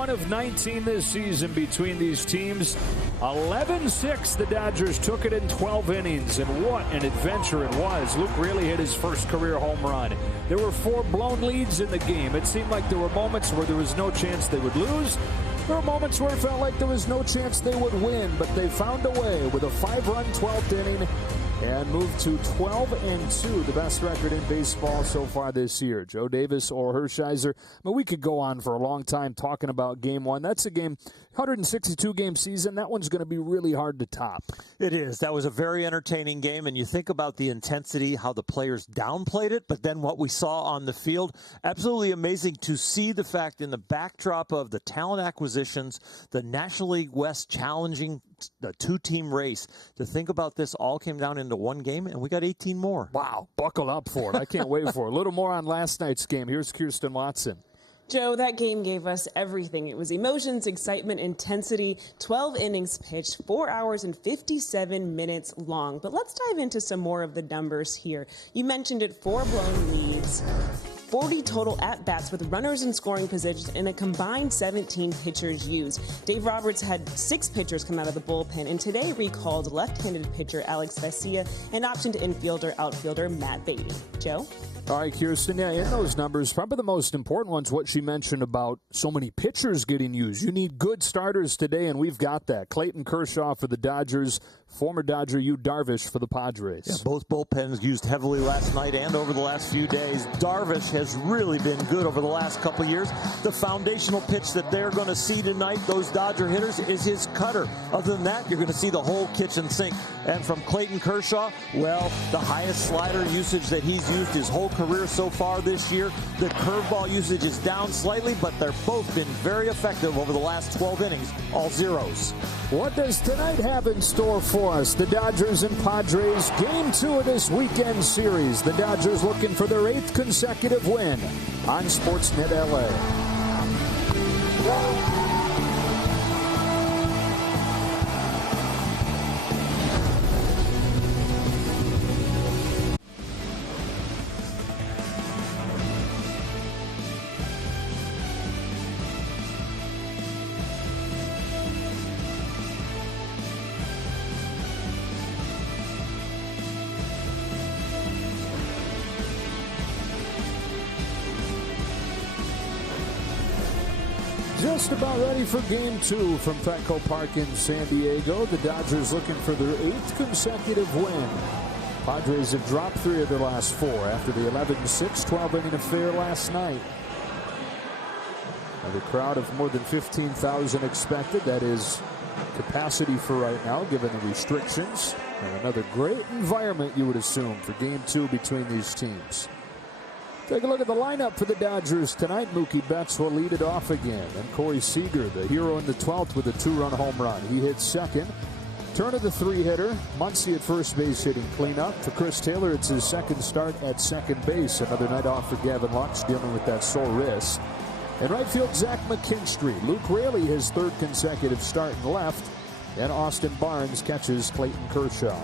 1 of 19 this season between these teams. 11-6, the Dodgers took it in 12 innings, and what an adventure it was. Luke really hit his first career home run. There were 4 blown leads in the game. It seemed like there were moments where there was no chance they would lose. There were moments where it felt like there was no chance they would win, but they found a way with a 5-run 12th inning and moved to 12-2, the best record in baseball so far this year. Joe Davis or Hershiser. I mean, we could go on for a long time talking about Game 1. That's a game, 162-game season. That one's going to be really hard to top. It is. That was a very entertaining game, and you think about the intensity, how the players downplayed it, but then what we saw on the field, absolutely amazing to see the fact in the backdrop of the talent acquisitions, the National League West challenging the 2-team race. To think about this all came down into one game, and we got 18 more. Wow, buckle up for it. I can't wait for it. A little more on last night's game. Here's Kirsten Watson. Joe, that game gave us everything. It was emotions, excitement, intensity, 12 innings pitched, 4 hours and 57 minutes long. But let's dive into some more of the numbers here. You mentioned it, 4 blown leads, 40 total at-bats with runners in scoring positions, and a combined 17 pitchers used. Dave Roberts had 6 pitchers come out of the bullpen, and today recalled left-handed pitcher Alex Vesia and optioned infielder, outfielder Matt Beatty. Joe? All right, Kirsten, yeah, in those numbers, probably the most important one's what she mentioned about so many pitchers getting used. You need good starters today, and we've got that. Clayton Kershaw for the Dodgers, former Dodger Yu Darvish for the Padres. Yeah, both bullpens used heavily last night and over the last few days. Darvish has really been good over the last couple of years. The foundational pitch that they're going to see tonight, those Dodger hitters, is his cutter. Other than that, you're going to see the whole kitchen sink. And from Clayton Kershaw, well, the highest slider usage that he's used his whole career so far this year. The curveball usage is down slightly, but they're both been very effective over the last 12 innings, all zeros. What does tonight have in store for us? The Dodgers and Padres, Game 2 of this weekend series. The Dodgers looking for their 8th consecutive win on Sportsnet LA. Just about ready for Game 2 from Petco Park in San Diego. The Dodgers looking for their 8th consecutive win. Padres have dropped 3 of their last 4 after the 11-6 12-inning affair last night. Now, the crowd of more than 15,000 expected. That is capacity for right now, given the restrictions. And another great environment, you would assume, for Game 2 between these teams. Take a look at the lineup for the Dodgers tonight. Mookie Betts will lead it off again. And Corey Seager, the hero in the 12th with a 2-run home run. He hits second. Turner, the 3-hitter. Muncy at first base hitting cleanup. For Chris Taylor, it's his second start at second base. Another night off for Gavin Lux, dealing with that sore wrist. In right field, Zach McKinstry. Luke Raley, his 3rd consecutive start in left. And Austin Barnes catches Clayton Kershaw.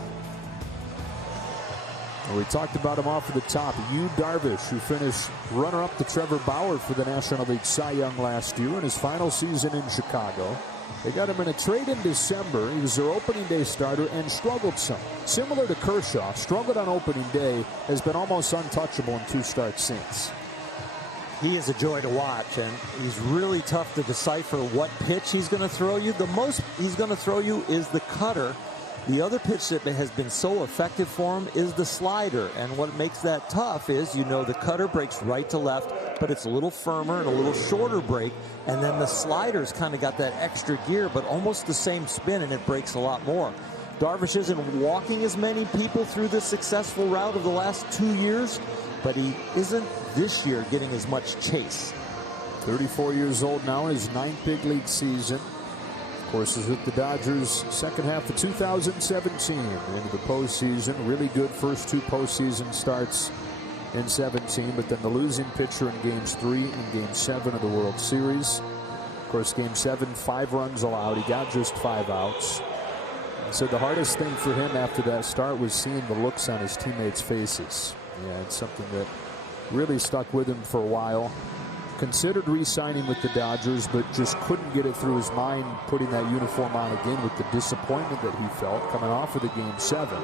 We talked about him off of the top. Yu Darvish, who finished runner-up to Trevor Bauer for the National League Cy Young last year in his final season in Chicago. They got him in a trade in December. He was their opening day starter and struggled some. Similar to Kershaw, struggled on opening day, has been almost untouchable in 2 starts since. He is a joy to watch, and he's really tough to decipher what pitch he's going to throw you. The most he's going to throw you is the cutter. The other pitch that has been so effective for him is the slider. And what makes that tough is, you know, the cutter breaks right to left, but it's a little firmer and a little shorter break. And then the slider's kind of got that extra gear, but almost the same spin, and it breaks a lot more. Darvish isn't walking as many people through this successful route of the last 2 years, but he isn't this year getting as much chase. 34 years old now, his 9th big league season. Of course, is with the Dodgers second half of 2017 into the postseason. Really good first 2 postseason starts in 17, but then the losing pitcher in Games 3 and Game 7 of the World Series. Of course, Game 7, 5 runs allowed. He got just 5 outs. And so the hardest thing for him after that start was seeing the looks on his teammates' faces. Yeah, it's something that really stuck with him for a while. considered re-signing with the Dodgers, but just couldn't get it through his mind putting that uniform on again with the disappointment that he felt coming off of the Game 7.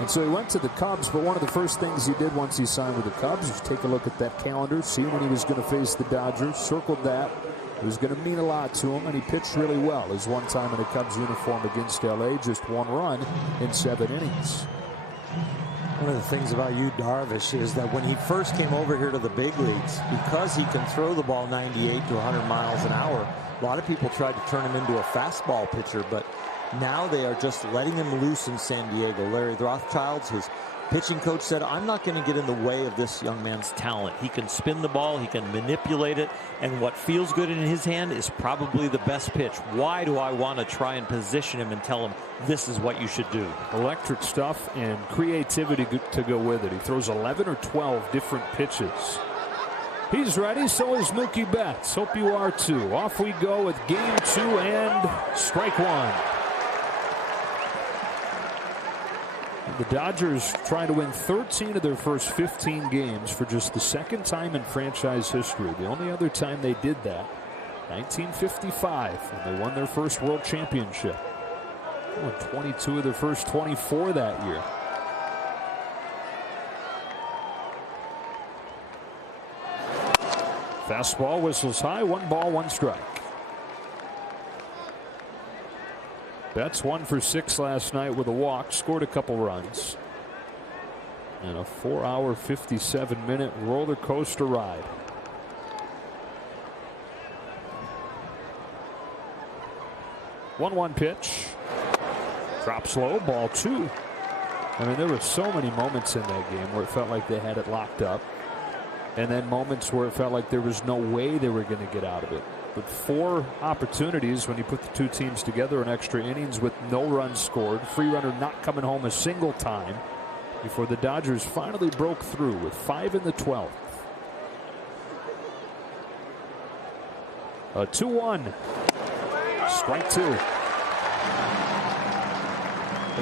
And so he went to the Cubs, but one of the first things he did once he signed with the Cubs was take a look at that calendar, see when he was going to face the Dodgers, circled that. It was going to mean a lot to him, and he pitched really well. His one time in a Cubs uniform against L.A., just 1 run in 7 innings. One of the things about Yu Darvish is that when he first came over here to the big leagues, because he can throw the ball 98 to 100 miles an hour, a lot of people tried to turn him into a fastball pitcher, but now they are just letting him loose in San Diego. Larry Rothschild's, his pitching coach, said, I'm not going to get in the way of this young man's talent. He can spin the ball, he can manipulate it, and what feels good in his hand is probably the best pitch. Why do I want to try and position him and tell him this is what you should do? Electric stuff and creativity to go with it. He throws 11 or 12 different pitches. He's ready, so is Mookie Betts. Hope you are too. Off we go with Game 2 and strike 1. The Dodgers trying to win 13 of their first 15 games for just the second time in franchise history. The only other time they did that, 1955, when they won their first World Championship. They won 22 of their first 24 that year. Fastball whistles high, 1 ball, 1 strike. Betts 1 for 6 last night with a walk, scored a couple runs. And a 4-hour, 57-minute roller coaster ride. One pitch. Drops low, ball 2. I mean, there were so many moments in that game where it felt like they had it locked up. And then moments where it felt like there was no way they were going to get out of it. But 4 opportunities when you put the 2 teams together in extra innings with no runs scored. Free runner not coming home a single time before the Dodgers finally broke through with 5 in the 12th. A 2-1. Strike 2.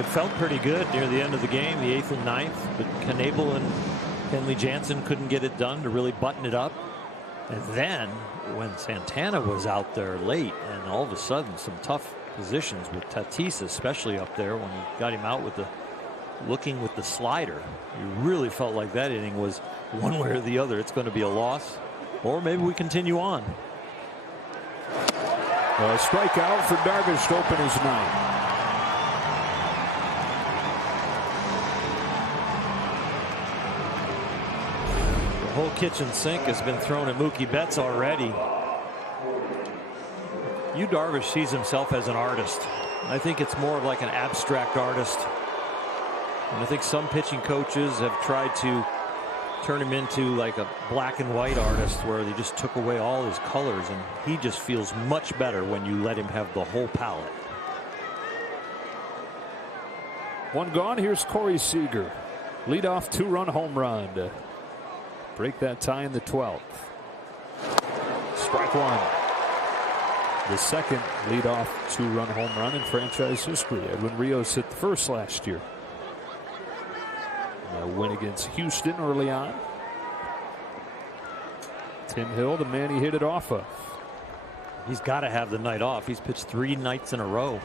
It felt pretty good near the end of the game, the 8th and 9th, but Knebel and Kenley Jansen couldn't get it done to really button it up. And then when Santana was out there late, and all of a sudden some tough positions with Tatis, especially up there when he got him out with the looking with the slider, you really felt like that inning was one way or the other. It's going to be a loss, or maybe we continue on. A strikeout for Darvish to open his 9th. The whole kitchen sink has been thrown at Mookie Betts already. Yu Darvish sees himself as an artist. I think it's more of like an abstract artist. And I think some pitching coaches have tried to turn him into like a black and white artist where they just took away all his colors, and he just feels much better when you let him have the whole palette. 1 gone. Here's Corey Seager. Leadoff 2-run home run to break that tie in the 12th. Strike 1. The second leadoff 2-run home run in franchise history. Edwin Rios hit the first last year. A win against Houston early on. Tim Hill, the man he hit it off of. He's got to have the night off. He's pitched 3 nights in a row.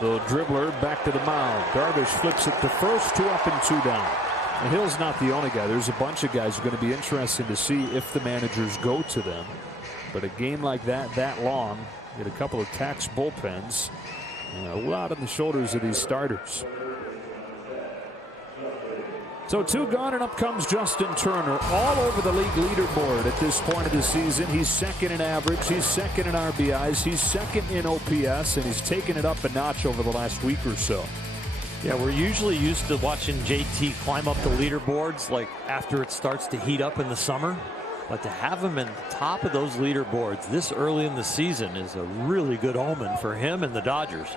The dribbler back to the mound. Darvish flips it to first, 2 up and 2 down. And Hill's not the only guy. There's a bunch of guys who are going to be interesting to see if the managers go to them. But a game like that long, get a couple of tax bullpens. A lot on the shoulders of these starters. So 2 gone, and up comes Justin Turner, all over the league leaderboard at this point of the season. He's second in average, he's second in RBIs, he's second in OPS, and he's taken it up a notch over the last week or so. Yeah, we're usually used to watching JT climb up the leaderboards like after it starts to heat up in the summer. But to have him in the top of those leaderboards this early in the season is a really good omen for him and the Dodgers.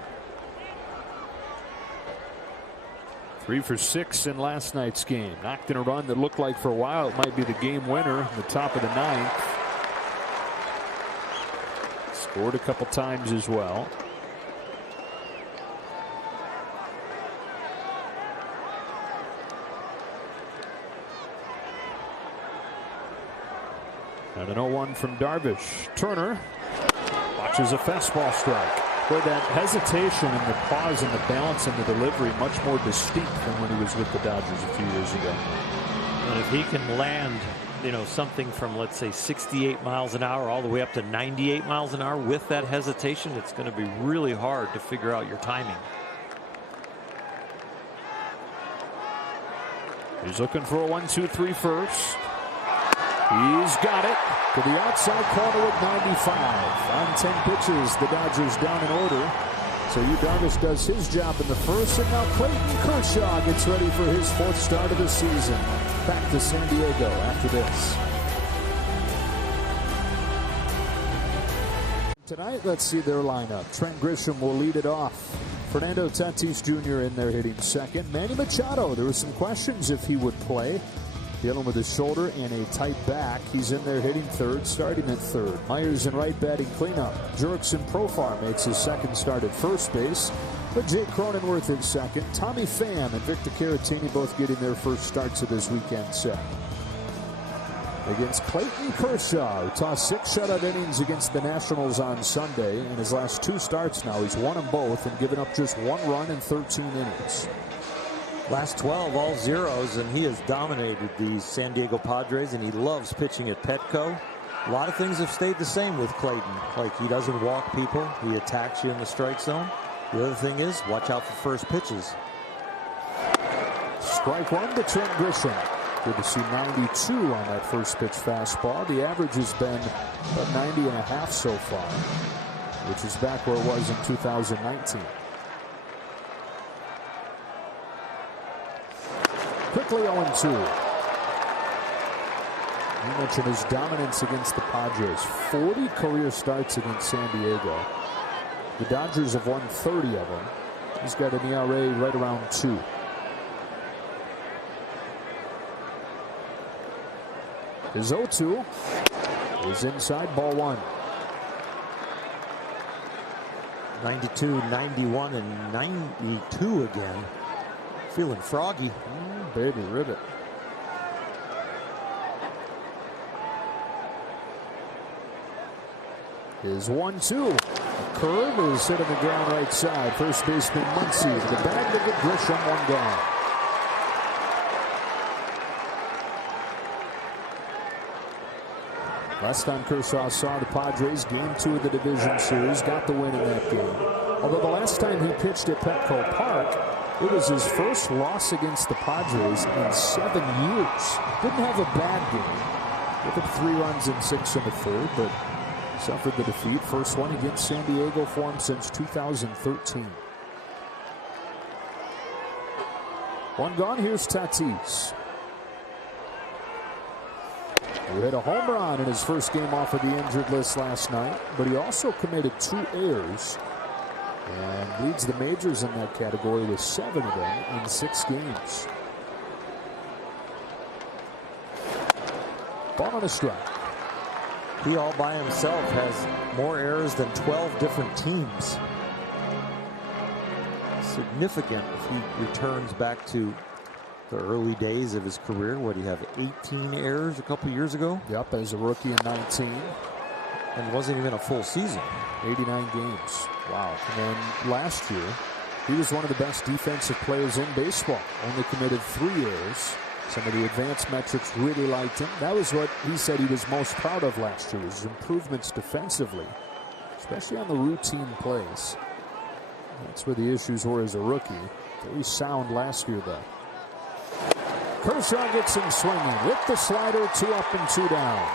3 for 6 in last night's game. Knocked in a run that looked like for a while it might be the game winner in the top of the 9th. Scored a couple times as well. And an 0-1 from Darvish. Turner watches a fastball strike. Boy, that hesitation and the pause and the balance and the delivery much more distinct than when he was with the Dodgers a few years ago. And if he can land, something from, let's say, 68 miles an hour all the way up to 98 miles an hour with that hesitation, it's going to be really hard to figure out your timing. He's looking for a 1-2-3 first. He's got it to the outside corner with 95. On 10 pitches, the Dodgers down in order. So Darvish does his job in the first, and now Clayton Kershaw gets ready for his 4th start of the season. Back to San Diego after this. Tonight, let's see their lineup. Trent Grisham will lead it off. Fernando Tatis Jr. in there hitting second. Manny Machado, there were some questions if he would play. Dealing with his shoulder and a tight back. He's in there hitting third, starting at third. Myers in right batting cleanup. Jurickson Profar makes his 2nd start at first base. But Jake Cronenworth in second. Tommy Pham and Victor Caratini both getting their first starts of this weekend set. Against Clayton Kershaw, who tossed 6 shutout innings against the Nationals on Sunday. In his last 2 starts now, he's won them both and given up just 1 run in 13 innings. Last 12, all zeros, and he has dominated the San Diego Padres, and he loves pitching at Petco. A lot of things have stayed the same with Clayton. Like, he doesn't walk people. He attacks you in the strike zone. The other thing is, watch out for first pitches. Strike 1 to Trent Grisham. Good to see 92 on that first pitch fastball. The average has been about 90.5 so far, which is back where it was in 2019. Quickly 0-2. You mentioned his dominance against the Padres. 40 career starts against San Diego. The Dodgers have won 30 of them. He's got an ERA right around 2. His 0-2 is inside, ball 1. 92, 91, and 92 again. Feeling froggy. Baby ribbit. His 1-2. A curve is hit on the ground right side. First baseman Muncy to the bag to get Grisham, 1 down. Last time Kershaw saw the Padres, game 2 of the division series, got the win in that game. Although the last time he pitched at Petco Park, it was his first loss against the Padres in 7 years. Didn't have a bad game. Gave up 3 runs and 6 in the 3rd, but suffered the defeat. First one against San Diego for him since 2013. 1 gone. Here's Tatis. He hit a home run in his first game off of the injured list last night, but he also committed 2 errors and leads the majors in that category with 7 of them in 6 games. Ball on a strike. He all by himself has more errors than 12 different teams. Significant if he returns back to the early days of his career. What, do you have 18 errors a couple years ago? Yep, as a rookie in 19. And wasn't even a full season. 89 games. Wow. And then last year, he was one of the best defensive players in baseball. Only committed 3 errors. Some of the advanced metrics really liked him. That was what he said he was most proud of last year, his improvements defensively, especially on the routine plays. That's where the issues were as a rookie. Very sound last year, though. Kershaw gets him swinging with the slider, 2 up and 2 down.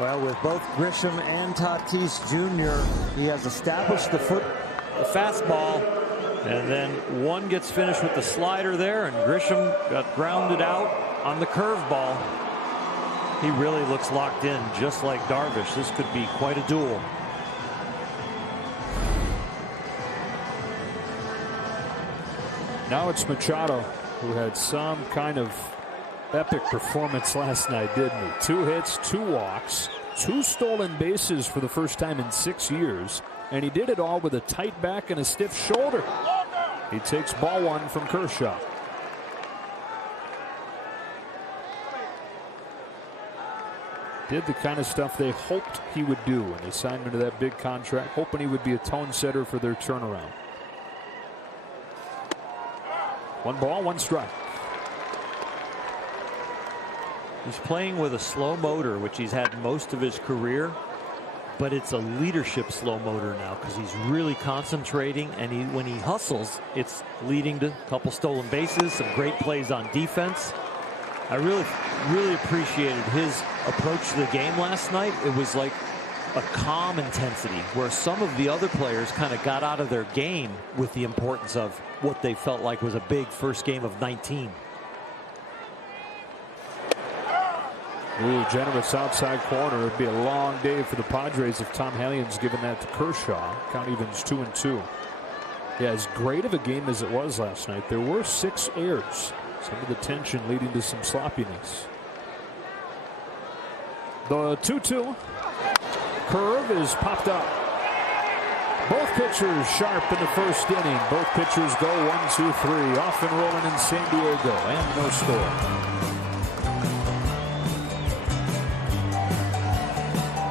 Well, with both Grisham and Tatis Jr., he has established the fastball. And then one gets finished with the slider there, and Grisham got grounded out on the curveball. He really looks locked in, just like Darvish. This could be quite a duel. Now it's Machado, who had some kind of epic performance last night, didn't he? 2 hits, 2 walks, 2 stolen bases for the first time in 6 years, and he did it all with a tight back and a stiff shoulder. He takes ball 1 from Kershaw. Did the kind of stuff they hoped he would do in the assignment of that big contract, hoping he would be a tone setter for their turnaround. 1 ball, 1 strike. He's playing with a slow motor, which he's had most of his career, but it's a leadership slow motor now because he's really concentrating, and when he hustles, it's leading to a couple stolen bases, some great plays on defense. I really appreciated his approach to the game last night. It was like a calm intensity where some of the other players kind of got out of their game with the importance of what they felt like was a big first game of 19. Ooh, generous outside corner. It'd be a long day for the Padres if Tom Hellion's given that to Kershaw. Count evens 2-2. Yeah, as great of a game as it was last night, there were 6 errors. Some of the tension leading to some sloppiness. The 2-2. Curve is popped up. Both pitchers sharp in the first inning. Both pitchers go 1-2-3. Off and rolling in San Diego. And no score.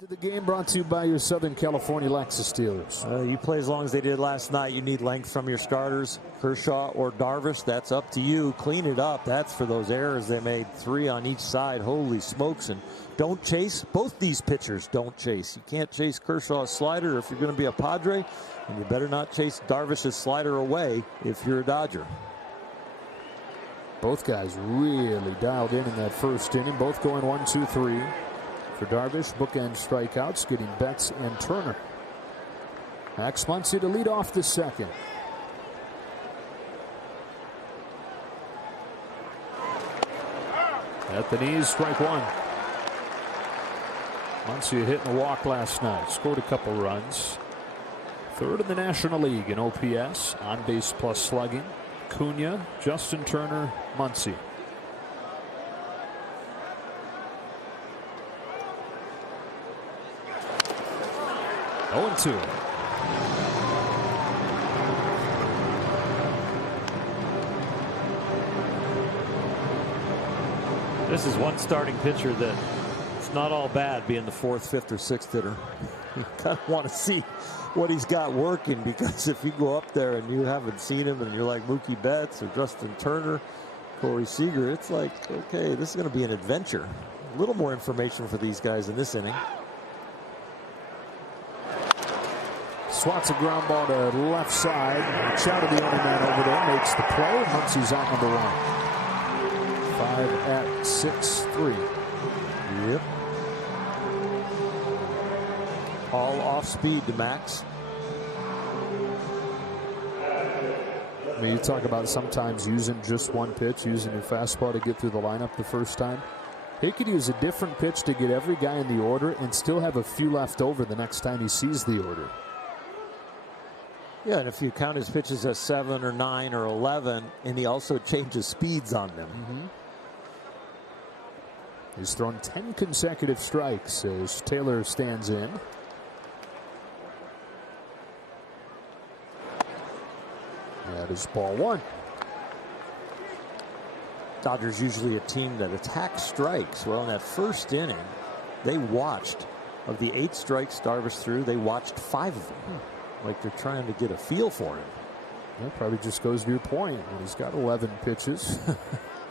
The game brought to you by your Southern California Lexus dealers. You play as long as they did last night. You need length from your starters, Kershaw or Darvish. That's up to you. Clean it up. That's for those errors they made. 3 on each side. Holy smokes. And don't chase. Both these pitchers don't chase. You can't chase Kershaw's slider if you're going to be a Padre, and you better not chase Darvish's slider away if you're a Dodger. Both guys really dialed in that first inning. Both going 1-2-3. For Darvish, bookend strikeouts, getting Betts and Turner. Max Muncy to lead off the second. At the knees, strike 1. Muncy hitting a walk last night, scored a couple runs. 3rd in the National League in OPS, on base plus slugging. Cunha, Justin Turner, Muncy. 0-2. This is one starting pitcher that it's not all bad being the 4th, 5th, or 6th hitter. You kind of want to see what he's got working, because if you go up there and you haven't seen him and you're like Mookie Betts or Justin Turner, Corey Seager, it's like, okay, this is going to be an adventure. A little more information for these guys in this inning. Swats a ground ball to left side. Machado, the only man over there, makes the play. Muncy's out number 1. 5 at 6-3. Yep. All off speed to Max. I mean, you talk about sometimes using just one pitch, using your fastball to get through the lineup the first time. He could use a different pitch to get every guy in the order and still have a few left over the next time he sees the order. Yeah, and if you count his pitches as 7 or 9 or 11, and he also changes speeds on them. He's thrown 10 consecutive strikes as Taylor stands in. That is ball 1. Dodgers usually a team that attacks strikes. Well, in that first inning, they watched, of the 8 strikes Darvish threw, they watched 5 of them. Like they're trying to get a feel for him. That probably just goes to your point. When he's got 11 pitches.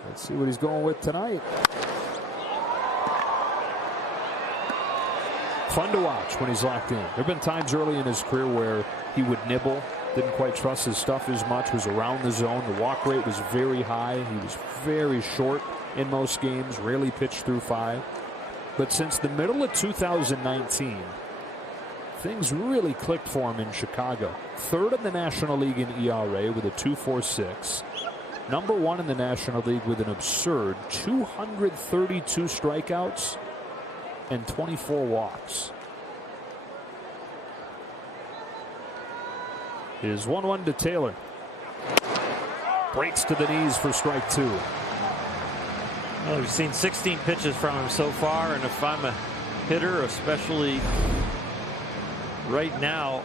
Let's see what he's going with tonight. Fun to watch when he's locked in. There have been times early in his career where he would nibble, didn't quite trust his stuff as much, was around the zone. The walk rate was very high. He was very short in most games, rarely pitched through 5. But since the middle of 2019, things really clicked for him in Chicago. 3rd in the National League in ERA with a 2.46. Number 1 in the National League with an absurd 232 strikeouts and 24 walks. It is 1-1 to Taylor. Breaks to the knees for strike 2. Well, we've seen 16 pitches from him so far, and if I'm a hitter, especially right now,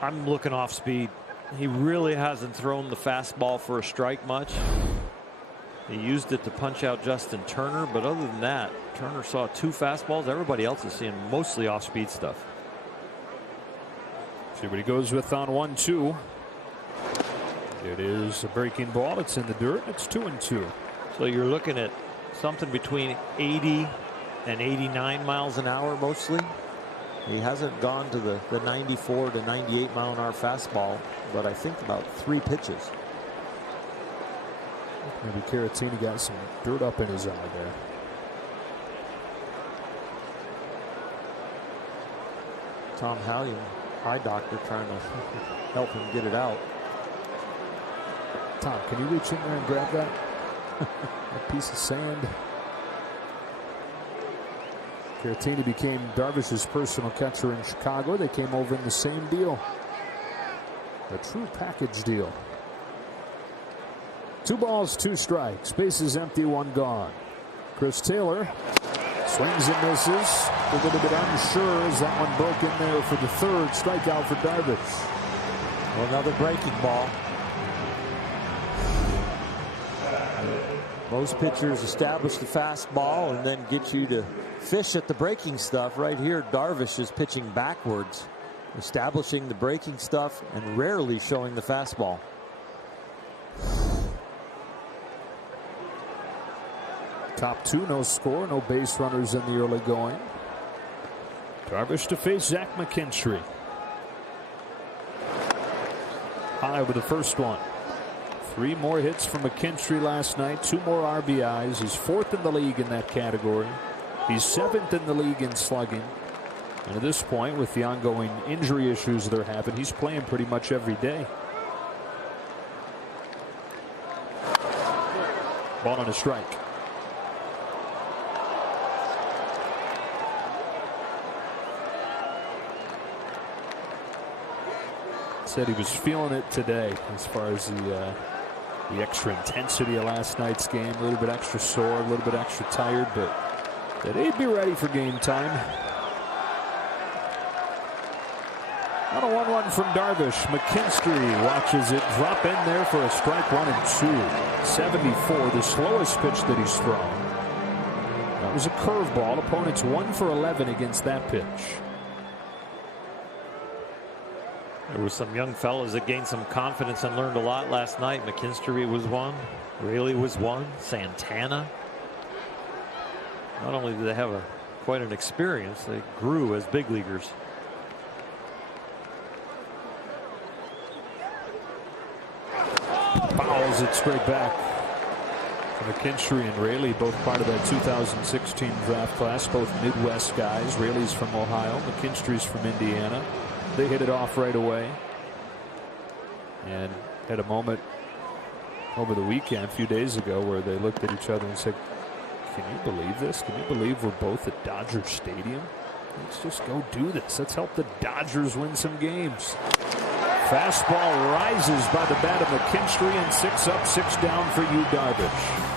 I'm looking off speed. He really hasn't thrown the fastball for a strike much. He used it to punch out Justin Turner, but other than that, Turner saw 2 fastballs. Everybody else is seeing mostly off-speed stuff. See what he goes with on 1-2. It is a breaking ball. It's in the dirt. It's 2-2. So you're looking at something between 80 and 89 miles an hour mostly. He hasn't gone to the 94 to 98 mile an hour fastball, but I think about 3 pitches. Maybe Caratini got some dirt up in his eye there. Tom Hallion, eye doctor, trying to help him get it out. Tom, can you reach in there and grab that? That piece of sand. Caratini became Darvish's personal catcher in Chicago. They came over in the same deal. A true package deal. 2 balls, 2 strikes. Bases empty, 1 gone. Chris Taylor swings and misses. A little bit unsure as that one broke in there for the 3rd strikeout for Darvish. Well, another breaking ball. Most pitchers establish the fastball and then get you to fish at the breaking stuff. Right here, Darvish is pitching backwards, establishing the breaking stuff and rarely showing the fastball. Top 2, no score, no base runners in the early going. Darvish to face Zach McKinstry. High with the first one. 3 more hits from McKinstry last night, 2 more RBIs. He's 4th in the league in that category. He's 7th in the league in slugging. And at this point, with the ongoing injury issues they're having, he's playing pretty much every day. Ball on a strike. Said he was feeling it today as far as the extra intensity of last night's game. A little bit extra sore, a little bit extra tired, but that he'd be ready for game time. On a 1-1 from Darvish. McKinstry watches it drop in there for a strike 1 and 2. 74, the slowest pitch that he's thrown. That was a curveball. Opponents 1 for 11 against that pitch. There were some young fellas that gained some confidence and learned a lot last night. McKinstry was one. Raley was one. Santana. Not only did they have quite an experience, they grew as big leaguers. Fouls it straight back. McKinstry and Raley, both part of that 2016 draft class, both Midwest guys. Raley's from Ohio, McKinstry's from Indiana. They hit it off right away and had a moment over the weekend, a few days ago, where they looked at each other and said, can you believe this? Can you believe we're both at Dodger Stadium? Let's just go do this. Let's help the Dodgers win some games. Fastball rises by the bat of McKinstry, and 6 up, 6 down for you, Darvish.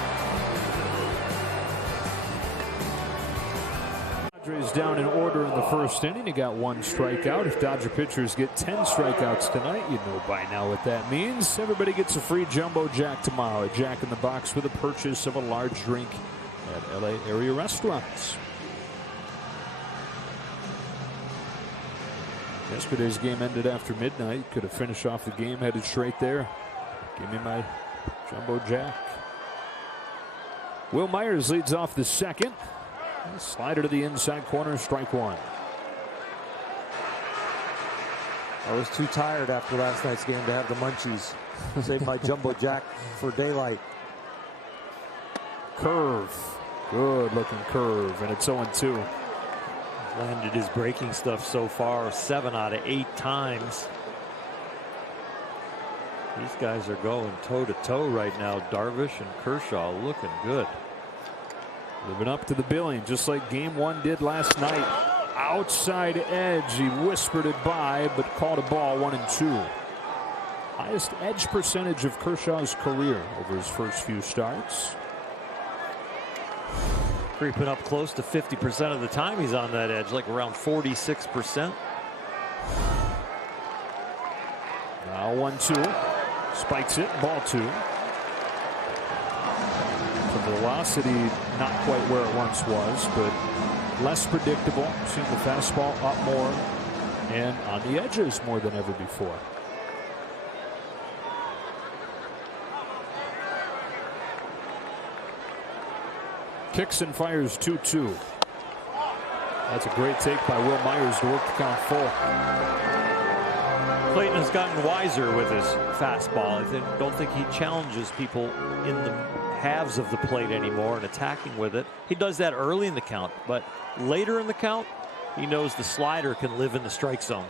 Padres down in order in the first inning. He got 1 strikeout. If Dodger pitchers get 10 strikeouts tonight, you know by now what that means. Everybody gets a free Jumbo Jack tomorrow. A Jack in the Box with a purchase of a large drink at LA area restaurants. Yesterday's game ended after midnight. Could have finished off the game, headed straight there. Give me my Jumbo Jack. Will Myers leads off the second. Slider to the inside corner, strike 1. I was too tired after last night's game to have the munchies. Save my Jumbo Jack for daylight. Curve. Good looking curve, and it's 0-2. Landed his breaking stuff so far 7 out of 8 times. These guys are going toe to toe right now. Darvish and Kershaw looking good. Living up to the billing, just like game 1 did last night. Outside edge, he whispered it by, but caught a ball 1-2. Highest edge percentage of Kershaw's career over his first few starts. Creeping up close to 50% of the time he's on that edge, like around 46%. Now 1-2. Spikes it, ball 2. The velocity not quite where it once was, but less predictable. Seeing the fastball up more and on the edges more than ever before. Kicks and fires 2-2. That's a great take by Will Myers to work the count full. Clayton has gotten wiser with his fastball. I don't think he challenges people in the halves of the plate anymore and attacking with it. He does that early in the count, but later in the count, he knows the slider can live in the strike zone.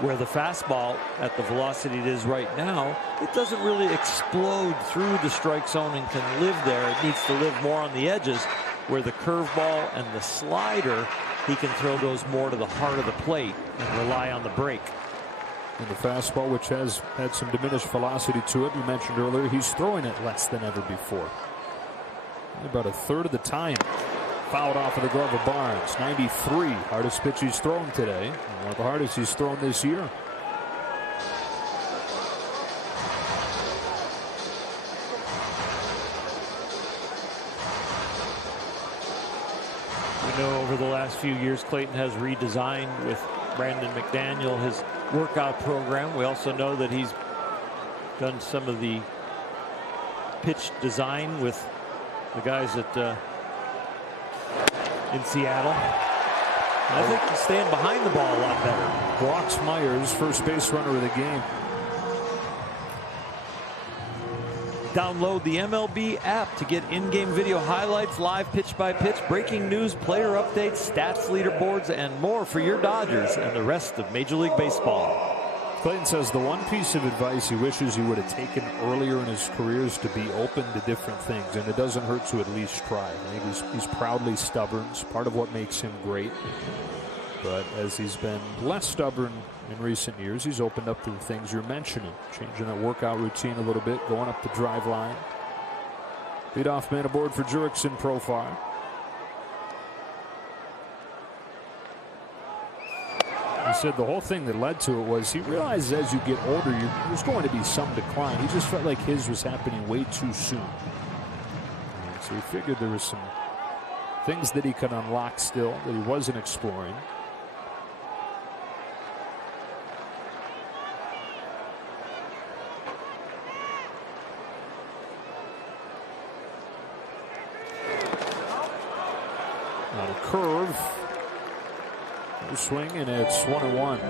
Where the fastball at the velocity it is right now, it doesn't really explode through the strike zone and can live there. It needs to live more on the edges, where the curveball and the slider, he can throw those more to the heart of the plate and rely on the break. And the fastball, which has had some diminished velocity to it, you mentioned earlier, he's throwing it less than ever before. About a third of the time. Fouled off of the glove of Barnes. 93, hardest pitch he's thrown today. And one of the hardest he's thrown this year. We know over the last few years, Clayton has redesigned with Brandon McDaniel his workout program. We also know that he's done some of the pitch design with the guys at in Seattle. I think he's staying behind the ball a lot better. Walks Myers, first base runner of the game. Download the MLB app to get in-game video highlights, live pitch-by-pitch, breaking news, player updates, stats, leaderboards, and more for your Dodgers and the rest of Major League Baseball. Clayton says the one piece of advice he wishes he would have taken earlier in his career is to be open to different things, and it doesn't hurt to at least try. I think he's proudly stubborn. It's part of what makes him great. But as he's been less stubborn in recent years, he's opened up to the things you're mentioning, changing that workout routine a little bit, going up the drive line. Leadoff man aboard for Jurickson profile. He said the whole thing that led to it was he realized as you get older, there's going to be some decline. He just felt like his was happening way too soon. And so he figured there was some things that he could unlock still that he wasn't exploring. On a curve. Swing, and it's 1-1.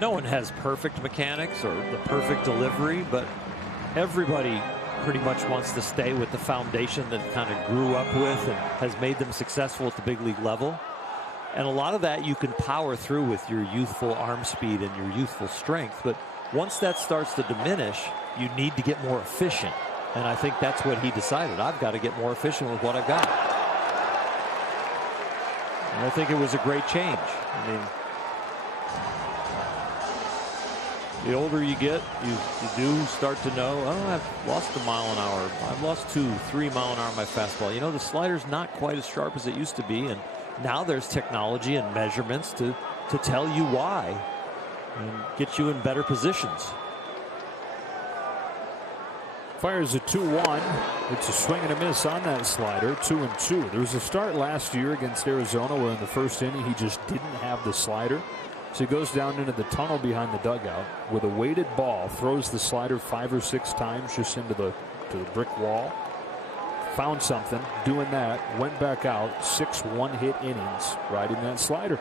No one has perfect mechanics or the perfect delivery, but everybody pretty much wants to stay with the foundation that kind of grew up with and has made them successful at the big league level. And a lot of that you can power through with your youthful arm speed and your youthful strength. But once that starts to diminish, you need to get more efficient. And I think that's what he decided. I've got to get more efficient with what I've got. And I think it was a great change. I mean, the older you get, you do start to know, oh, I've lost a mile an hour. I've lost 2-3 mile an hour on my fastball. You know, the slider's not quite as sharp as it used to be. And now there's technology and measurements to tell you why and get you in better positions. Fires a 2-1. It's a swing and a miss on that slider. 2-2. There was a start last year against Arizona where in the first inning he just didn't have the slider. So he goes down into the tunnel behind the dugout with a weighted ball, throws the slider 5 or 6 times just into the brick wall. Found something doing that, went back out, 6 one-hit innings riding that slider.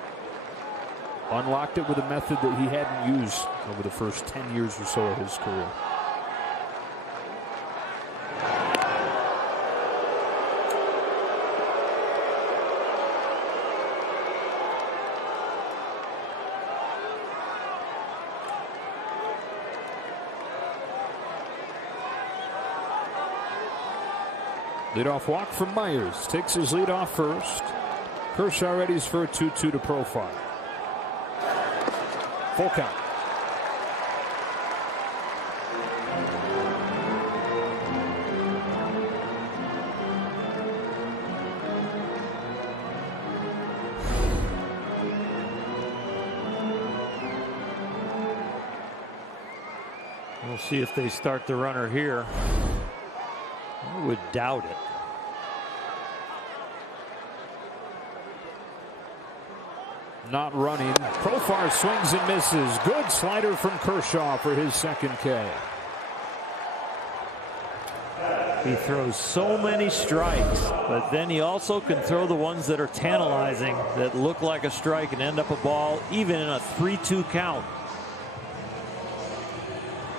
Unlocked it with a method that he hadn't used over the first 10 years or so of his career. Leadoff walk from Myers. Takes his lead off first. Kersh ready's for a 2-2 to profile. Full count. We'll see if they start the runner here. would doubt it. Not running. Profar swings and misses. Good slider from Kershaw for his second K. He throws so many strikes, but then he also can throw the ones that are tantalizing, that look like a strike and end up a ball, even in a 3-2 count.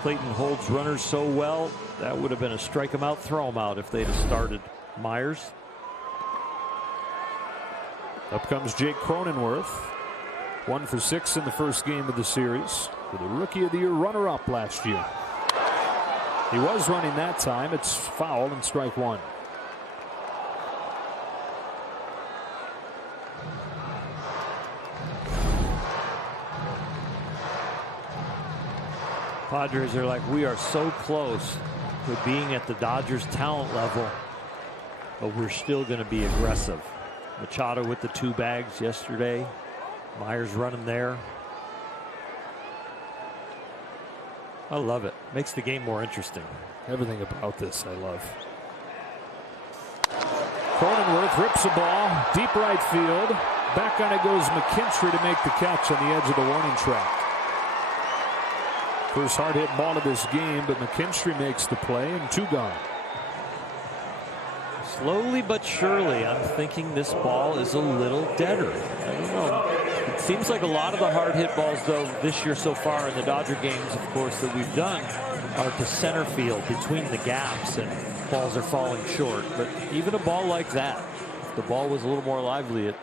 Clayton holds runners so well, that would have been a strike him out, throw him out if they'd have started Myers. Up comes Jake Cronenworth. 1 for 6 in the first game of the series. For the Rookie of the Year runner-up last year. He was running that time. It's foul and strike one. Padres are like, we are so close to being at the Dodgers talent level, but we're still going to be aggressive. Machado with the 2 bags yesterday. Myers running there. I love it. Makes the game more interesting. Everything about this I love. Cronenworth rips a ball. Deep right field. Back on it goes McKinstry to make the catch on the edge of the warning track. First hard hit ball of this game, but McKinstry makes the play and 2 gone. Slowly but surely, I'm thinking this ball is a little deader. I don't know. It seems like a lot of the hard hit balls, though, this year so far in the Dodger games, of course, that we've done are to center field between the gaps, and balls are falling short. But even a ball like that, if the ball was a little more lively, it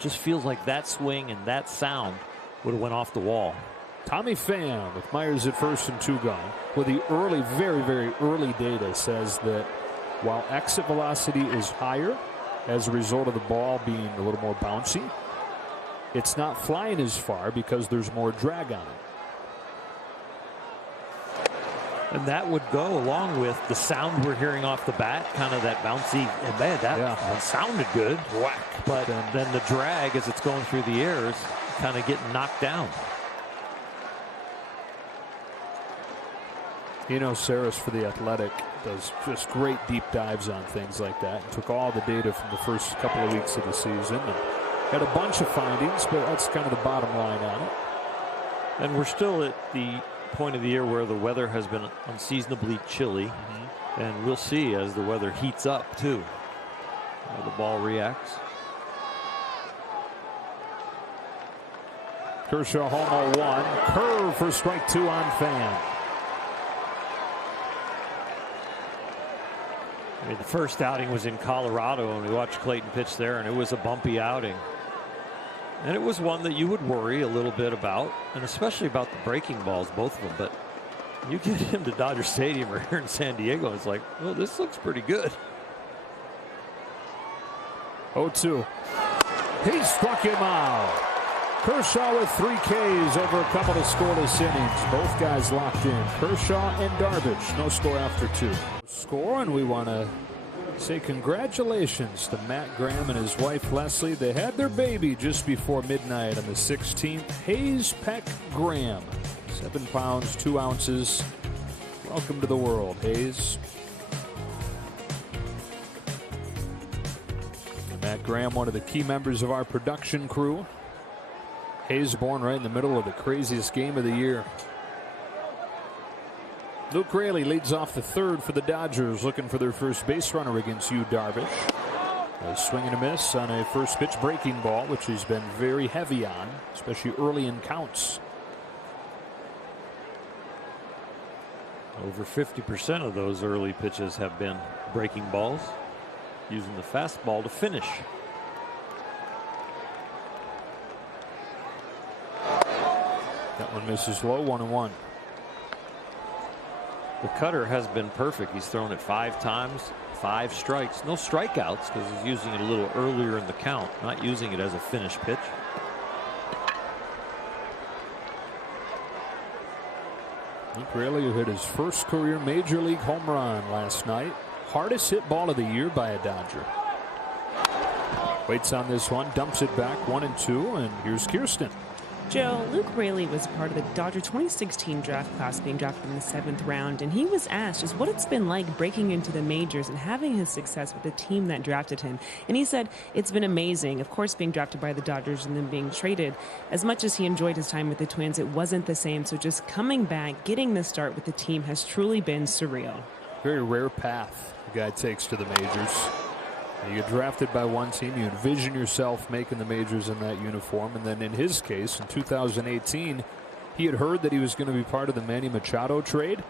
just feels like that swing and that sound would have went off the wall. Tommy Pham with Myers at first and 2 gone. Well, the early, very, very early data says that while exit velocity is higher as a result of the ball being a little more bouncy, it's not flying as far because there's more drag on it. And that would go along with the sound we're hearing off the bat, kind of that bouncy, and man, that sounded good. Whack. But then the drag as it's going through the air is kind of getting knocked down. You know, Saris for The Athletic does just great deep dives on things like that. And took all the data from the first couple of weeks of the season and had a bunch of findings, but that's kind of the bottom line on it. And we're still at the point of the year where the weather has been unseasonably chilly. And we'll see as the weather heats up, too, how the ball reacts. Kershaw home 0-1. Curve for strike 2 on Pham. I mean, the first outing was in Colorado, and we watched Clayton pitch there, and it was a bumpy outing. And it was one that you would worry a little bit about, and especially about the breaking balls, both of them. But you get him to Dodger Stadium or here in San Diego, it's like, well, this looks pretty good. 0-2. He struck him out. Kershaw with 3 Ks over a couple of scoreless innings. Both guys locked in. Kershaw and Darvish. No score after 2. Score, and we want to say congratulations to Matt Graham and his wife Leslie. They had their baby just before midnight on the 16th. Hayes Peck Graham. 7 pounds, 2 ounces. Welcome to the world, Hayes. And Matt Graham, one of the key members of our production crew. Hayes born right in the middle of the craziest game of the year. Luke Raley leads off the 3rd for the Dodgers, looking for their first base runner against Yu Darvish. A swing and a miss on a first pitch breaking ball, which he's been very heavy on, especially early in counts. Over 50% of those early pitches have been breaking balls, using the fastball to finish. That one misses low, 1-1. The cutter has been perfect. He's thrown it 5 times, 5 strikes. No strikeouts because he's using it a little earlier in the count, not using it as a finish pitch. Luke Raley, who hit his first career major league home run last night. Hardest hit ball of the year by a Dodger. Waits on this one, dumps it back 1-2, and here's Kirsten. Joe, Luke Raley was part of the Dodger 2016 draft class, being drafted in the 7th round, and he was asked just what it's been like breaking into the majors and having his success with the team that drafted him. And he said, it's been amazing. Of course, being drafted by the Dodgers and then being traded. As much as he enjoyed his time with the Twins, it wasn't the same. So just coming back, getting the start with the team has truly been surreal. Very rare path the guy takes to the majors. You get drafted by one team, you envision yourself making the majors in that uniform, and then in his case, in 2018, he had heard that he was going to be part of the Manny Machado trade.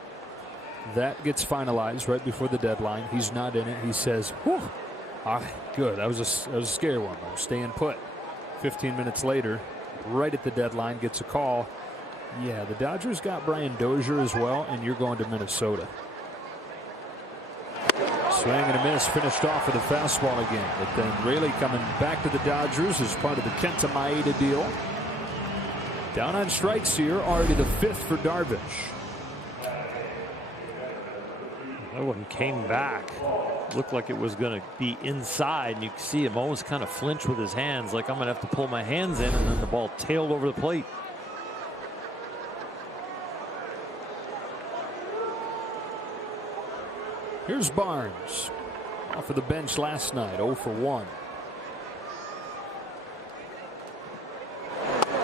That gets finalized right before the deadline. He's not in it. He says, whew, good. That was a scary one. I'm staying put. 15 minutes later, right at the deadline, gets a call. Yeah, the Dodgers got Brian Dozier as well, and you're going to Minnesota. Swing and a miss, finished off with a fastball again. But then Raley coming back to the Dodgers as part of the Kenta Maeda deal. Down on strikes here, already the 5th for Darvish. That one came back. Looked like it was going to be inside, and you can see him almost kind of flinch with his hands, like I'm going to have to pull my hands in, and then the ball tailed over the plate. Here's Barnes, off of the bench last night, 0 for 1.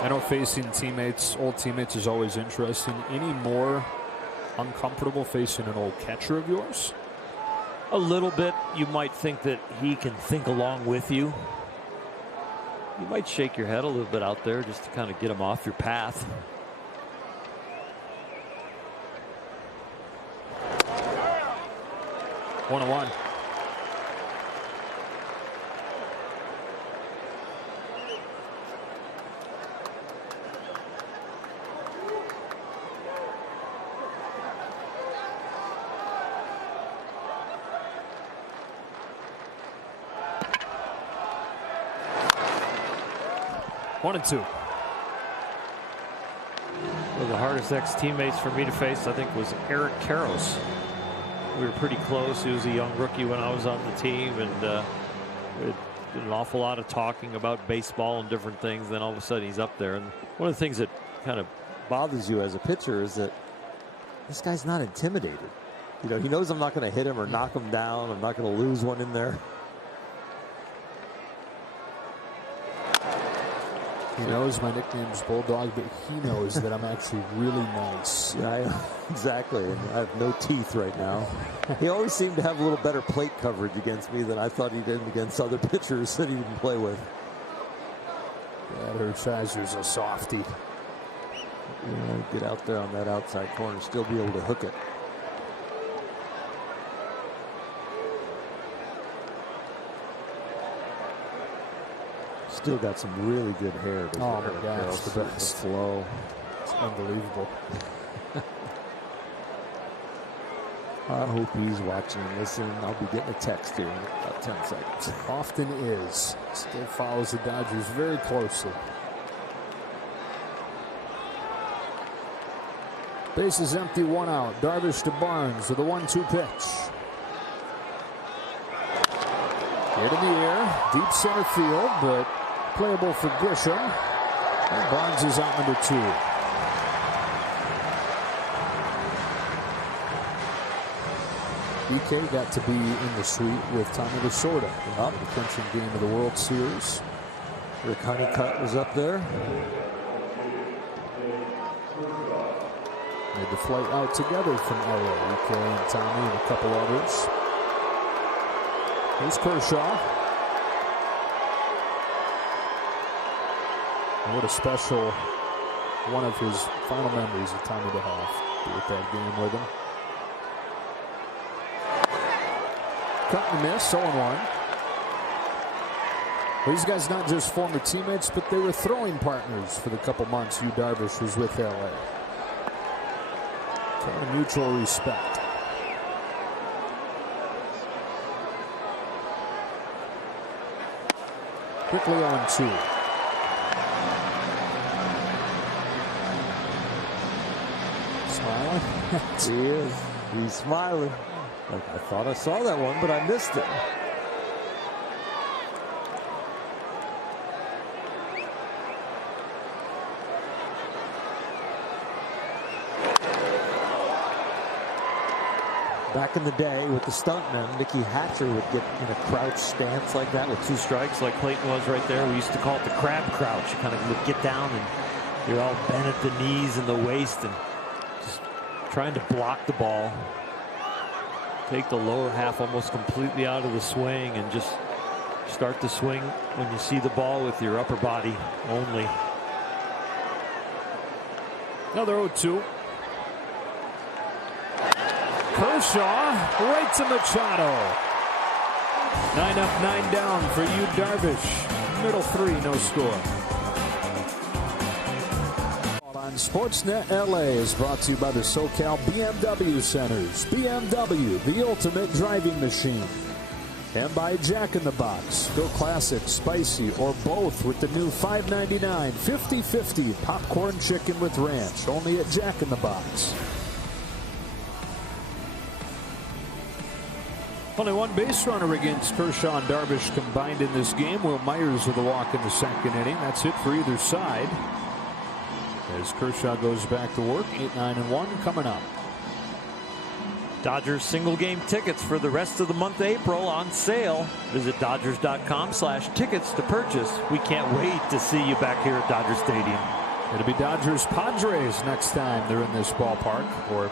I know facing teammates, old teammates, is always interesting. Any more uncomfortable facing an old catcher of yours? A little bit. You might think that he can think along with you. You might shake your head a little bit out there just to kind of get him off your path. One on one. One and two. One of the hardest ex-teammates for me to face, I think, was Eric Karros. We were pretty close. He was a young rookie when I was on the team, and we did an awful lot of talking about baseball and different things. Then all of a sudden he's up there. And one of the things that kind of bothers you as a pitcher is that this guy's not intimidated. You know, he knows I'm not going to hit him or knock him down. I'm not going to lose one in there. He knows my nickname's Bulldog, but he knows that I'm actually really nice. Yeah, exactly. And I have no teeth right now. He always seemed to have a little better plate coverage against me than I thought he did against other pitchers that he would play with. Yeah, Hershiser's a softie. Yeah, get out there on that outside corner, still be able to hook it. Still got some really good hair. Oh my God, it's the best. The flow. It's unbelievable. I hope he's watching and listening. I'll be getting a text here in about 10 seconds. Often is. Still follows the Dodgers very closely. Base is empty, 1 out. Darvish to Barnes with a 1-2 pitch. Hit in the air, deep center field, but playable for Grisham. And Barnes is out number 2. BK got to be in the suite with Tommy Lasorda in the clinching game of the World Series. Rick Honeycutt was up there. Made the flight out together from LA. BK and Tommy and a couple others. Here's Kershaw. And what a special one of his final memories of Tommy to have. Be at that game with him. Cut and miss, 0-1. These guys not just former teammates, but they were throwing partners for the couple months Yu Darvish was with LA. Kind of mutual respect. Quickly 0-2. Smiling? He is. He's smiling. Like, I thought I saw that one, but I missed it. Back in the day with the stuntmen, Mickey Hatcher would get in a crouch stance like that with 2 strikes like Clayton was right there. We used to call it the crab crouch. You kind of would get down and you're all bent at the knees and the waist and just trying to block the ball. Take the lower half almost completely out of the swing and just start the swing when you see the ball with your upper body only. Another 0-2. Kershaw right to Machado. 9 up, 9 down for you, Darvish. Middle 3, no score. On Sportsnet LA is brought to you by the SoCal BMW Centers. BMW, the ultimate driving machine. And by Jack in the Box. Go classic, spicy, or both with the new $5.99 50/50 popcorn chicken with ranch. Only at Jack in the Box. Only one base runner against Kershaw and Darvish combined in this game. Will Myers with a walk in the 2nd inning. That's it for either side. As Kershaw goes back to work, 8-9-1 coming up. Dodgers single game tickets for the rest of the month of April on sale. Visit Dodgers.com/tickets to purchase. We can't wait to see you back here at Dodger Stadium. It'll be Dodgers Padres next time they're in this ballpark, or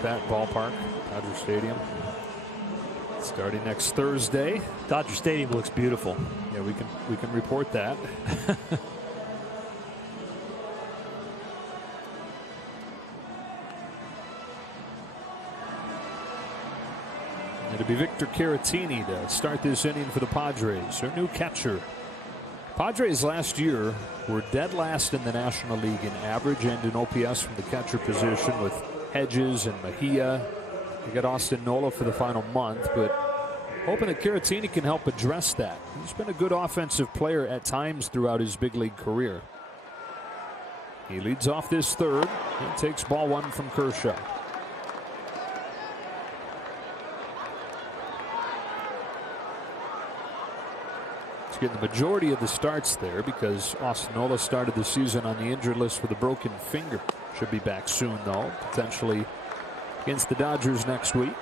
that ballpark, Dodger Stadium. Starting next Thursday. Dodger Stadium looks beautiful. Yeah, we can report that. It'll be Victor Caratini to start this inning for the Padres, their new catcher. Padres last year were dead last in the National League in average and in OPS from the catcher position with Hedges and Mejia. They got Austin Nola for the final month, but hoping that Caratini can help address that. He's been a good offensive player at times throughout his big league career. He leads off this 3rd and takes ball 1 from Kershaw. He's getting the majority of the starts there because Austin Nola started the season on the injured list with a broken finger. Should be back soon, though, potentially against the Dodgers next week.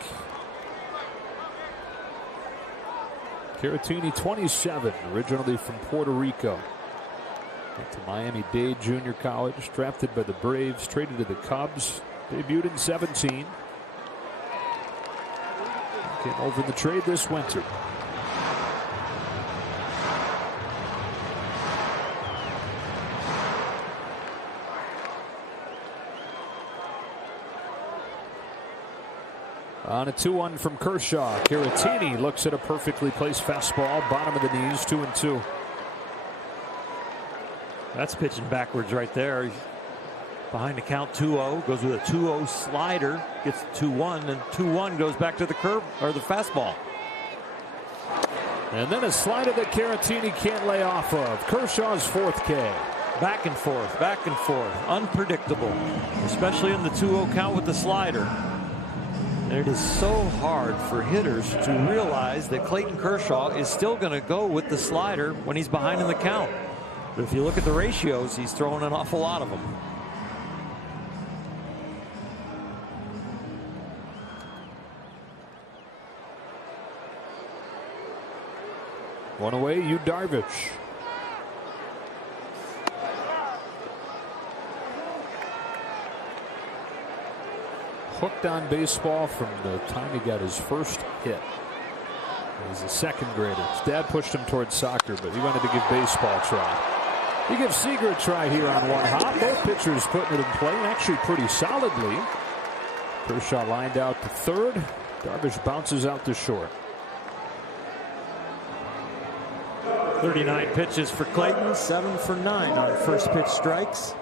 Caratini, 27, originally from Puerto Rico. Went to Miami-Dade Junior College, drafted by the Braves, traded to the Cubs, debuted in 17. Came over in the trade this winter. On a 2-1 from Kershaw. Caratini looks at a perfectly placed fastball, bottom of the knees, 2-2. That's pitching backwards right there. He's behind the count, 2-0. Goes with a 2-0 slider, gets 2-1, and 2-1 goes back to the curve or the fastball. And then a slider that Caratini can't lay off of. Kershaw's 4th K. Back and forth, unpredictable, especially in the 2-0 count with the slider. And it is so hard for hitters to realize that Clayton Kershaw is still going to go with the slider when he's behind in the count. But if you look at the ratios, he's throwing an awful lot of them. One away, you Darvish. Hooked on baseball from the time he got his first hit. He's a 2nd grader. His dad pushed him towards soccer, but he wanted to give baseball a try. He gives Seager a try here on 1 hop. Both pitchers putting it in play, and actually pretty solidly. Kershaw lined out to 3rd. Darvish bounces out to short. 39 pitches for Clayton. 7 for 9 on first pitch strikes.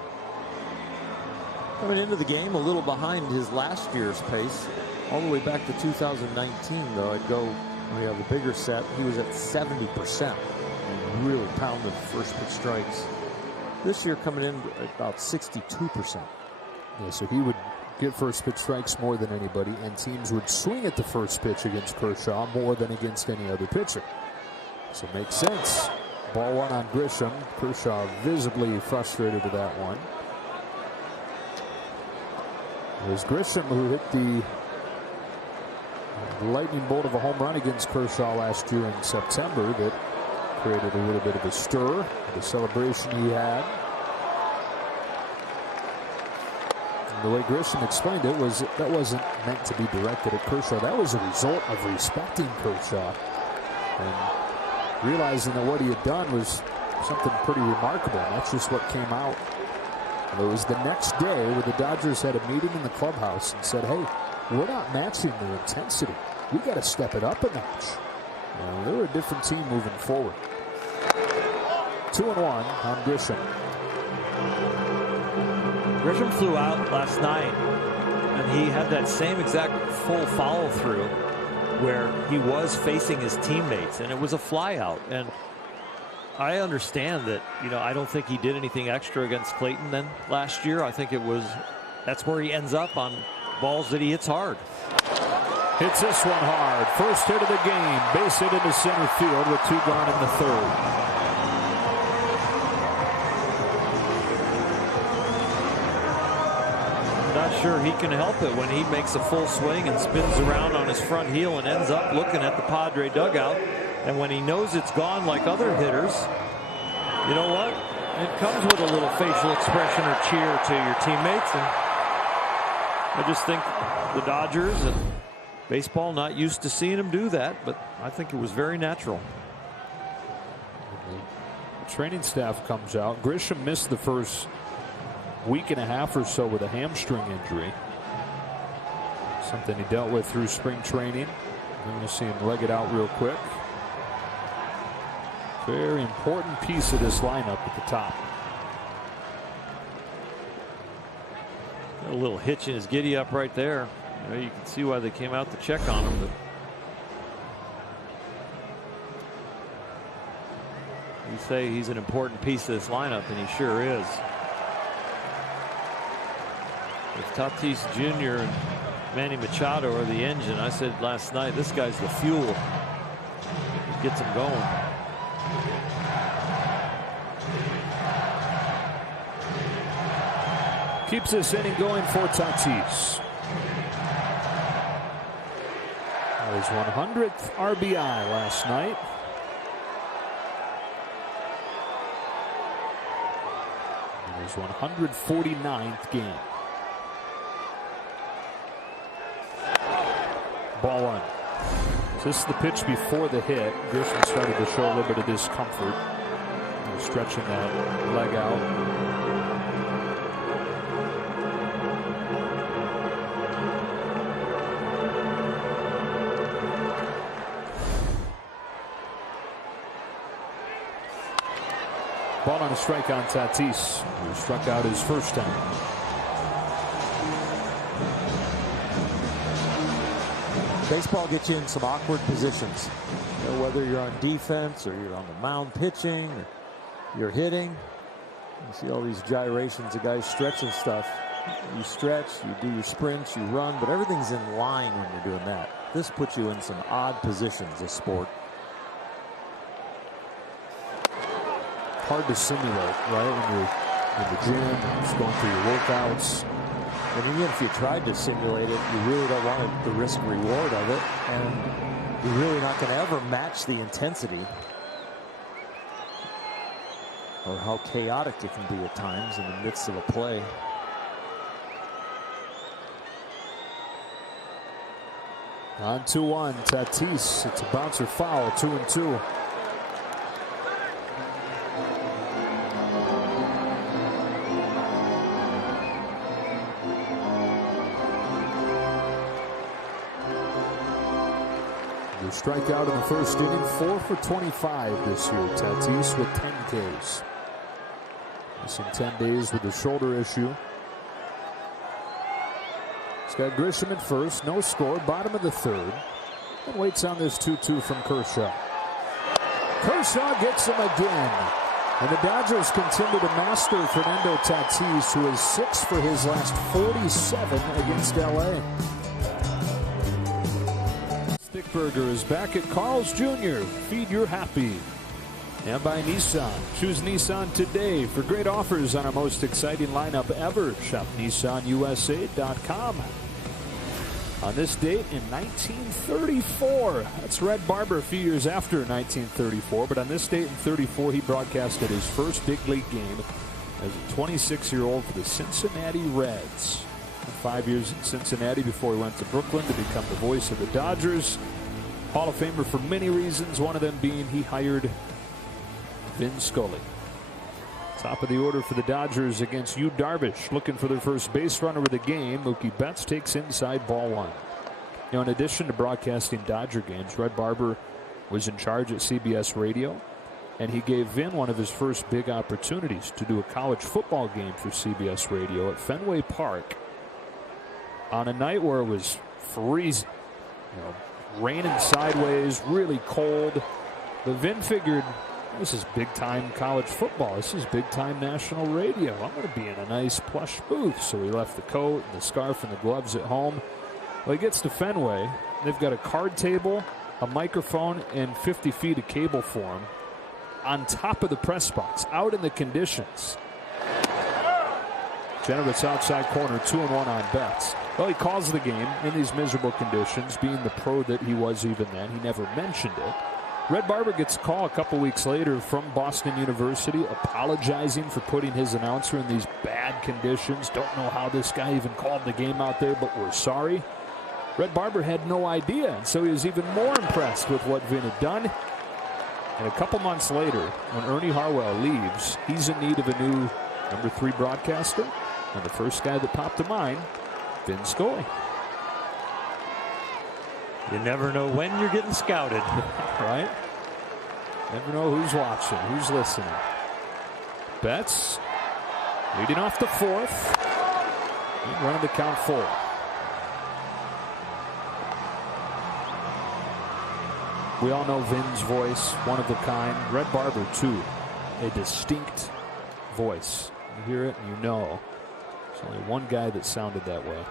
Coming into the game a little behind his last year's pace. All the way back to 2019, though. I'd go, when we have a bigger set, he was at 70%. And really pounded first pitch strikes. This year coming in at about 62%. Yeah, so he would get first pitch strikes more than anybody, and teams would swing at the first pitch against Kershaw more than against any other pitcher. So it makes sense. Ball 1 on Grisham. Kershaw visibly frustrated with that one. It was Grisham who hit the lightning bolt of a home run against Kershaw last year in September that created a little bit of a stir. The celebration he had. And the way Grisham explained it was that wasn't meant to be directed at Kershaw. That was a result of respecting Kershaw and realizing that what he had done was something pretty remarkable. And that's just what came out. And it was the next day where the Dodgers had a meeting in the clubhouse and said, hey, we're not matching the intensity. We got to step it up a notch. They were a different team moving forward. 2-1 on Grisham. Grisham flew out last night, and he had that same exact full follow through where he was facing his teammates, and it was a fly out. And I understand that, I don't think he did anything extra against Clayton then last year. I think that's where he ends up on balls that he hits hard. Hits this one hard. First hit of the game. Base hit into center field with 2 gone in the third. Not sure he can help it when he makes a full swing and spins around on his front heel and ends up looking at the Padre dugout. And when he knows it's gone like other hitters, you know what? It comes with a little facial expression or cheer to your teammates. And I just think the Dodgers and baseball not used to seeing him do that, but I think it was very natural. The training staff comes out. Grisham missed the first week and a half or so with a hamstring injury. Something he dealt with through spring training. We're going to see him leg it out real quick. Very important piece of this lineup at the top. Got a little hitch in his giddy up right there. You can see why they came out to check on him. But you say he's an important piece of this lineup, and he sure is. If Tatis Jr. and Manny Machado are the engine, I said last night, this guy's the fuel. He gets him going. Keeps this inning going for Tatis. His 100th RBI last night. And his 149th game. Ball 1. This is the pitch before the hit. Grisham started to show a little bit of discomfort. He was stretching that leg out. Ball on a strike on Tatis, who struck out his first time. Baseball gets you in some awkward positions. Whether you're on defense or you're on the mound pitching or you're hitting. You see all these gyrations of guys stretching stuff. You stretch, you do your sprints, you run, but everything's in line when you're doing that. This puts you in some odd positions, this sport. Hard to simulate, right? When you're in the gym, just going through your workouts. And even if you tried to simulate it, you really don't want the risk reward of it. And you're really not going to ever match the intensity or how chaotic it can be at times in the midst of a play. On 2-1, Tatis. It's a bouncer foul, 2-2. Strikeout in the first inning, 4 for 25 this year. Tatis with 10 Ks. Missing 10 days with a shoulder issue. He's got Grisham at first, no score, bottom of the third. And waits on this 2-2 from Kershaw. Kershaw gets him again. And the Dodgers continue to master Fernando Tatis, who is 6 for his last 47 against LA. Stickburger is back at Carl's Jr. Feed your happy. And by Nissan. Choose Nissan today for great offers on our most exciting lineup ever. Shop NissanUSA.com. On this date in 1934, that's Red Barber a few years after 1934, but on this date in 34, he broadcasted his first big league game as a 26-year-old for the Cincinnati Reds. 5 years in Cincinnati before he went to Brooklyn to become the voice of the Dodgers. Hall of Famer for many reasons, one of them being he hired Vin Scully. Top of the order for the Dodgers against Darvish, looking for their first base runner of the game. Mookie Betts takes inside ball one. In addition to broadcasting Dodger games, Red Barber was in charge at CBS Radio, and he gave Vin one of his first big opportunities to do a college football game for CBS Radio at Fenway Park on a night where it was freezing, raining sideways, really cold. But Vin figured, this is big-time college football. This is big-time national radio. I'm going to be in a nice plush booth. So he left the coat and the scarf and the gloves at home. Well, he gets to Fenway. They've got a card table, a microphone, and 50 feet of cable for him on top of the press box, out in the conditions. Generous outside corner, 2-1 on Betts. Well, he calls the game in these miserable conditions, being the pro that he was even then. He never mentioned it. Red Barber gets a call a couple weeks later from Boston University apologizing for putting his announcer in these bad conditions. Don't know how this guy even called the game out there, but we're sorry. Red Barber had no idea, and so he was even more impressed with what Vin had done. And a couple months later, when Ernie Harwell leaves, he's in need of a new number 3 broadcaster. And the first guy that popped to mind, Vin Scully. You never know when you're getting scouted. Right? Never know who's watching, who's listening. Betts leading off the 4th. And running to count 4. We all know Vin's voice, one of a kind. Red Barber, too. A distinct voice. You hear it and you know. There's only one guy that sounded that way.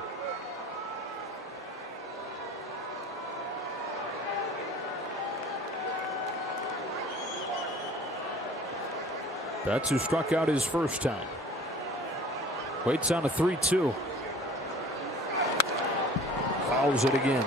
Betts, who struck out his first time. Waits on a 3-2. Fouls it again.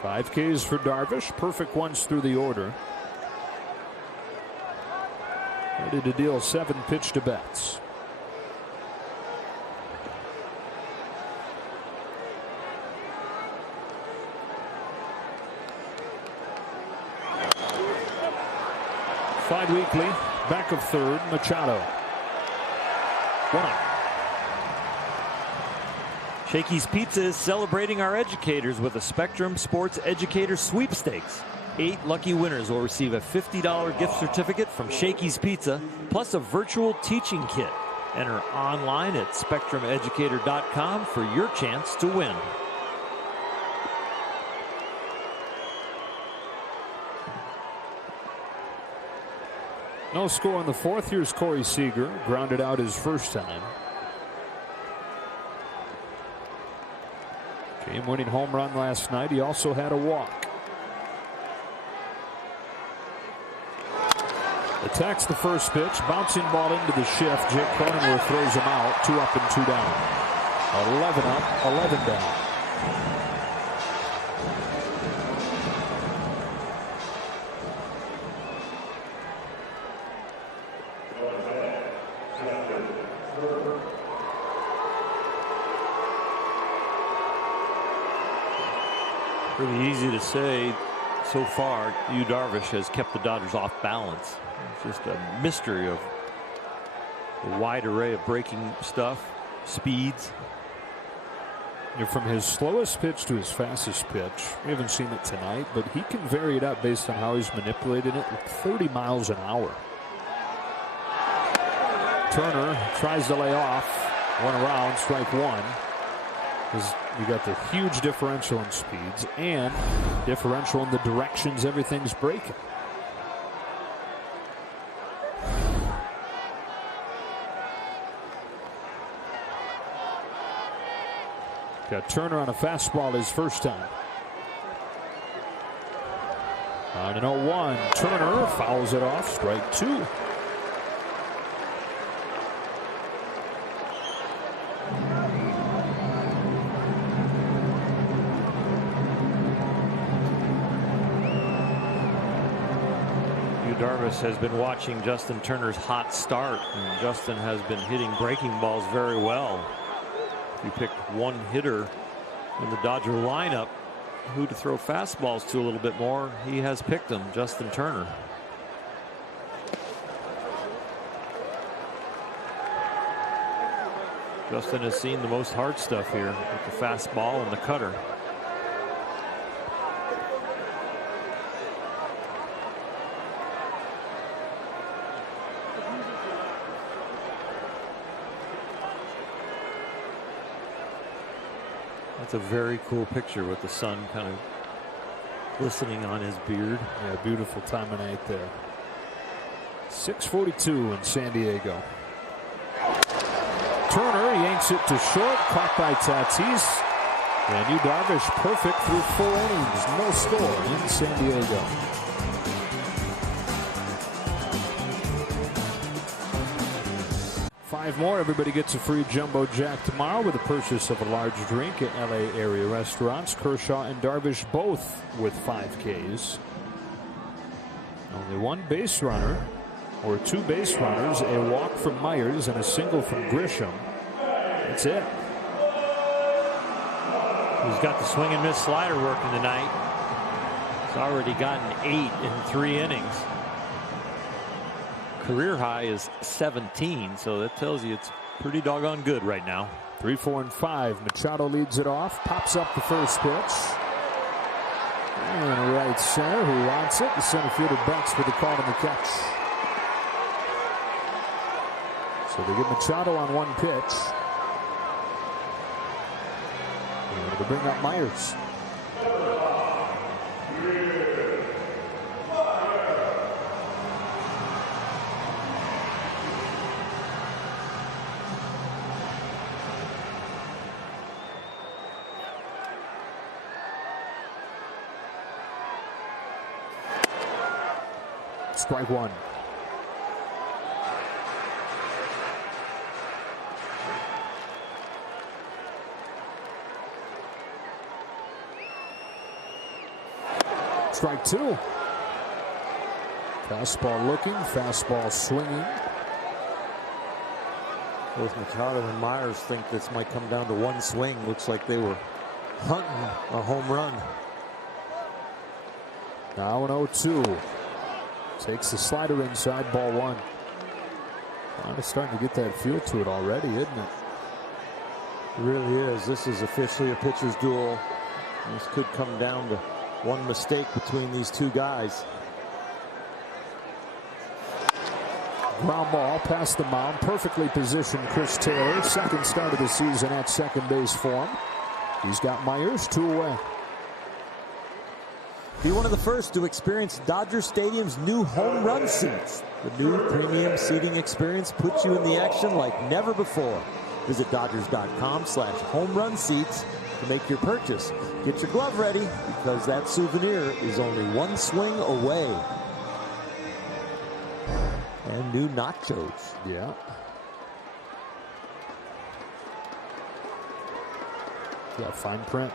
Five Ks for Darvish. Perfect ones through the order. Ready to deal 7 pitch to Betts. Fide Weekly, back of third, Machado. 1 out. Shakey's Pizza is celebrating our educators with a Spectrum Sports Educator Sweepstakes. 8 lucky winners will receive a $50 gift certificate from Shakey's Pizza, plus a virtual teaching kit. Enter online at SpectrumEducator.com for your chance to win. No score in the 4th. Here's Corey Seager, grounded out his first time. Game-winning home run last night. He also had a walk. Attacks the first pitch. Bouncing ball into the shift. Jake Cronenworth throws him out. 2 up and 2 down. 11 up, 11 down. Pretty easy to say so far, Darvish has kept the Dodgers off balance. It's just a mystery of a wide array of breaking stuff, speeds. From his slowest pitch to his fastest pitch, we haven't seen it tonight, but he can vary it up based on how he's manipulating it with 30 miles an hour. Turner tries to lay off, 1 around, strike 1. You got the huge differential in speeds and differential in the directions everything's breaking. Got Turner on a fastball his first time. On an 0-1, Turner fouls it off, strike 2. Darvish has been watching Justin Turner's hot start, and Justin has been hitting breaking balls very well. If you picked one hitter in the Dodger lineup who to throw fastballs to a little bit more, he has picked him, Justin Turner. Justin has seen the most hard stuff here with the fastball and the cutter. That's a very cool picture with the sun kind of glistening on his beard. Yeah, beautiful time of night there. 6:42 in San Diego. Turner yanks it to short, caught by Tatis. And Yu Darvish perfect through 4 innings. No score in San Diego. Five more. Everybody gets a free Jumbo Jack tomorrow with the purchase of a large drink at LA area restaurants. Kershaw and Darvish both with 5Ks. Only one base runner, or 2 base runners, a walk from Myers and a single from Grisham. That's it. He's got the swing and miss slider working tonight. He's already gotten 8 in 3 innings. Career high is 17, so that tells you it's pretty doggone good right now. 3, 4, and 5. Machado leads it off, pops up the first pitch. And right center, who wants it? The center fielder Betts with the call on the catch. So they get Machado on 1 pitch. And to bring up Myers. Strike 1. Strike 2. Fastball looking, fastball swinging. Both Machado and Myers think this might come down to 1 swing. Looks like they were hunting a home run. Now an 0-2. Takes the slider inside, ball 1. It's starting to get that feel to it already, isn't it? It really is. This is officially a pitcher's duel. This could come down to 1 mistake between these 2 guys. Ground ball past the mound. Perfectly positioned Chris Taylor. Second start of the season at second base for him. He's got Myers 2 away. Be one of the first to experience Dodger Stadium's new home run seats. The new premium seating experience puts you in the action like never before. Visit Dodgers.com/home run seats to make your purchase. Get your glove ready because that souvenir is only 1 swing away. And new nachos. Yeah. Yeah, fine print.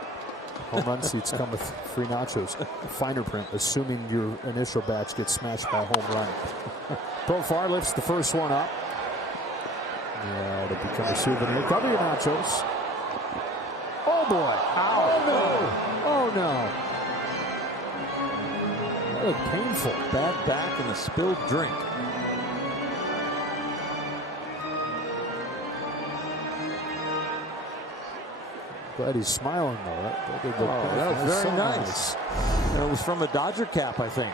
Home run seats come with free nachos. Finer print, assuming your initial batch gets smashed by a home run. Profar lifts the first one up. Yeah, it'll become a souvenir. Cover your nachos. Oh boy. Ow. Oh no. That looked painful. Bad back and a spilled drink. Glad he's smiling though. That was very nice. And it was from a Dodger cap, I think.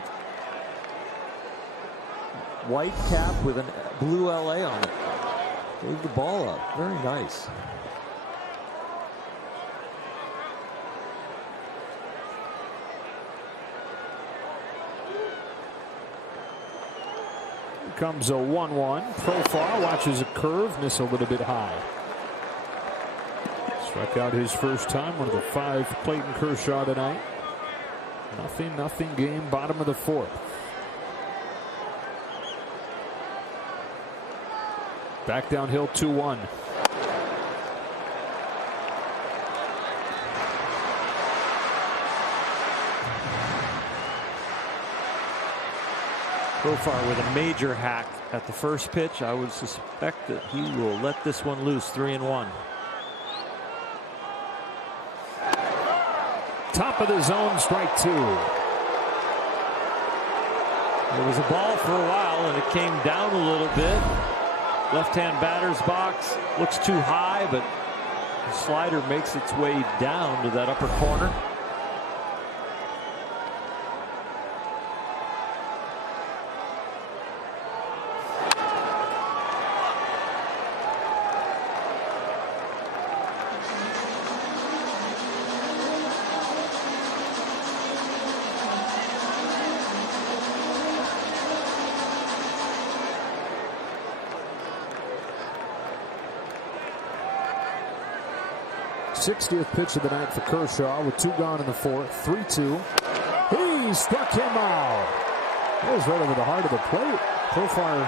White cap with a blue LA on it. Gave the ball up. Very nice. Here comes a 1-1. Profar watches a curve, miss a little bit high. Struck out his first time, one of the 5 Clayton Kershaw tonight. Nothing game, bottom of the fourth. Back downhill 2-1. Profar with a major hack at the first pitch. I would suspect that he will let this one loose. 3-1. Top of the zone, strike 2. There was a ball for a while and it came down a little bit. Left-hand batter's box looks too high, but the slider makes its way down to that upper corner. '60th pitch of the night for Kershaw with 2 gone in the fourth. 3-2. He struck him out. That was right over the heart of the plate. Profar,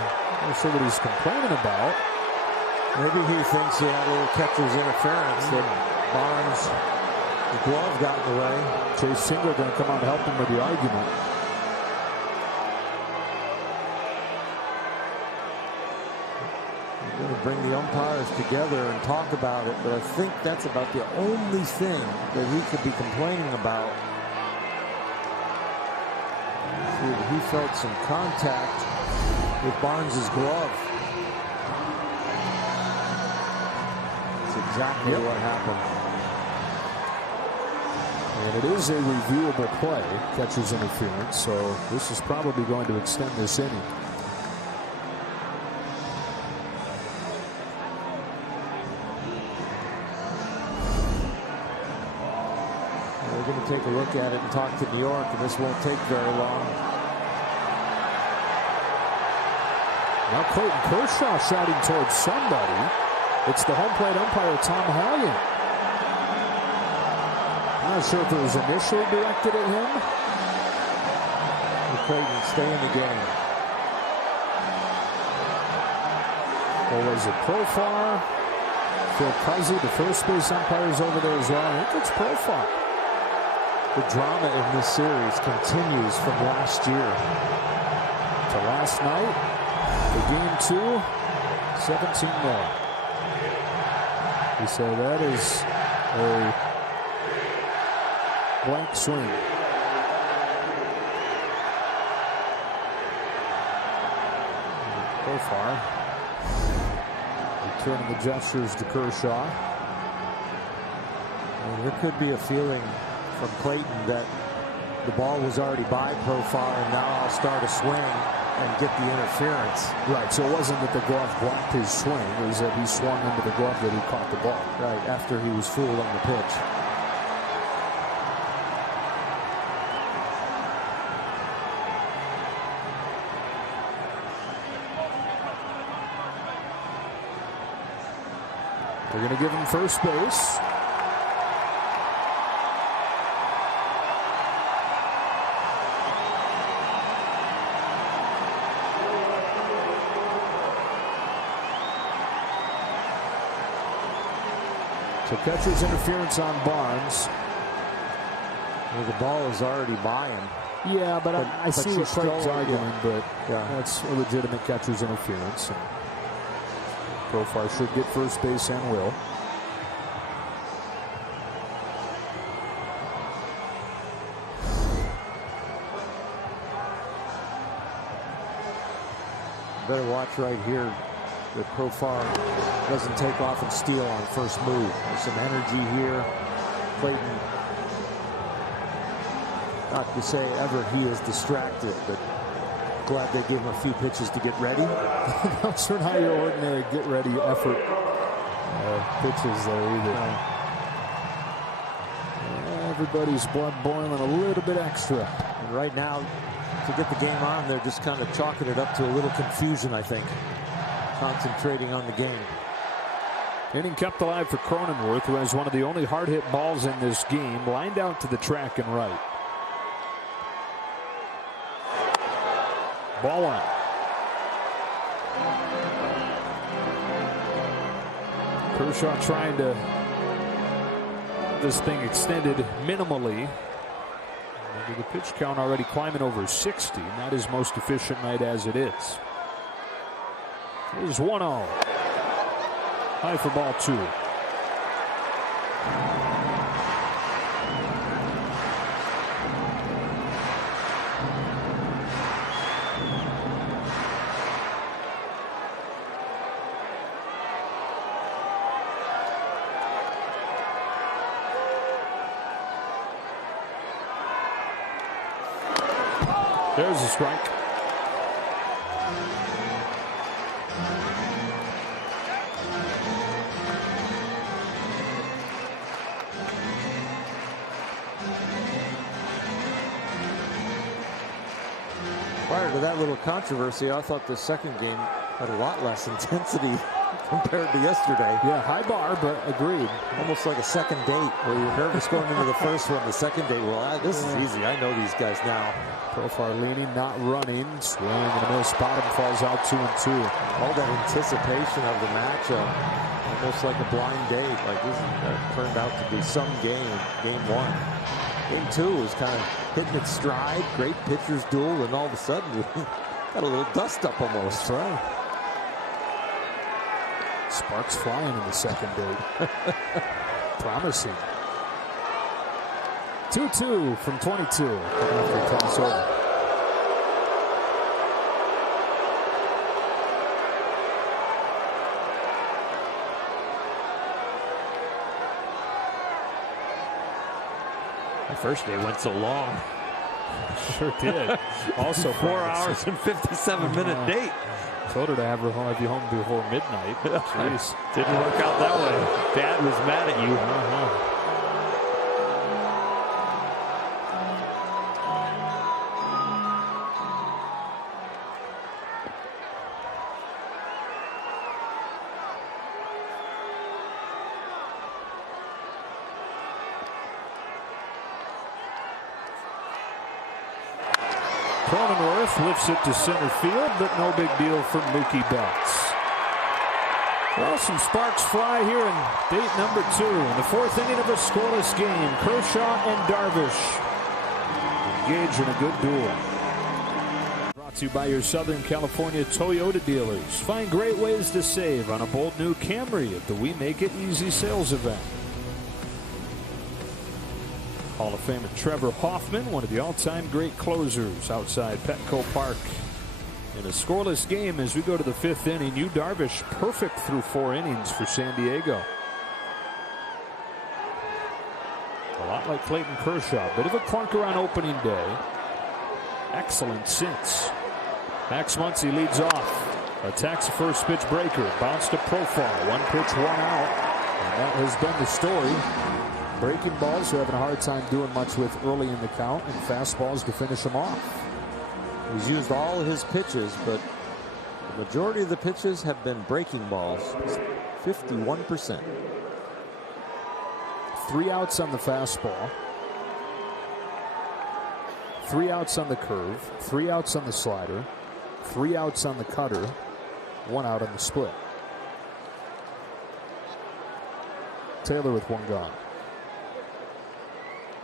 not sure what he's complaining about. Maybe he thinks he had a little catcher's interference, that Barnes, the glove got in the way. Chase Single going to come out and help him with the argument. We're going to bring the umpires together and talk about it, but I think that's about the only thing that he could be complaining about. He felt some contact with Barnes's glove. That's exactly what happened. And it is a reviewable play, catcher's interference, so this is probably going to extend this inning. We're going to take a look at it and talk to New York, and this won't take very long. Now Clayton Kershaw shouting towards somebody. It's the home plate umpire, Tom Hallion. I'm not sure if it was initially directed at him. Clayton, stay in the game. Or was it Profar? Phil Cuzzy, the first base umpire, is over there as well. I think it's Profar. The drama in this series continues from last year to last night. The game 2, 17 more. We say that is a blank swing. Profar returning the gestures to Kershaw. And there could be a feeling from Clayton that the ball was already by Profar, and now I'll start a swing and get the interference. Right, so it wasn't that the glove blocked his swing, it was that he swung into the glove that he caught the ball. Right, after he was fooled on the pitch. They're going to give him first base. So catcher's interference on Barnes. Well, the ball is already by him. Yeah, but I see what Clayton's arguing, but yeah, that's a legitimate catcher's interference. And Profar should get first base and will. Better watch right here that Profar doesn't take off and steal on first move. There's some energy here. Clayton, not to say ever he is distracted, but glad they gave him a few pitches to get ready. Those are not your ordinary get ready effort pitches there either. Everybody's blood boiling a little bit extra. And right now, to get the game on, they're just kind of chalking it up to a little confusion, I think. Concentrating on the game. Inning kept alive for Cronenworth, who has one of the only hard hit balls in this game, lined out to the track and right. Ball one. Kershaw trying to get this thing extended minimally. With the pitch count already climbing over 60, not his most efficient night as it is. Here's 1-0. High for ball two. There's a strike. Prior to that little controversy, I thought the second game had a lot less intensity compared to yesterday. Yeah, high bar, but agreed. Almost like a second date where you're nervous going into the first one. The second date, well, this is easy. I know these guys now. Profar leaning, not running. Swing and a miss. Bottom falls out 2-2. All that anticipation of the matchup, almost like a blind date. Like this turned out to be some game. Game one. Game two was kind of hitting its stride. Great pitchers duel, and all of a sudden, you got a little dust up almost. That's right. Sparks flying in the second date. Promising. 2-2 from 22 after he comes over. The first day went so long. Sure did. Also 4 hours and 57-minute date. Told her to have you home before midnight. Jeez. Didn't work out that way. Dad was mad at you. Cronenworth lifts it to center field, but no big deal for Mookie Betts. Well, some sparks fly here in date number 2 in the 4th inning of a scoreless game. Kershaw and Darvish engage in a good duel. Brought to you by your Southern California Toyota dealers. Find great ways to save on a bold new Camry at the We Make It Easy sales event. Hall of Famer Trevor Hoffman, one of the all-time great closers outside Petco Park. In a scoreless game as we go to the 5th inning, Yu Darvish perfect through 4 innings for San Diego. A lot like Clayton Kershaw. Bit of a clunker on opening day. Excellent since. Max Muncy leads off. Attacks the first pitch breaker. Bounce to Profar. 1 pitch, 1 out. And that has been the story. Breaking balls are having a hard time doing much with early in the count, and fastballs to finish them off. He's used all of his pitches, but the majority of the pitches have been breaking balls. 51%. 3 outs on the fastball. 3 outs on the curve. 3 outs on the slider. 3 outs on the cutter. 1 out on the split. Taylor with 1 gone.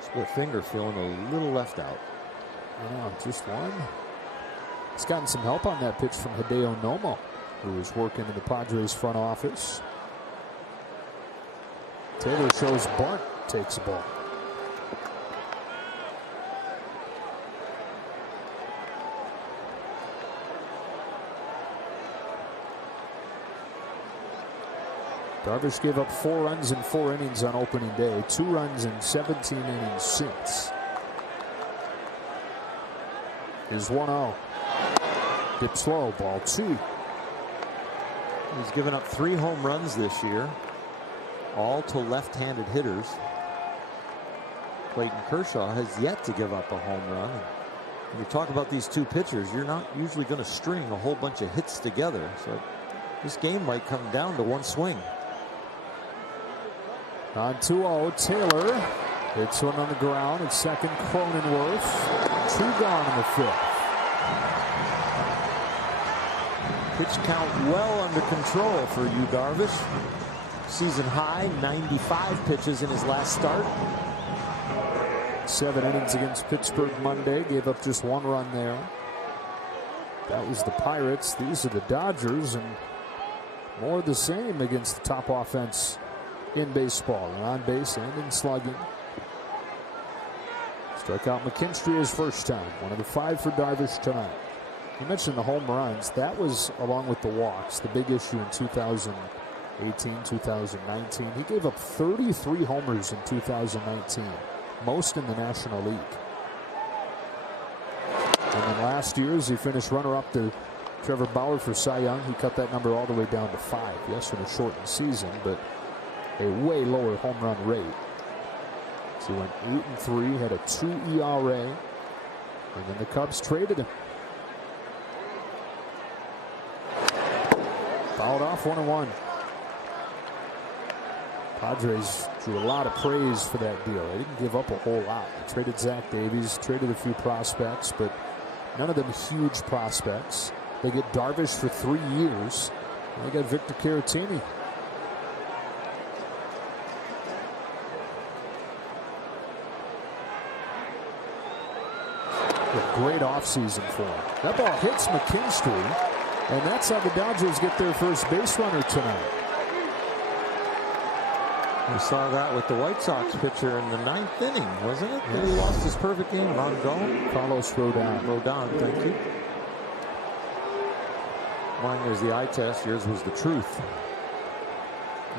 Split finger feeling a little left out. Yeah, just 1. He's gotten some help on that pitch from Hideo Nomo, who is working in the Padres front office. Taylor shows bunt, takes the ball. Darvish gave up 4 runs in 4 innings on opening day, 2 runs in 17 innings since. Here's 1-0. Dip slow, ball 2. He's given up 3 home runs this year, all to left-handed hitters. Clayton Kershaw has yet to give up a home run. When you talk about these 2 pitchers, you're not usually going to string a whole bunch of hits together. So this game might come down to 1 swing. On 2-0, Taylor hits one on the ground. At second, Cronenworth. 2 gone in the 5th. Pitch count well under control for you, Darvish. Season high, 95 pitches in his last start. 7 innings against Pittsburgh Monday. Gave up just 1 run there. That was the Pirates. These are the Dodgers, and more of the same against the top offense in baseball. And on base and in slugging. Struck out McKinstry his first time. One of the 5 for Darvish tonight. You mentioned the home runs. That was, along with the walks, the big issue in 2018, 2019. He gave up 33 homers in 2019, most in the National League. And then last year, as he finished runner-up to Trevor Bauer for Cy Young, he cut that number all the way down to 5. Yes, in a shortened season, but a way lower home run rate. So he went 8-3, had a 2 ERA, and then the Cubs traded him. Fouled off 1-1. Padres drew a lot of praise for that deal. They didn't give up a whole lot. They traded Zach Davies, traded a few prospects, but none of them huge prospects. They get Darvish for 3 years. They got Victor Caratini. A great offseason for him. That ball hits McKinstry. And that's how the Dodgers get their first base runner tonight. We saw that with the White Sox pitcher in the 9th inning, wasn't it? Yeah. He lost his perfect game. Rondon. Carlos Rodon. Rodon, thank you. Mine was the eye test. Yours was the truth.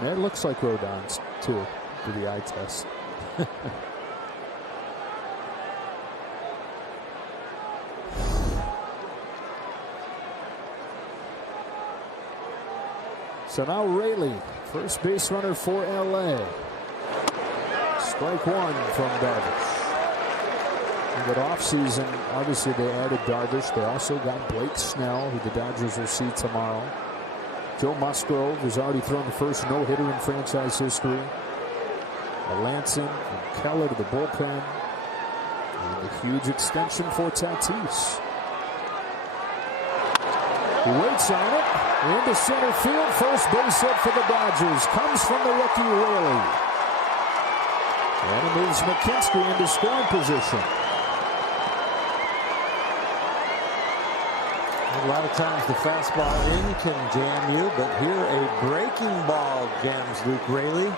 Yeah, it looks like Rodon's, too, for the eye test. So now Raley, first base runner for LA. Strike 1 from Darvish. In that offseason, obviously they added Darvish. They also got Blake Snell, who the Dodgers will see tomorrow. Joe Musgrove has already thrown the first no-hitter in franchise history. Melanson and Keller to the bullpen. And a huge extension for Tatis. He waits on it. Into center field. First base hit for the Dodgers. Comes from the rookie Raley. And he moves McKinstry into scoring position. A lot of times the fastball in can jam you, but here a breaking ball jams Luke Raley.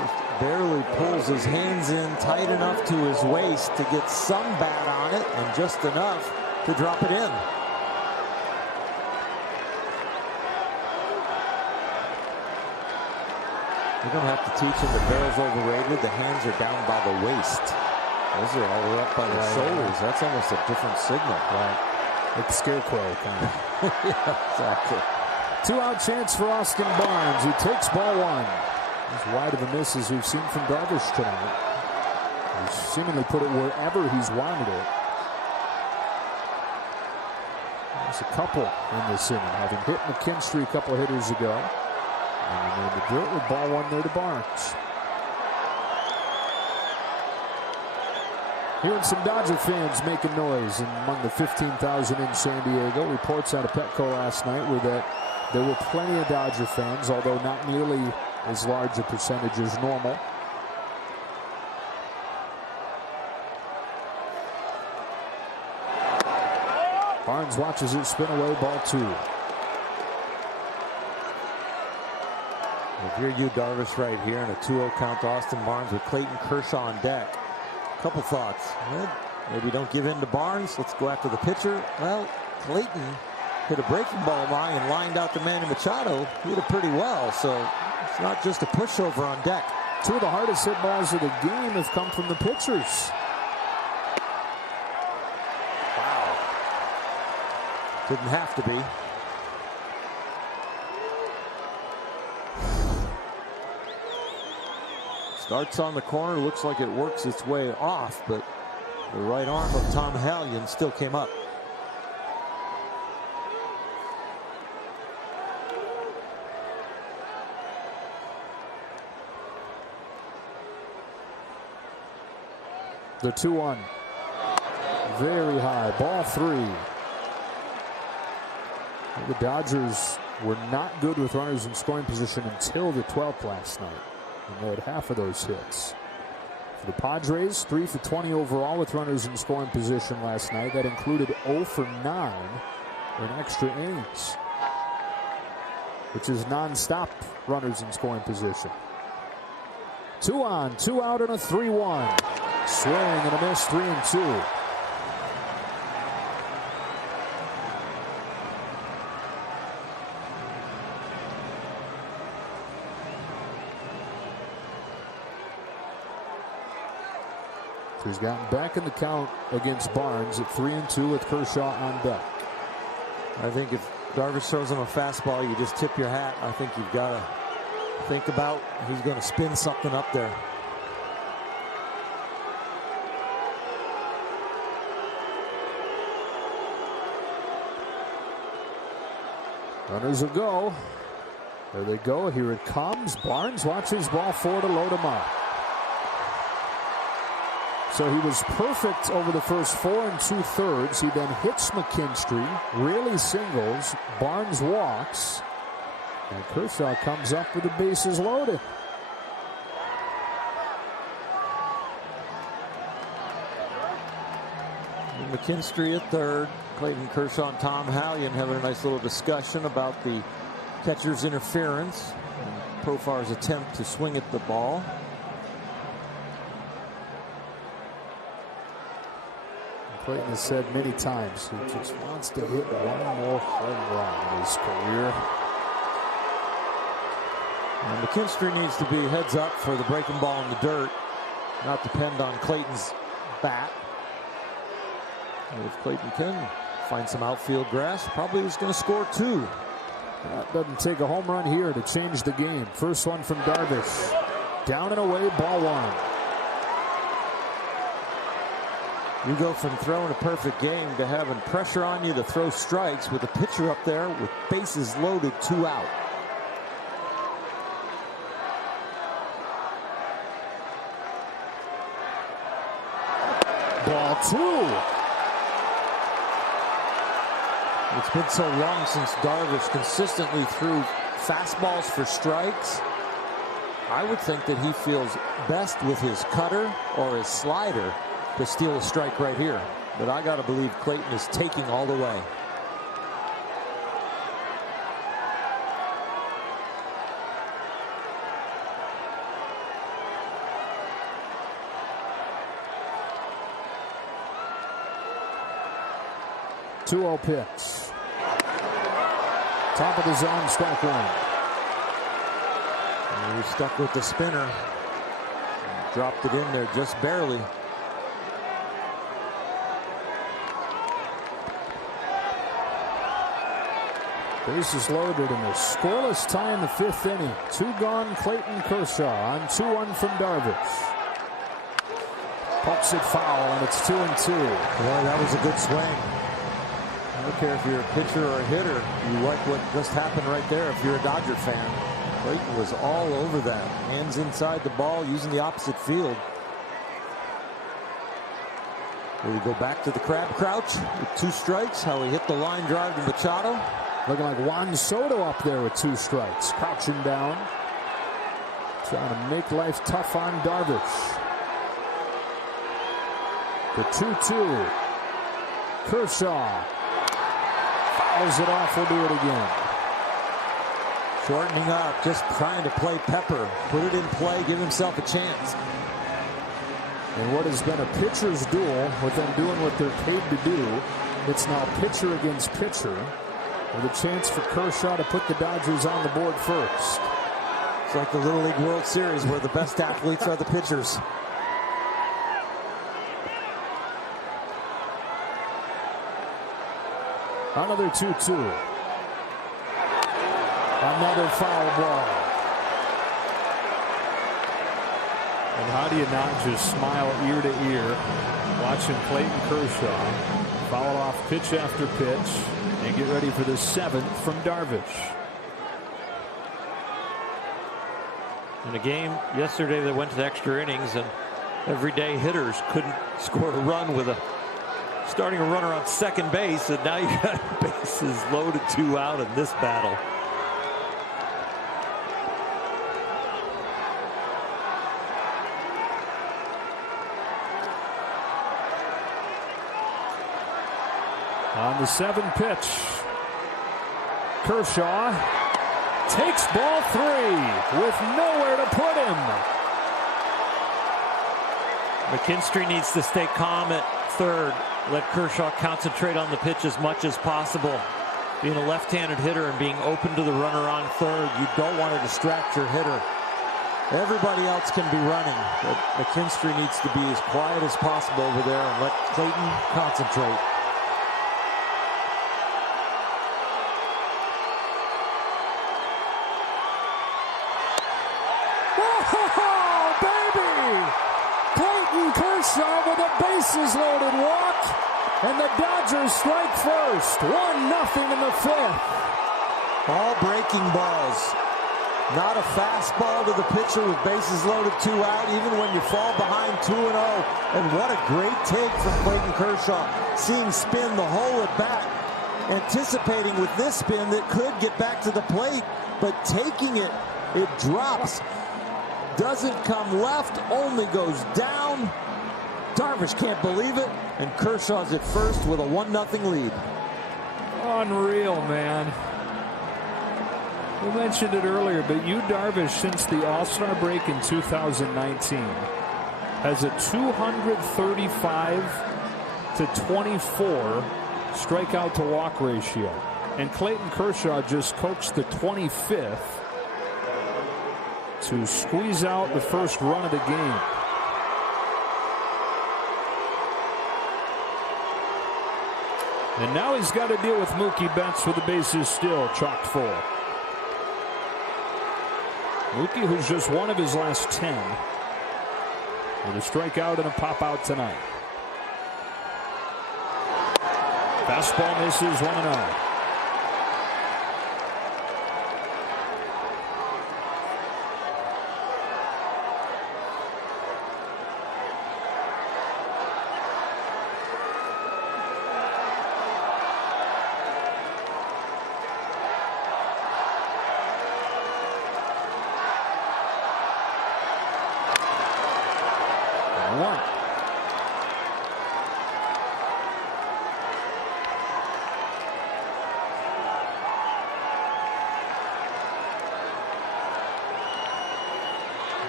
Just barely pulls his hands in tight enough to his waist to get some bat on it, and just enough to drop it in. You don't have to teach him that barrel's overrated. The hands are down by the waist. Those are all the way up by the shoulders. That's almost a different signal. Right. Like the scarecrow kind of. Yeah, exactly. 2-out chance for Austin Barnes. He takes ball 1. As wide of a miss as we've seen from Darvish tonight. He's seemingly put it wherever he's wanted it. There's a couple in this inning, having hit McKinstry a couple hitters ago. And they do it with ball 1 there to Barnes. Hearing some Dodger fans making noise among the 15,000 in San Diego. Reports out of Petco last night were that there were plenty of Dodger fans, although not nearly as large a percentage as normal. Barnes watches it spin away, ball 2. If you're you, Darvish, right here in a 2-0 count to Austin Barnes with Clayton Kersh on deck. Couple thoughts. Maybe don't give in to Barnes. Let's go after the pitcher. Well, Clayton hit a breaking ball by and lined out the Manny Machado. He hit it pretty well, so it's not just a pushover on deck. 2 of the hardest hit balls of the game have come from the pitchers. Wow. Didn't have to be. Starts on the corner, looks like it works its way off, but the right arm of Tom Hallion still came up. The 2-1. Very high. Ball 3. The Dodgers were not good with runners in scoring position until the 12th last night, and they had half of those hits. For the Padres, 3 for 20 overall with runners in scoring position last night. That included 0 for 9 in extra innings, which is nonstop runners in scoring position. 2 on, 2 out, and a 3-1. Swing and a miss, 3-2. He's gotten back in the count against Barnes at 3-2 with Kershaw on deck. I think if Darvish throws him a fastball, you just tip your hat. I think you've got to think about he's going to spin something up there. Runners will go. There they go. Here it comes. Barnes watches ball 4 to load him up. So he was perfect over the first 4 2/3. He then hits McKinstry, really singles. Barnes walks, and Kershaw comes up with the bases loaded. McKinstry at third. Clayton Kershaw and Tom Hallion having a nice little discussion about the catcher's interference and Profar's attempt to swing at the ball. Clayton has said many times he just wants to hit one more home run in his career. And McKinstry needs to be heads up for the breaking ball in the dirt, not depend on Clayton's bat. And if Clayton can find some outfield grass, probably he's going to score 2. That doesn't take a home run here to change the game. First one from Darvish. Down and away, ball 1. You go from throwing a perfect game to having pressure on you to throw strikes with a pitcher up there with bases loaded, 2 out. Ball 2. It's been so long since Darvish consistently threw fastballs for strikes. I would think that he feels best with his cutter or his slider to steal a strike right here. But I got to believe Clayton is taking all the way. Two-0 pitch. Top of the zone, strike 1. And he stuck with the spinner. Dropped it in there just barely. Bases loaded in a scoreless tie in the 5th inning. 2 gone, Clayton Kershaw on 2-1 from Darvish. Pokes it foul, and it's 2-2. Boy, that was a good swing. I don't care if you're a pitcher or a hitter. You like what just happened right there if you're a Dodger fan. Clayton was all over that. Hands inside the ball, using the opposite field. Will he go back to the crab crouch with 2 strikes? How he hit the line drive to Machado? Looking like Juan Soto up there with 2 strikes. Crouching down. Trying to make life tough on Darvish. The 2-2. Kershaw. Fouls it off. We'll do it again. Shortening up. Just trying to play pepper. Put it in play. Give himself a chance. And what has been a pitcher's duel with them doing what they're paid to do, it's now pitcher against pitcher, with a chance for Kershaw to put the Dodgers on the board first. It's like the Little League World Series where the best athletes are the pitchers. Another 2-2. Another foul ball. And how do you not just smile ear to ear watching Clayton Kershaw foul off pitch after pitch and get ready for the 7th from Darvish. In a game yesterday that went to extra innings, and everyday hitters couldn't score a run with a starting a runner on second base, and now you got bases loaded, 2 out in this battle. On the 7th pitch, Kershaw takes ball 3 with nowhere to put him. McKinstry needs to stay calm at third. Let Kershaw concentrate on the pitch as much as possible. Being a left-handed hitter and being open to the runner on third, You don't want to distract your hitter. Everybody else can be running, but McKinstry needs to be as quiet as possible over there and let Clayton concentrate. Oh, baby! Clayton Kershaw with a bases-loaded walk, and the Dodgers strike first. 1-0 in the 5th. All breaking balls. Not a fastball to the pitcher with bases loaded, 2 out, even when you fall behind 2-0. And what a great take from Clayton Kershaw. Seeing spin the whole at bat, anticipating with this spin that could get back to the plate, but taking it, it drops. Doesn't come left, only goes down. Darvish can't believe it, and Kershaw's at first with a 1-0 lead. Unreal, man. We mentioned it earlier, but Darvish, since the All-Star break in 2019, has a 235-24 strikeout to walk ratio. And Clayton Kershaw just coaxed the 25th to squeeze out the first run of the game. And now he's got to deal with Mookie Betts with the bases still chalked full. Mookie, who's just one of his last 10, with a strikeout and a pop-out tonight. Fastball misses, 1-0.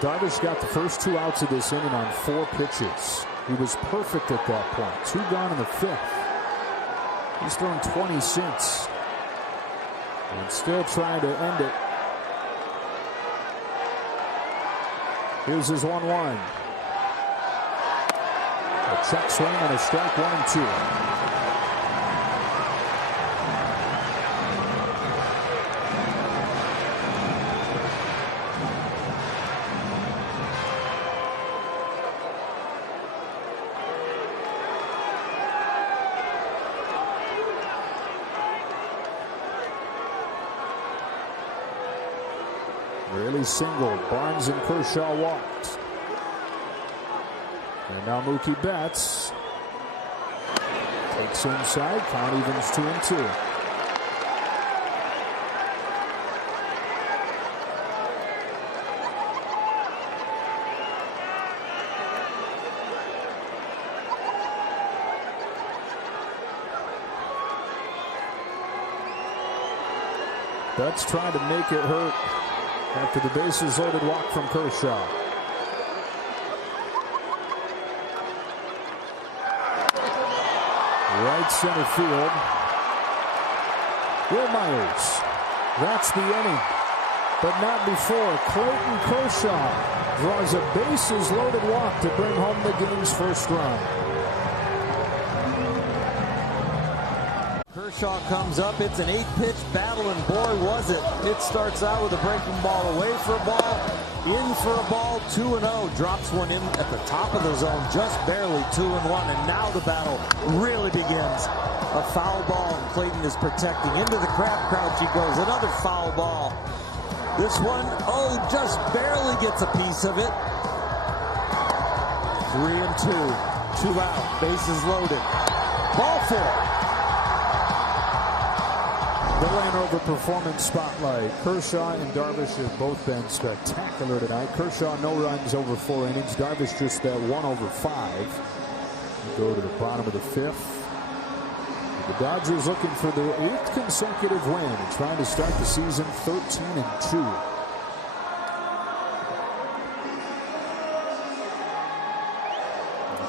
Darvish got the first 2 outs of this inning on 4 pitches. He was perfect at that point. 2 gone in the 5th. He's thrown 20 since. And still trying to end it. Here's his 1-1. A check swing and a strike, 1-2. Really singled. Barnes and Kershaw walked. And now Mookie Betts takes inside. Count evens 2-2. Betts trying to make it hurt after the bases loaded walk from Kershaw. Right center field. Will Myers. That's the inning. But not before. Clayton Kershaw draws a bases loaded walk to bring home the game's first run. Kershaw comes up. It's an 8-pitch battle, and boy, was it. It starts out with a breaking ball away for a ball, in for a ball, 2-0. Drops one in at the top of the zone, just barely 2-1, and now the battle really begins. A foul ball, and Clayton is protecting. Into the crab crouch he goes. Another foul ball. This one, just barely gets a piece of it. 3-2. 2 out. Bases loaded. Ball 4. The Landover Performance Spotlight. Kershaw and Darvish have both been spectacular tonight. Kershaw no runs over 4 innings. Darvish just that 1 over 5. We go to the bottom of the 5th. The Dodgers looking for their 8th consecutive win and trying to start the season 13-2.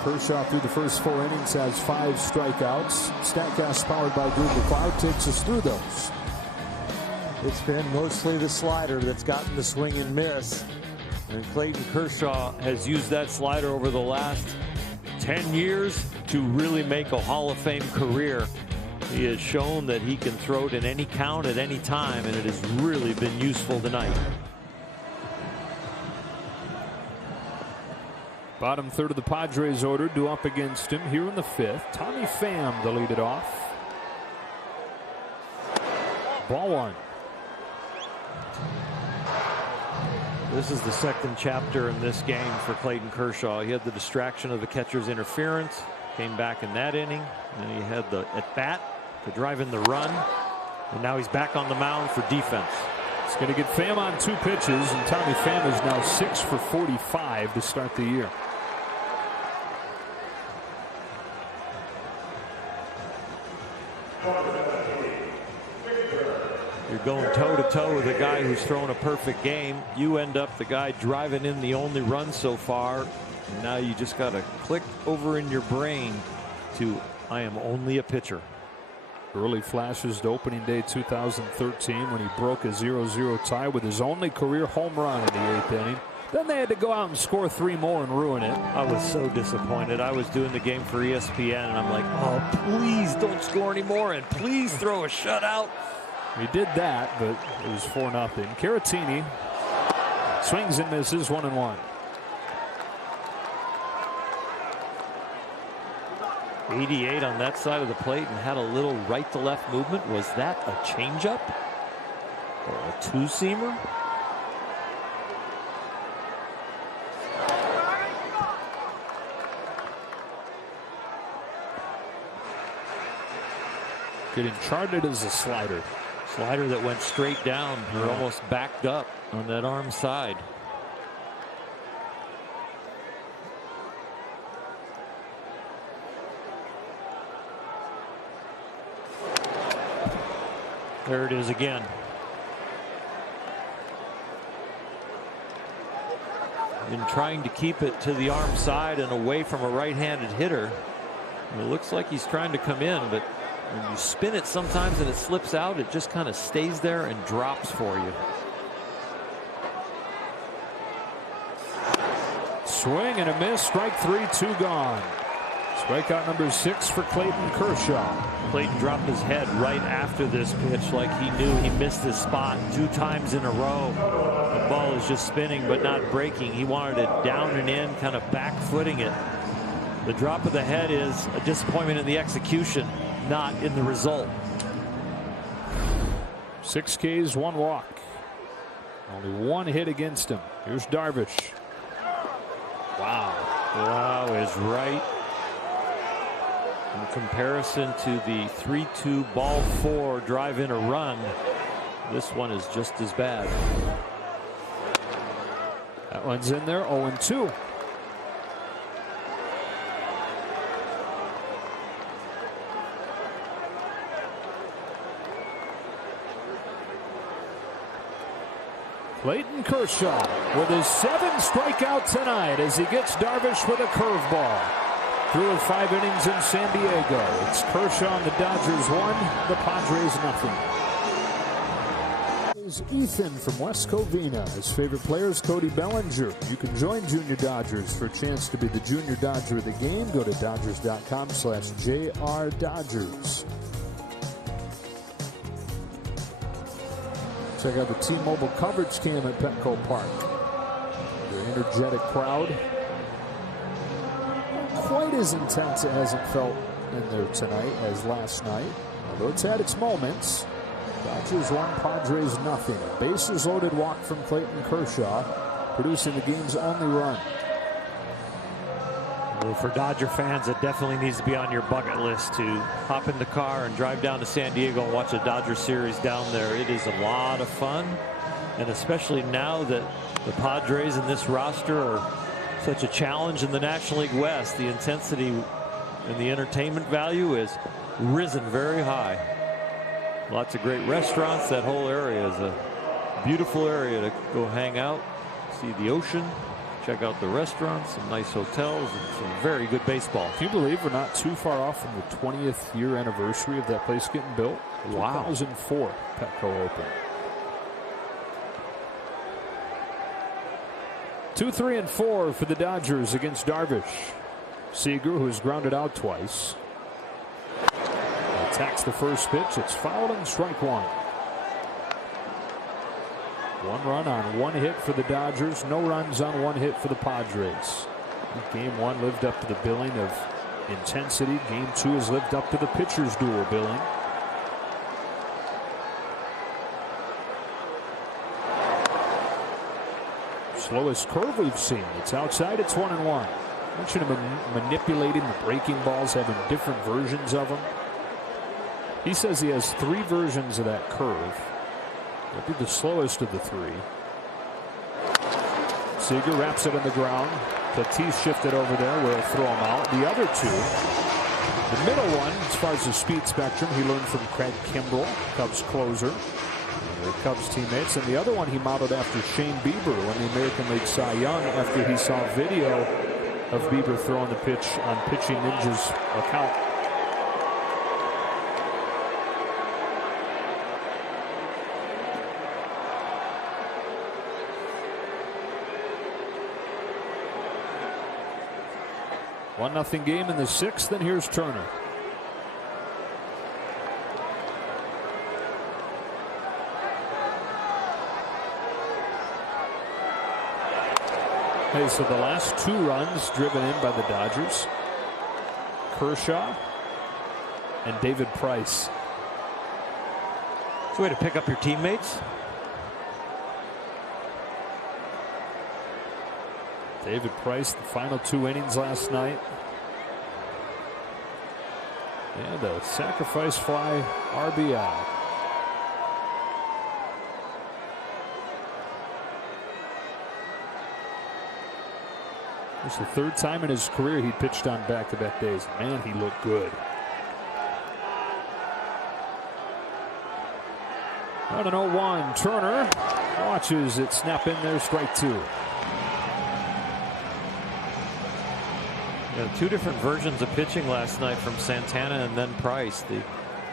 Kershaw through the first 4 innings has 5 strikeouts. Statcast powered by Google Cloud takes us through those. It's been mostly the slider that's gotten the swing and miss. And Clayton Kershaw has used that slider over the last 10 years to really make a Hall of Fame career. He has shown that he can throw it in any count at any time, and it has really been useful tonight. Bottom third of the Padres order due up against him here in the 5th. Tommy Pham to lead it off. Ball 1. This is the second chapter in this game for Clayton Kershaw. He had the distraction of the catcher's interference, came back in that inning, and he had the at-bat to drive in the run, and now he's back on the mound for defense. It's going to get Pham on 2 pitches, and Tommy Pham is now 6 for 45 to start the year. You're going toe-to-toe with a guy who's thrown a perfect game. You end up the guy driving in the only run so far. And now you just got to click over in your brain to, I am only a pitcher. Early flashes to opening day 2013 when he broke a 0-0 tie with his only career home run in the 8th inning. Then they had to go out and score 3 more and ruin it. I was so disappointed. I was doing the game for ESPN, and I'm like, oh, please don't score anymore, and please throw a shutout. He did that, but it was 4-0. Caratini swings and misses 1-1. 88 on that side of the plate and had a little right to left movement. Was that a changeup or a 2-seamer? Getting charted as a slider. Slider that went straight down or almost backed up on that arm side. There it is again. In trying to keep it to the arm side and away from a right-handed hitter. It looks like he's trying to come in, but when you spin it sometimes and it slips out, it just kind of stays there and drops for you. Swing and a miss. Strike 3, 2 gone. Strikeout number 6 for Clayton Kershaw. Clayton dropped his head right after this pitch like he knew he missed his spot 2 times in a row. The ball is just spinning but not breaking. He wanted it down and in, kind of back footing it. The drop of the head is a disappointment in the execution, not in the result. 6 Ks, 1 walk. Only 1 hit against him. Here's Darvish. Wow. Wow is right. In comparison to the 3-2 ball 4 drive in a run, this one is just as bad. That one's in there, 0-2. Clayton Kershaw with his 7th strikeout tonight as he gets Darvish with a curveball. Through 5 innings in San Diego. It's Kershaw and the Dodgers 1, the Padres nothing. Is Ethan from West Covina. His favorite player is Cody Bellinger. You can join Junior Dodgers for a chance to be the Junior Dodger of the game. Go to Dodgers.com/JRDodgers. Check out the T-Mobile coverage cam at Petco Park. The energetic crowd. Quite as intense it hasn't felt in there tonight as last night, although it's had its moments. Dodgers 1, Padres nothing. Bases loaded walk from Clayton Kershaw, producing the game's only run. Well, for Dodger fans, it definitely needs to be on your bucket list to hop in the car and drive down to San Diego and watch a Dodger series down there. It is a lot of fun, and especially now that the Padres in this roster are such a challenge in the National League West. The intensity and the entertainment value is risen very high. Lots of great restaurants. That whole area is a beautiful area to go hang out, see the ocean, check out the restaurants, some nice hotels, and some very good baseball. Can you believe we're not too far off from the 20th year anniversary of that place getting built? Wow. 2004 Petco opened. 2, 3, and 4 for the Dodgers against Darvish. Seager, who's grounded out twice, attacks the first pitch. It's fouled and strike one. 1 run on 1 hit for the Dodgers. No runs on 1 hit for the Padres. Game 1 lived up to the billing of intensity. Game 2 has lived up to the pitcher's duel billing. Slowest curve we've seen. It's outside. It's 1-1. I mentioned him manipulating the breaking balls, having different versions of them. He says he has 3 versions of that curve. That'd be the slowest of the 3. Seager wraps it in the ground. Tatis shifted over there. We'll throw him out. The other 2, the middle one, as far as the speed spectrum, he learned from Craig Kimbrell, Cubs closer, the Cubs teammates. And the other one he modeled after Shane Bieber when the American League Cy Young, after he saw video of Bieber throwing the pitch on Pitching Ninja's account. One nothing game in the 6th, and here's Turner. Okay, so the last 2 runs driven in by the Dodgers. Kershaw and David Price. It's a way to pick up your teammates. David Price, the final 2 innings last night. And a sacrifice fly RBI. It's the 3rd time in his career he pitched on back-to-back days. Man, he looked good. Out an 0-1. Turner watches it snap in there, strike 2. Yeah, 2 different versions of pitching last night from Santana and then Price.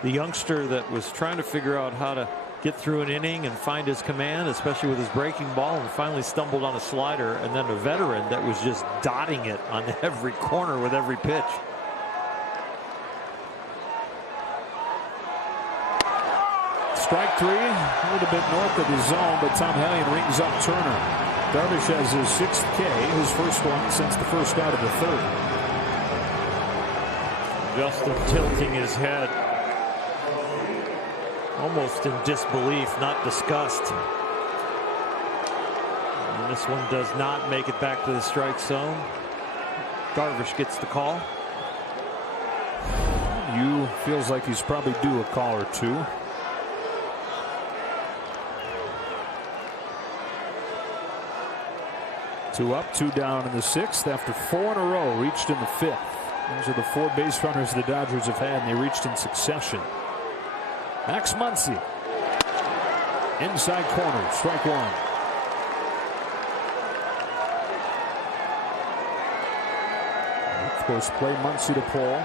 The youngster that was trying to figure out how to get through an inning and find his command, especially with his breaking ball, and finally stumbled on a slider, and then a veteran that was just dotting it on every corner with every pitch. Strike 3, a little bit north of the zone, but Tom Hellion rings up Turner. Darvish has his 6th K, his first one since the first out of the 3rd. Justin tilting his head, almost in disbelief, not disgust. And this one does not make it back to the strike zone. Darvish gets the call. Yu feels like he's probably due a call or 2. Two up, 2 down in the 6th after 4 in a row, reached in the 5th. Those are the 4 base runners the Dodgers have had, and they reached in succession. Max Muncy. Inside corner, strike 1. Of course, play Muncy to pull.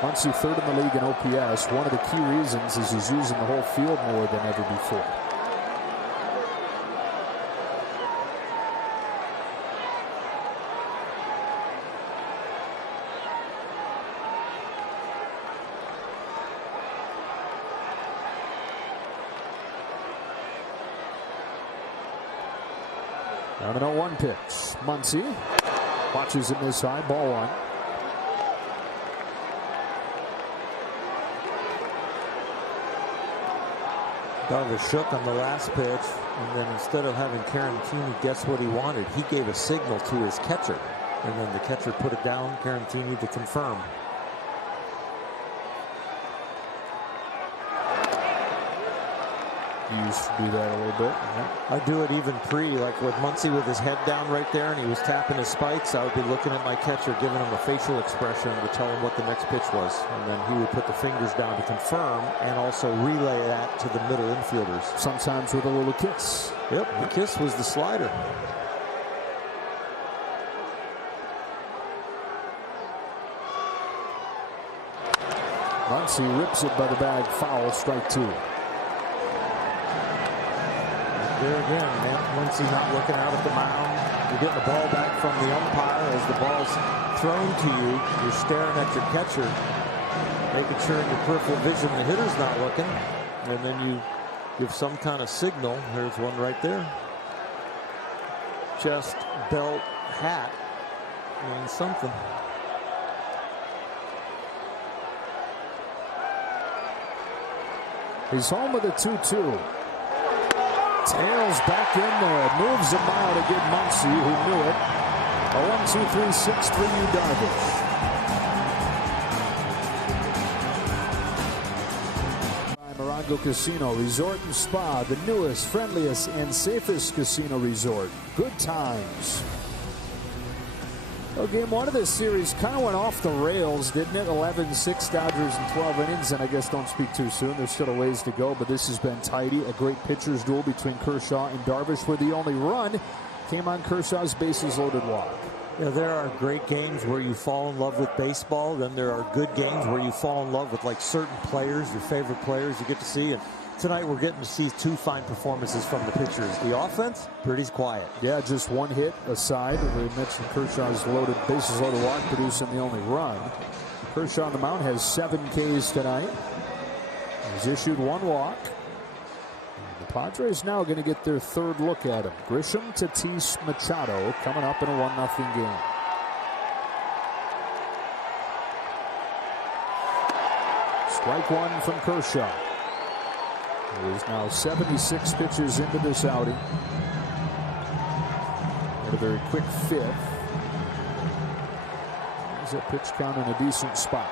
Muncy 3rd in the league in OPS. One of the key reasons is he's using the whole field more than ever before. Down an 0-1 pitch. Muncy watches it this high, ball 1. Darvish shook on the last pitch, and then instead of having Karen Keeney guess what he wanted, he gave a signal to his catcher. And then the catcher put it down, Carantini, to confirm. He used to do that a little bit. Yeah. I do it even like with Muncy with his head down right there and he was tapping his spikes. I would be looking at my catcher, giving him a facial expression to tell him what the next pitch was. And then he would put the fingers down to confirm and also relay that to the middle infielders. Sometimes with a little kiss. Yep, the kiss was the slider. Muncy rips it by the bag, foul, strike 2. There again, Muncy not looking out at the mound. You're getting the ball back from the umpire as the ball's thrown to you. You're staring at your catcher, making sure in your peripheral vision the hitter's not looking. And then you give some kind of signal. There's one right there. Chest, belt, hat means something. He's home with a 2-2. Tails back in there, moves a mile to get Muncy, who knew it. A 1-2-3-6 for you, Darvish. Morongo Casino Resort and Spa, the newest, friendliest, and safest casino resort. Good times. Well, game 1 of this series kind of went off the rails, didn't it? 11-6 Dodgers in 12 innings, and I guess don't speak too soon. There's still a ways to go, but this has been tidy. A great pitcher's duel between Kershaw and Darvish, where the only run came on Kershaw's bases-loaded walk. Yeah, there are great games where you fall in love with baseball. Then there are good games where you fall in love with like certain players, your favorite players you get to see. And tonight we're getting to see 2 fine performances from the pitchers. The offense, pretty quiet. Yeah, just 1 hit aside. We mentioned Kershaw's bases-loaded walk, producing the only run. Kershaw on the mound has 7 Ks tonight. He's issued 1 walk. The Padres now going to get their 3rd look at him. Grisham, Tatis, Machado coming up in a 1-0 game. Strike 1 from Kershaw. He is now 76 pitches into this outing. And a very quick 5th. There's that pitch count in a decent spot.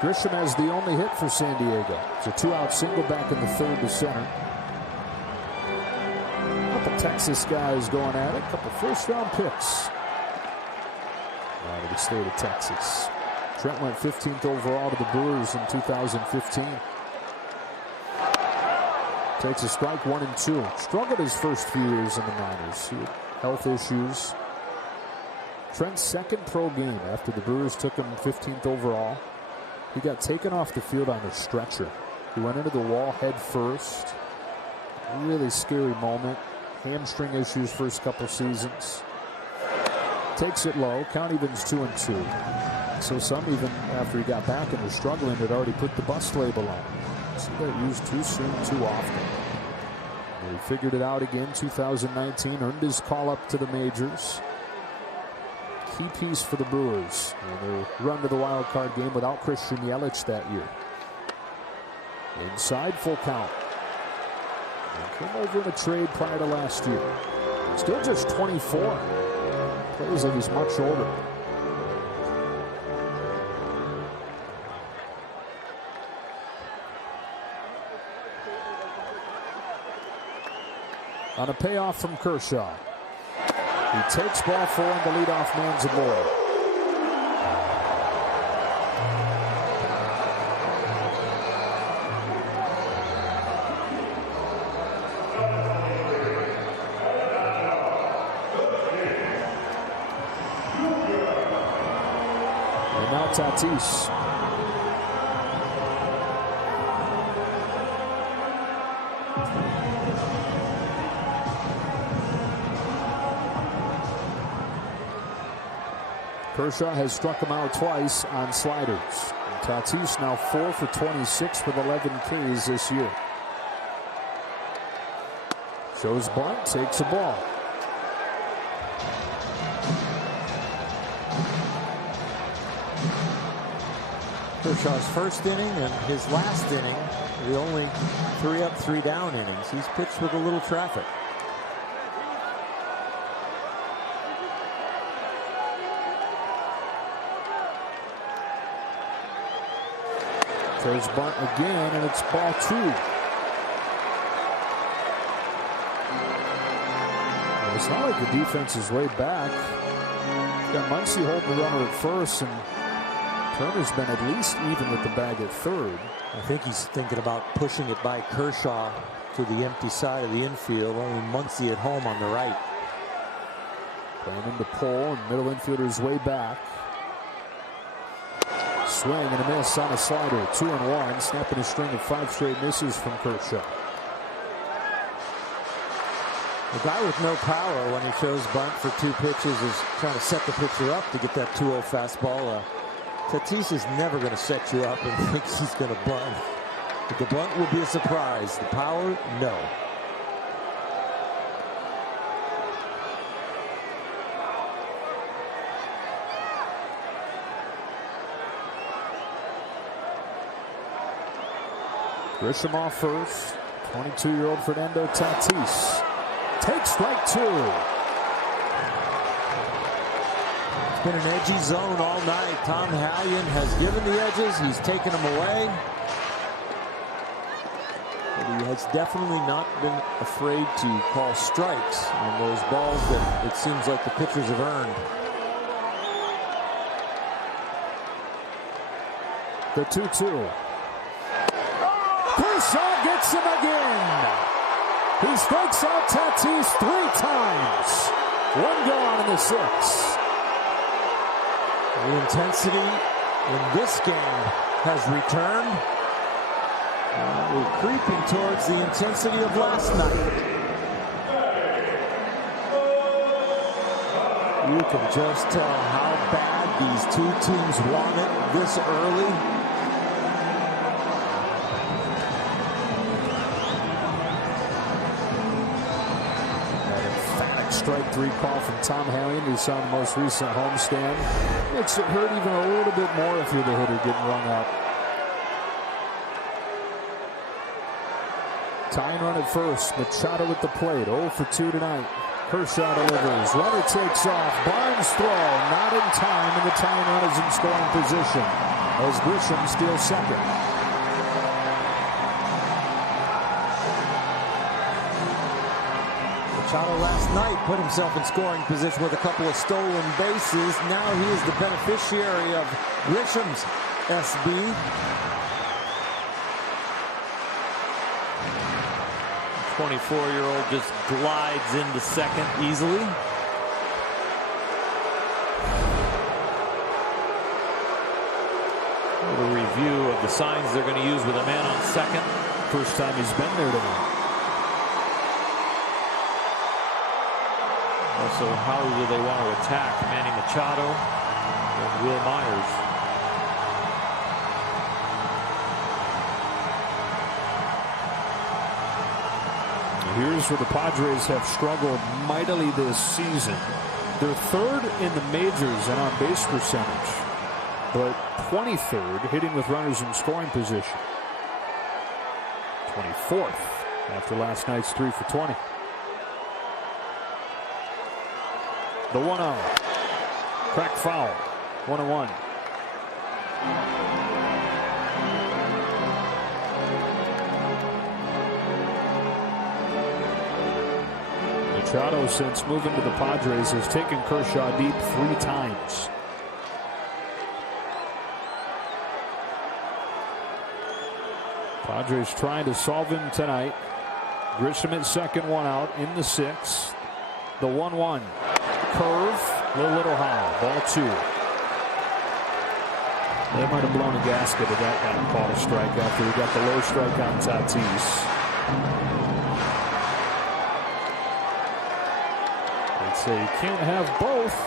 Grisham has the only hit for San Diego. It's a 2-out single back in the 3rd to center. A couple Texas guys going at it. A couple first-round picks out of the state of Texas. Trent went 15th overall to the Brewers in 2015. Takes a strike 1 and 2. Struggled his first few years in the minors. He had health issues. Trent's 2nd pro game after the Brewers took him 15th overall. He got taken off the field on a stretcher. He went into the wall head first. Really scary moment. Hamstring issues first couple seasons. Takes it low. Count evens 2 and 2. So some even after he got back and was struggling had already put the bust label on. See that used too soon, too often. And he figured it out again 2019. Earned his call up to the majors. Key piece for the Brewers in their run to the wild card game without Christian Yelich that year. Inside, full count. And came over in a trade prior to last year. Still just 24. Plays like he's much older. On a payoff from Kershaw. He takes ball 4 and the leadoff man's aboard. And now Tatis. Kershaw has struck him out twice on sliders. And Tatis now 4 for 26 with 11 Ks this year. Shows bunt, takes a ball. Kershaw's first inning and his last inning, the only 3 up, 3 down innings. He's pitched with a little traffic. Throws bunt again, and it's ball 2. It's not like the defense is way back. Got Muncy holding the runner at first, and Turner's been at least even with the bag at third. I think he's thinking about pushing it by Kershaw to the empty side of the infield. Only Muncy at home on the right. Playing into pole, and middle infielder's way back. Swing and a miss on a slider. 2-1, snapping a string of 5 straight misses from Kershaw. The guy with no power when he shows bunt for 2 pitches is trying to set the pitcher up to get that 2-0 fastball. Tatis is never going to set you up and think he's going to bunt. But the bunt will be a surprise. The power, no. Grisham off first. 22-year-old Fernando Tatis takes strike 2. It's been an edgy zone all night. Tom Hallion has given the edges. He's taken them away. But he has definitely not been afraid to call strikes on those balls that it seems like the pitchers have earned. The 2-2. Kershaw gets him again. He strikes out Tatis 3 times. 1 gone in the 6th. The intensity in this game has returned. We're creeping towards the intensity of last night. You can just tell how bad these 2 teams want it this early. Strike 3 call from Tom Hallion, who saw the most recent homestand. Makes it hurt even a little bit more if you're the hitter getting rung up. Tying run at first. Machado at the plate. 0 for 2 tonight. Kershaw delivers. Runner takes off. Barnes throw. Not in time, and the tying run is in scoring position as Grisham steals second. Machado last night put himself in scoring position with a couple of stolen bases. Now he is the beneficiary of Grisham's SB. The 24-year-old just glides into second easily. A review of the signs they're going to use with a man on second. First time he's been there tonight. Also, how do they want to attack Manny Machado and Will Myers? Here's where the Padres have struggled mightily this season. They're 3rd in the majors in on-base percentage, but 23rd hitting with runners in scoring position. 24th after last night's 3 for 20. The 1-0. Crack foul. 1-1. Machado, since moving to the Padres, has taken Kershaw deep 3 times. Padres trying to solve him tonight. Grisham at second, 1 out in the 6th. The 1-1. Curve, a little high. Ball 2. They might have blown a gasket if that got called a strike after we got the low strike on Tatis. They'd say you can't have both.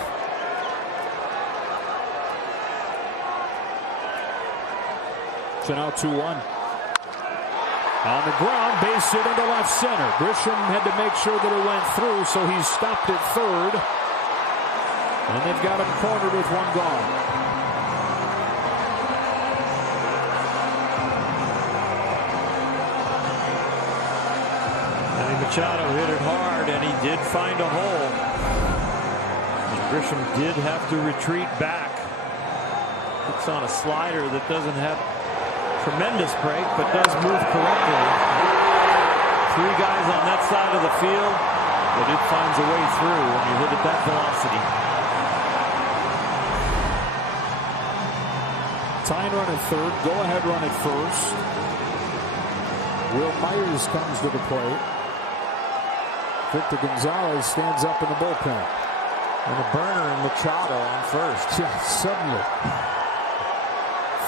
So now 2-1. On the ground, base hit into left center. Grisham had to make sure that it went through, so he's stopped at third. And they've got him cornered with 1 gone. Machado hit it hard, and he did find a hole. And Grisham did have to retreat back. It's on a slider that doesn't have tremendous break, but does move correctly. 3 guys on that side of the field, but it finds a way through when you hit at that velocity. Tying run at third, go ahead run at first. Will Myers comes to the plate. Victor Gonzalez stands up in the bullpen. And a burner in Machado on first. Yeah, suddenly.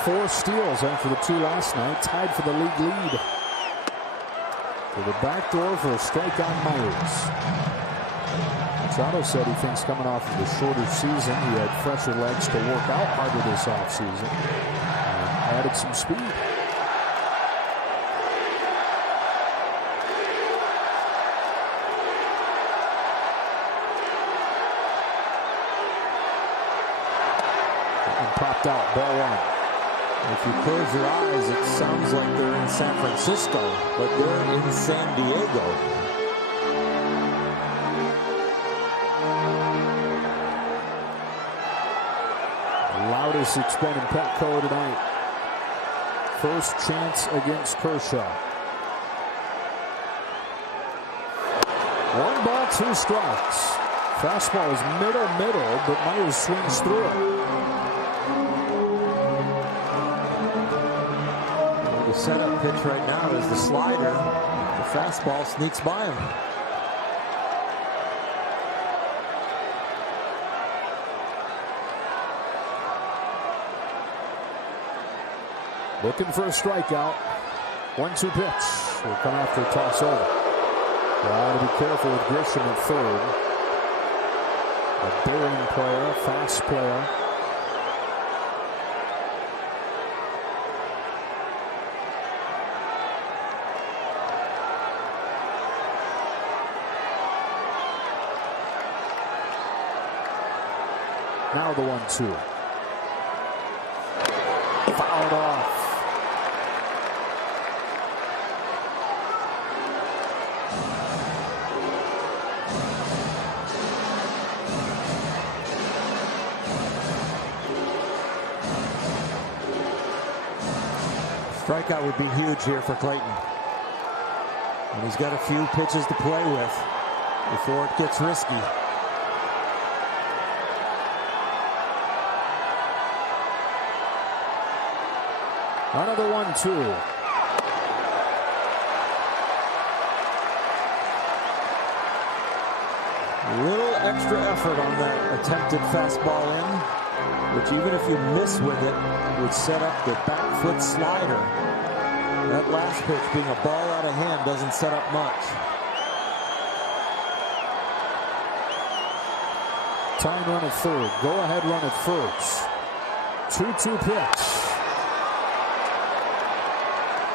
4 steals after the 2 last night, tied for the league lead. To the back door for a strike on Myers. Machado said he thinks coming off of the shorter season, he had fresher legs to work out harder this offseason. Added some speed. And popped out, ball 1. If you close your eyes, it sounds like they're in San Francisco, but they're in San Diego. Loudest it's been in Petco tonight. First chance against Kershaw. 1 ball, 2 strikes. Fastball is middle, but Myers swings through it. The setup pitch right now is the slider. The fastball sneaks by him. Looking for a strikeout. 1-2 pitch. Will come after a toss over. Got to be careful with Grisham at third. A daring player, fast player. Now the 1-2. Fouled off. Strikeout would be huge here for Clayton. And he's got a few pitches to play with before it gets risky. Another 1-2. A little extra effort on that attempted fastball in, which even if you miss with it, would set up the back foot slider. That last pitch being a ball out of hand doesn't set up much. Tying run at third. Go ahead run at first. 2-2 pitch.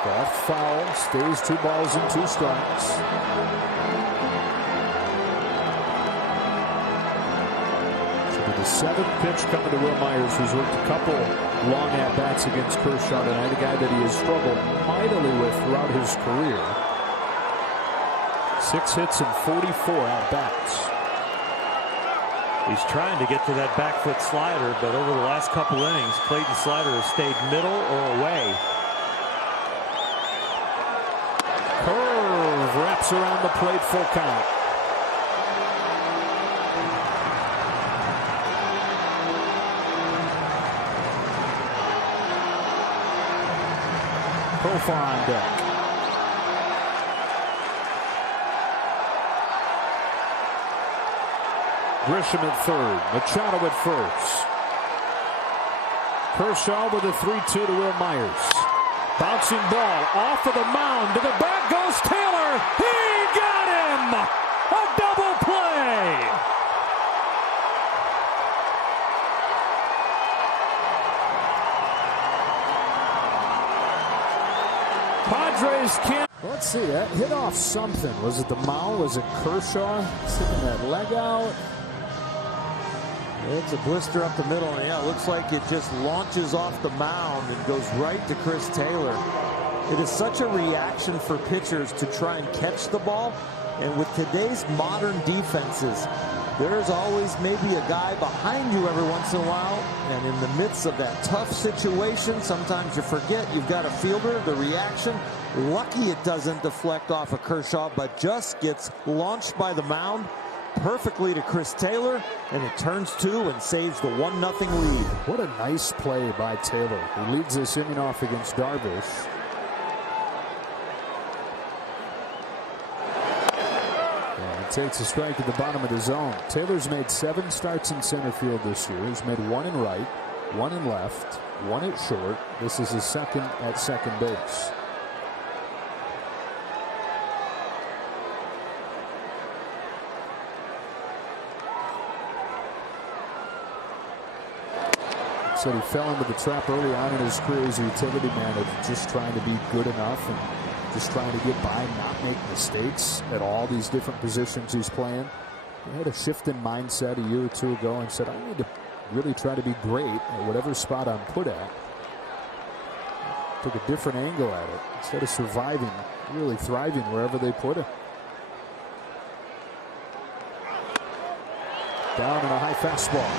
That foul stays 2 balls and 2 strikes. So with the 7th pitch coming to Will Myers, who's worked a couple long at-bats against Kershaw tonight, a guy that he has struggled mightily with throughout his career. 6 hits and 44 at-bats. He's trying to get to that back foot slider, but over the last couple innings, Clayton's slider has stayed middle or away. Curve wraps around the plate, full count. Profar on deck. Grisham at third. Machado at first. Kershaw with a 3-2 to Will Myers. Bouncing ball off of the mound. To the back goes Taylor. He got him! A double play! Padres can't. Let's see, that hit off something. Was it the mound? Was it Kershaw sticking that leg out? It's a blister up the middle, and yeah, it looks like it just launches off the mound and goes right to Chris Taylor. It is such a reaction for pitchers to try and catch the ball And with today's modern defenses, there's always maybe a guy behind you every once in a while. And in the midst of that tough situation, sometimes you forget you've got a fielder. The reaction, lucky it doesn't deflect off of Kershaw, but just gets launched by the mound perfectly to Chris Taylor, and it turns 2 and saves the 1-0 lead. What a nice play by Taylor, who leads this inning off against Darvish. Takes a strike at the bottom of the zone. Taylor's made 7 starts in center field this year. He's made 1 in right, 1 in left, 1 at short. This is his second at second base. Said he fell into the trap early on in his career as a utility man of just trying to be good enough and just trying to get by, not make mistakes at all these different positions he's playing. He had a shift in mindset a year or 2 ago and said, I need to really try to be great at whatever spot I'm put at. Took a different angle at it. Instead of surviving, really thriving wherever they put him. Down and a high fastball.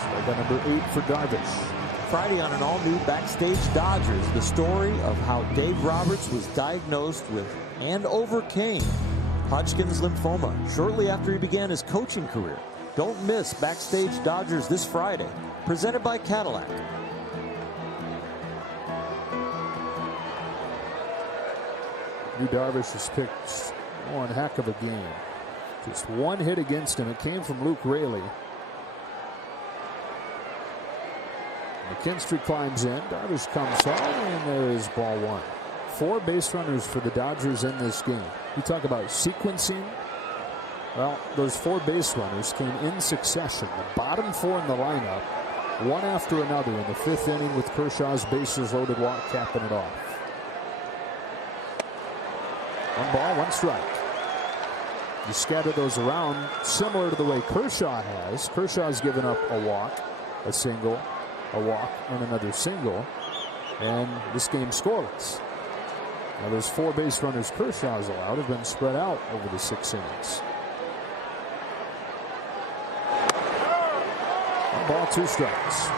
Strike number 8 for Darvish. Friday on an all-new Backstage Dodgers, the story of how Dave Roberts was diagnosed with and overcame Hodgkin's lymphoma shortly after he began his coaching career. Don't miss Backstage Dodgers this Friday, presented by Cadillac. Darvish has pitched one heck of a game. Just 1 hit against him. It came from Luke Raley. McKinstry climbs in. Darvish comes home, and there is ball 1. 4 base runners for the Dodgers in this game. You talk about sequencing. Well, those 4 base runners came in succession. The bottom 4 in the lineup, one after another in the 5th inning with Kershaw's bases loaded walk capping it off. 1 ball, 1 strike. You scatter those around similar to the way Kershaw has. Kershaw's given up a walk, a single, a walk, and another single, and this game scoreless. Now those 4 base runners Kershaw's allowed have been spread out over the 6 innings. 1 ball, 2 strikes.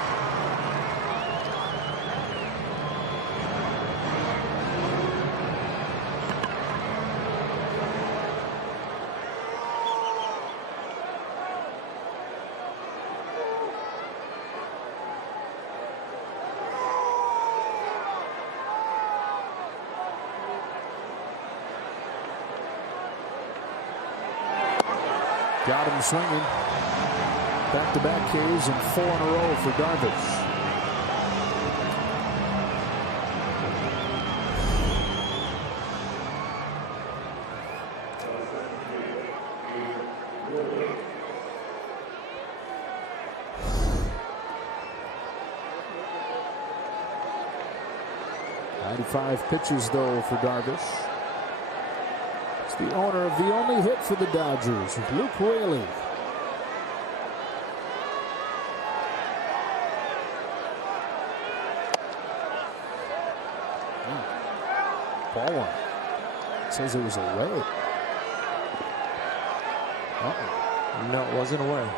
Got him swinging. Back-to-back Ks and 4 in a row for Darvish. .95 pitches though for Darvish. The owner of the only hit for the Dodgers, Luke Raley. Ball 1. It says it was away. No, it wasn't away.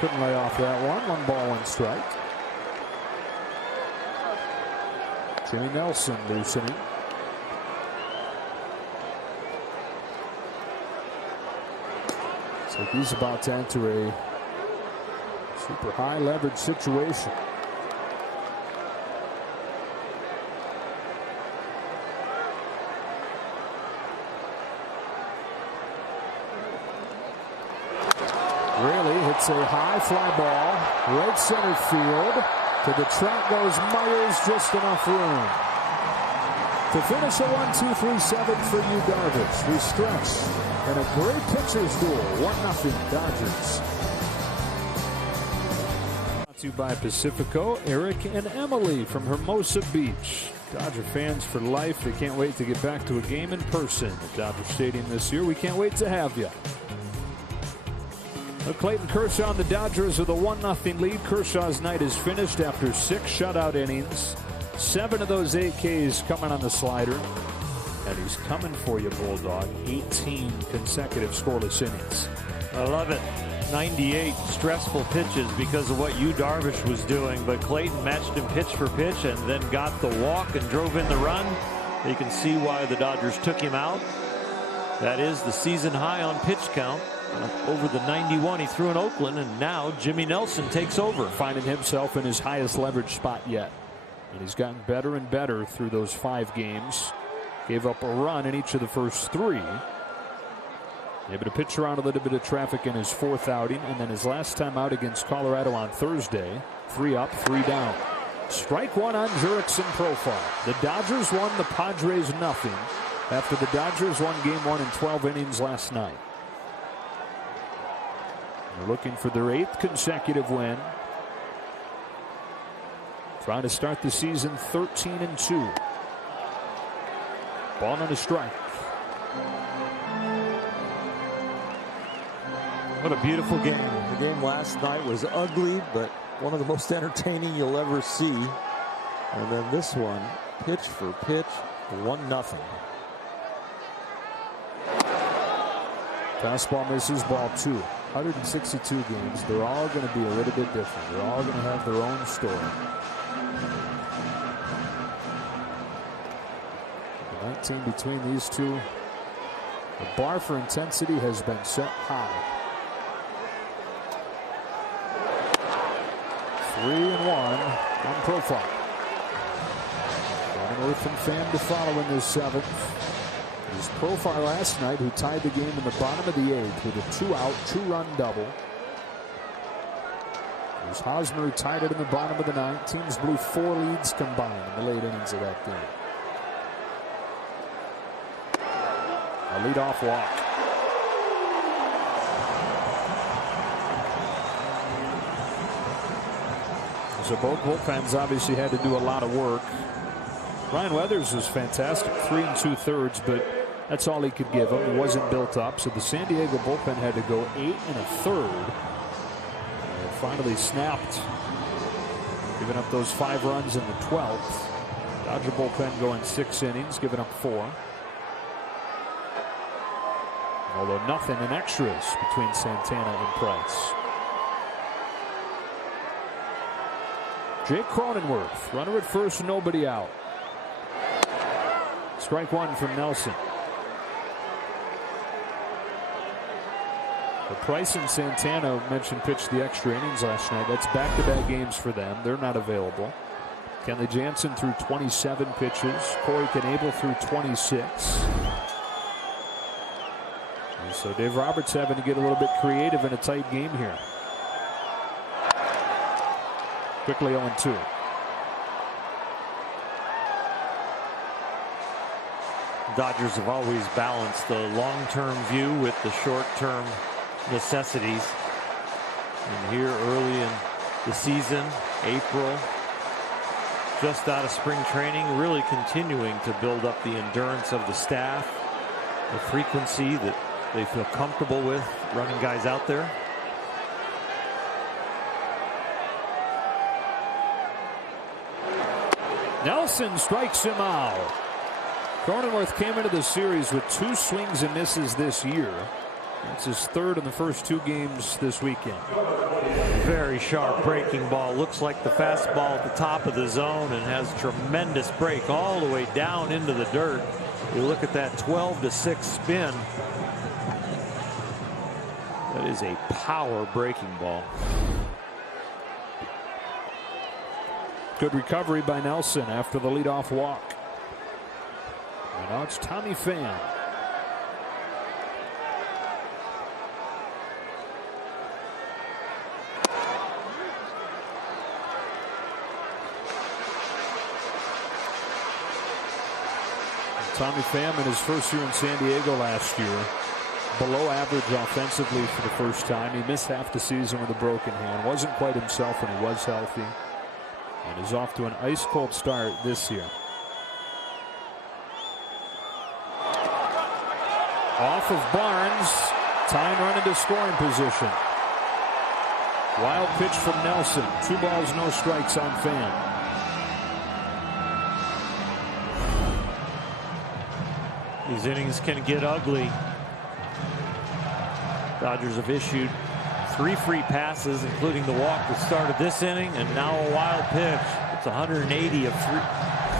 Couldn't lay off that one. 1 ball, 1 strike. Jimmy Nelson loosening. So he's about to enter a super high leverage situation. Raley hits a high fly ball, right center field. To the track goes Myers, just enough room to finish a 1-2-3-7 for you Darvish. We stretch and a great pitcher's duel. 1-0 Dodgers. To you by Pacifico, Eric and Emily from Hermosa Beach. Dodger fans for life. They can't wait to get back to a game in person at Dodger Stadium this year. We can't wait to have you. Clayton Kershaw and the Dodgers with a 1-0 lead. Kershaw's night is finished after 6 shutout innings. 7 of those 8 Ks coming on the slider. And he's coming for you, Bulldog. 18 consecutive scoreless innings. I love it. 98 stressful pitches because of what Darvish was doing, but Clayton matched him pitch for pitch and then got the walk and drove in the run. You can see why the Dodgers took him out. That is the season high on pitch count. Over the 91 he threw in Oakland, and now Jimmy Nelson takes over. Finding himself in his highest leverage spot yet. And he's gotten better and better through those 5 games. Gave up a run in each of the first 3. Able to pitch around a little bit of traffic in his 4th outing, and then his last time out against Colorado on Thursday, 3 up, 3 down. Strike 1 on Jurickson profile. The Dodgers won, the Padres nothing, after the Dodgers won game 1 in 12 innings last night. They're looking for their 8th consecutive win. Trying to start the season 13-2. Ball on a strike. What a beautiful game. The game last night was ugly, but one of the most entertaining you'll ever see. And then this one, pitch for pitch, 1-0. Fastball misses, ball 2. 162 games. They're all going to be a little bit different. They're all going to have their own story. The 19 between these two. The bar for intensity has been set high. 3-1 on profile. Cronenworth from Pham to follow in this 7th. His profile last night, who tied the game in the bottom of the 8th with a 2-out, 2-run double. There's Hosmer, who tied it in the bottom of the 9th. Teams blew 4 leads combined in the late innings of that game. A leadoff walk. So both bullpens obviously had to do a lot of work. Ryan Weathers was fantastic, 3 2/3, but that's all he could give him. It wasn't built up, so the San Diego bullpen had to go 8 1/3. And it finally snapped, giving up those 5 runs in the 12th. Dodger bullpen going 6 innings, giving up 4. Although nothing in extras between Santana and Price. Jake Cronenworth, runner at first, nobody out. Strike 1 from Nelson. The Price and Santana mentioned pitched the extra innings last night. That's back-to-back games for them. They're not available. Kenley Jansen threw 27 pitches. Corey Knebel threw 26. And so Dave Roberts having to get a little bit creative in a tight game here. Quickly 0-2. Dodgers have always balanced the long-term view with the short-term necessities. And here early in the season, April, just out of spring training, really continuing to build up the endurance of the staff, the frequency that they feel comfortable with running guys out there. Nelson strikes him out. Cronenworth came into the series with 2 swings and misses this year. That's his 3rd in the first 2 games this weekend. Very sharp breaking ball. Looks like the fastball at the top of the zone and has tremendous break all the way down into the dirt. You look at that 12-6 spin. That is a power breaking ball. Good recovery by Nelson after the leadoff walk. And now it's Tommy Pham. Tommy Pham in his first year in San Diego last year below average offensively for the first time. He missed half the season with a broken hand. Wasn't quite himself when he was healthy. And is off to an ice cold start this year. Off of Barnes. Tying run into scoring position. Wild pitch from Nelson. 2 balls, no strikes on Pham. These innings can get ugly. Dodgers have issued 3 free passes, including the walk that started this inning, and now a wild pitch. It's 180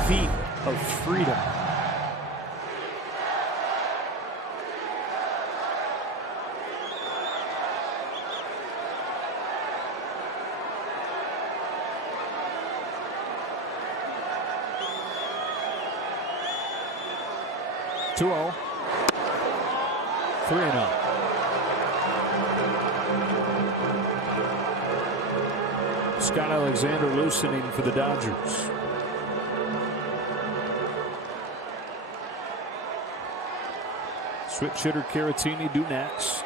feet of freedom. (2-0). 3-0. Scott Alexander loosening for the Dodgers. Switch hitter Caratini due next.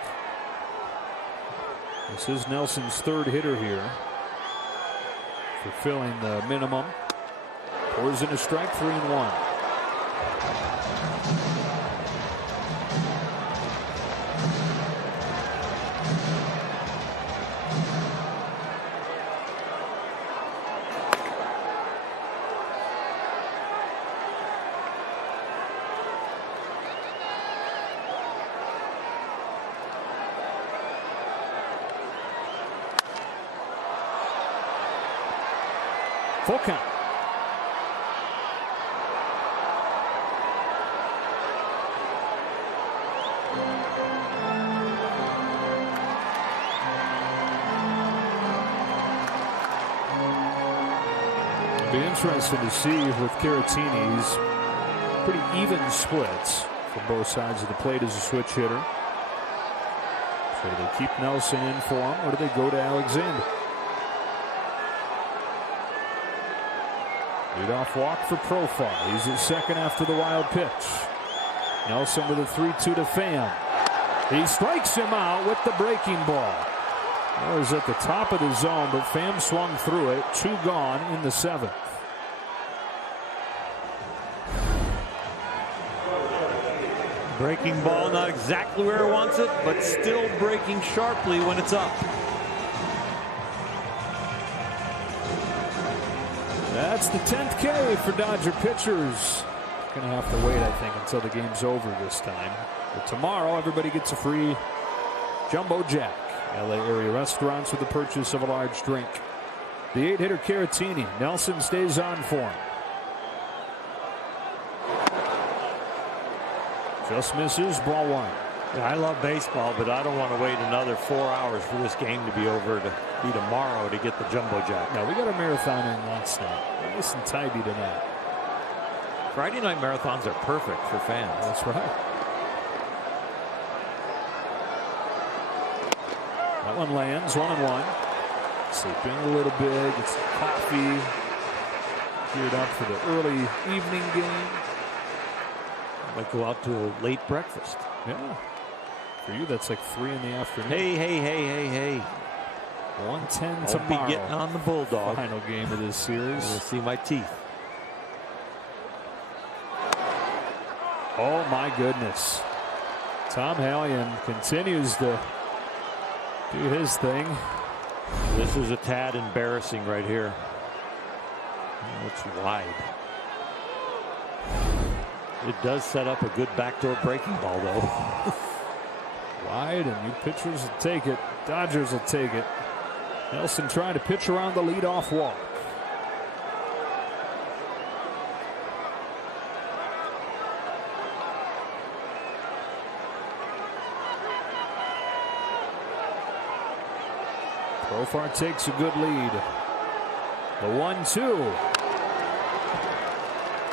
This is Nelson's 3rd hitter here. Fulfilling the minimum. Pours in a strike, 3-1. Full count. It'll be interesting to see with Caratini's pretty even splits from both sides of the plate as a switch hitter. So do they keep Nelson in for him, or do they go to Alexander? Leadoff walk for Profar. He's at second after the wild pitch. Nelson with a 3-2 to Pham. He strikes him out with the breaking ball. That was at the top of the zone, but Pham swung through it. 2 gone in the 7th. Breaking ball, not exactly where he wants it, but still breaking sharply when it's up. That's the 10th K for Dodger pitchers. Going to have to wait, I think, until the game's over this time. But tomorrow, everybody gets a free Jumbo Jack. LA area restaurants with the purchase of a large drink. The 8-hitter Caratini. Nelson stays on for him. Just misses, ball 1. I love baseball, but I don't want to wait another 4 hours for this game to be over to be tomorrow to get the Jumbo Jack. No, we got a marathon in last night. Nice and tidy tonight. Friday night marathons are perfect for fans. That's right. That one lands, 1-1. Sleeping a little bit, get some coffee. Geared up for the early evening game. Might go out to a late breakfast. Yeah. For you, that's like 3 in the afternoon. Hey. 1:10 tomorrow. I'll be getting on the Bulldog. Final game of this series. You'll see my teeth. Oh my goodness. Tom Hallion continues to do his thing. This is a tad embarrassing right here. It's wide. It does set up a good backdoor breaking ball, though. Wide, and you pitchers will take it. Dodgers will take it. Nelson trying to pitch around the leadoff walk. Profar takes a good lead. The 1-2.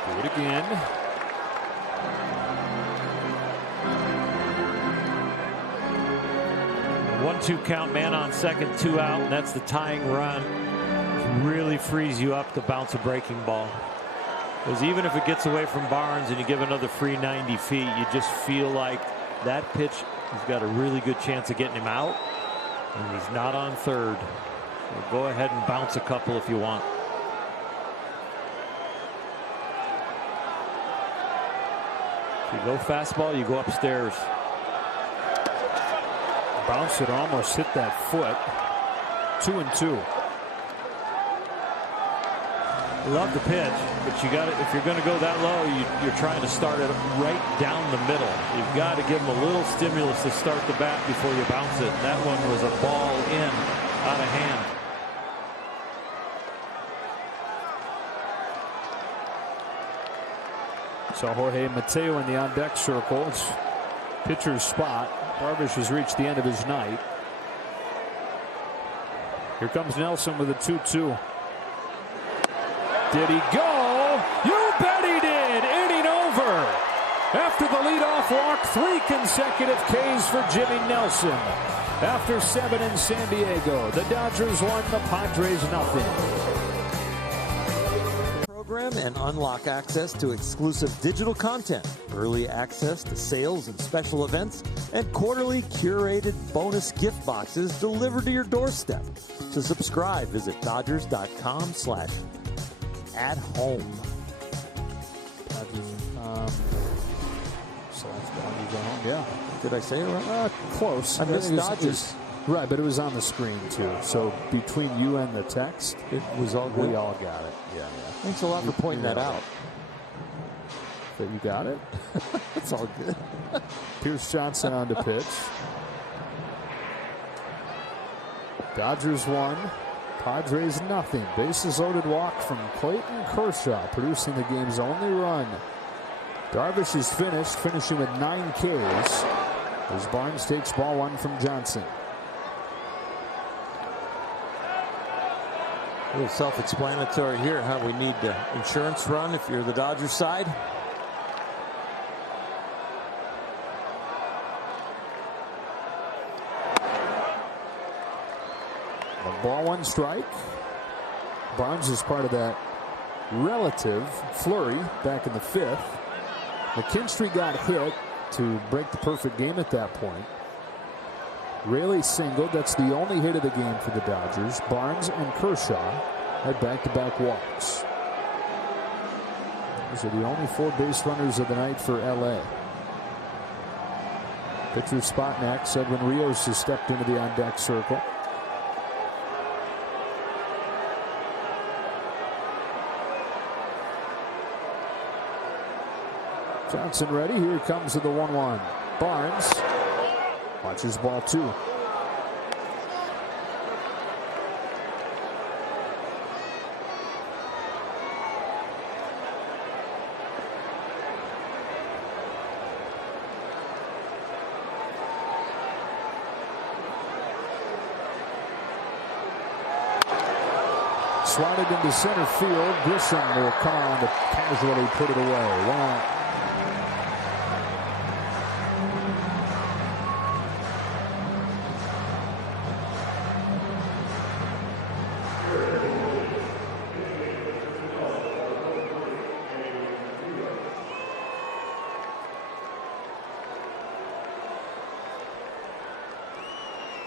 Do it again. A 1-2 count, man on second, 2 out, and that's the tying run. It really frees you up to bounce a breaking ball. Because even if it gets away from Barnes and you give another free 90 feet, you just feel like that pitch He's got a really good chance of getting him out, and he's not on third. So go ahead and bounce a couple if you want. If you go fastball, you go upstairs. Bounce it, almost hit that foot. 2-2. Love the pitch, but you got to, if you're going to go that low, you're trying to start it right down the middle. You've got to give him a little stimulus to start the bat before you bounce it. That one was a ball in, out of hand. So Jorge Mateo in the on-deck circle. It's pitcher's spot. Darvish has reached the end of his night. Here comes Nelson with a 2-2. Did he go? You bet he did. Inning over. After the leadoff walk, 3 consecutive Ks for Jimmy Nelson. After 7 in San Diego, the Dodgers won, the Padres nothing. Program and unlock access to exclusive digital content, early access to sales and special events, and quarterly curated bonus gift boxes delivered to your doorstep. To subscribe, visit Dodgers.com/at home. Yeah. Did I say it right? Close. I missed Dodgers. Right, but it was on the screen too. So between you and the text, It was all good. we all got it. Yeah. Thanks a lot for pointing that out. That you got it? It's all good. Pierce Johnson on to pitch. Dodgers 1, Padres nothing. Bases loaded walk from Clayton Kershaw, producing the game's only run. Darvish is finished, finishing with 9 Ks as Barnes takes ball 1 from Johnson. A little self-explanatory here how we need the insurance run if you're the Dodgers side. Ball 1 strike. Barnes is part of that relative flurry back in the 5th. McKinstry got hit to break the perfect game at that point. Raley singled. That's the only hit of the game for the Dodgers. Barnes and Kershaw had back-to-back walks. Those are the only 4 base runners of the night for LA. Pitcher's spot next. Edwin Rios has stepped into the on-deck circle. Johnson ready. Here comes to the 1-1. Barnes watches ball 2. Swatted into center field. Grisham will come on to casually put it away. 1 out.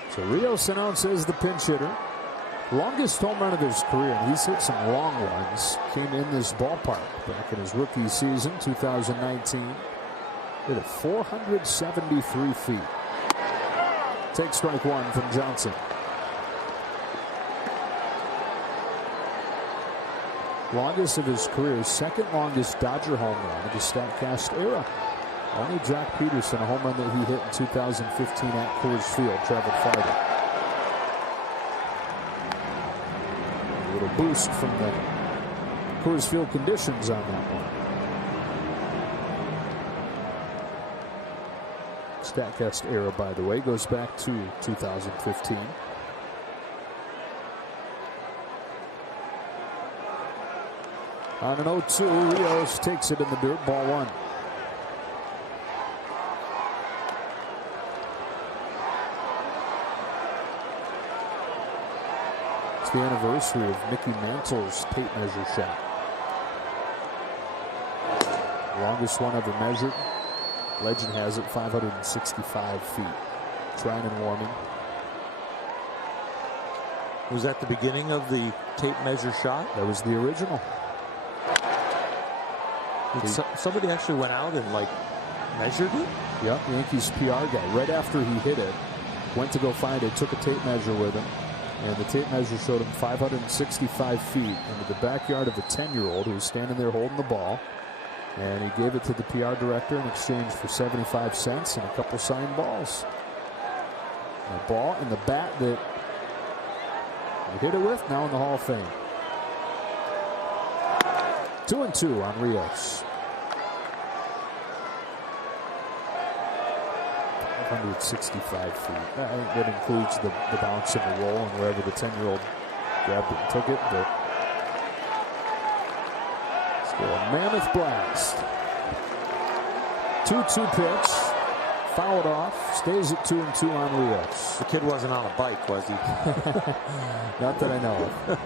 So Rios announces the pinch hitter. Longest home run of his career, and he's hit some long ones, came in this ballpark back in his rookie season, 2019. Hit it 473 feet. Take strike 1 from Johnson. Longest of his career, second longest Dodger home run of the Statcast era. Only Jack Peterson, a home run that he hit in 2015 at Coors Field, traveled farther. A little boost from the Coors Field conditions on that one. Statcast era, by the way, goes back to 2015. On an 0-2, Rios takes it in the dirt, ball 1. It's the anniversary of Mickey Mantle's tape measure shot. Longest one ever measured. Legend has it 565 feet. Treinen warming. Was that the beginning of the tape measure shot? That was the original. Somebody actually went out and measured it? Yep, Yankees PR guy. Right after he hit it, went to go find it, took a tape measure with him, and the tape measure showed him 565 feet into the backyard of a 10-year-old who was standing there holding the ball. And he gave it to the PR director in exchange for 75 cents and a couple signed balls. And the ball and the bat that he hit it with, now in the Hall of Fame. 2-2 on Rios. 565 feet. That includes the bounce and the roll and wherever the 10-year-old grabbed it and took it. But still a mammoth blast. 2-2 pitch. Fouled off. Stays at 2-2 on Rios. The kid wasn't on a bike, was he? Not that I know of.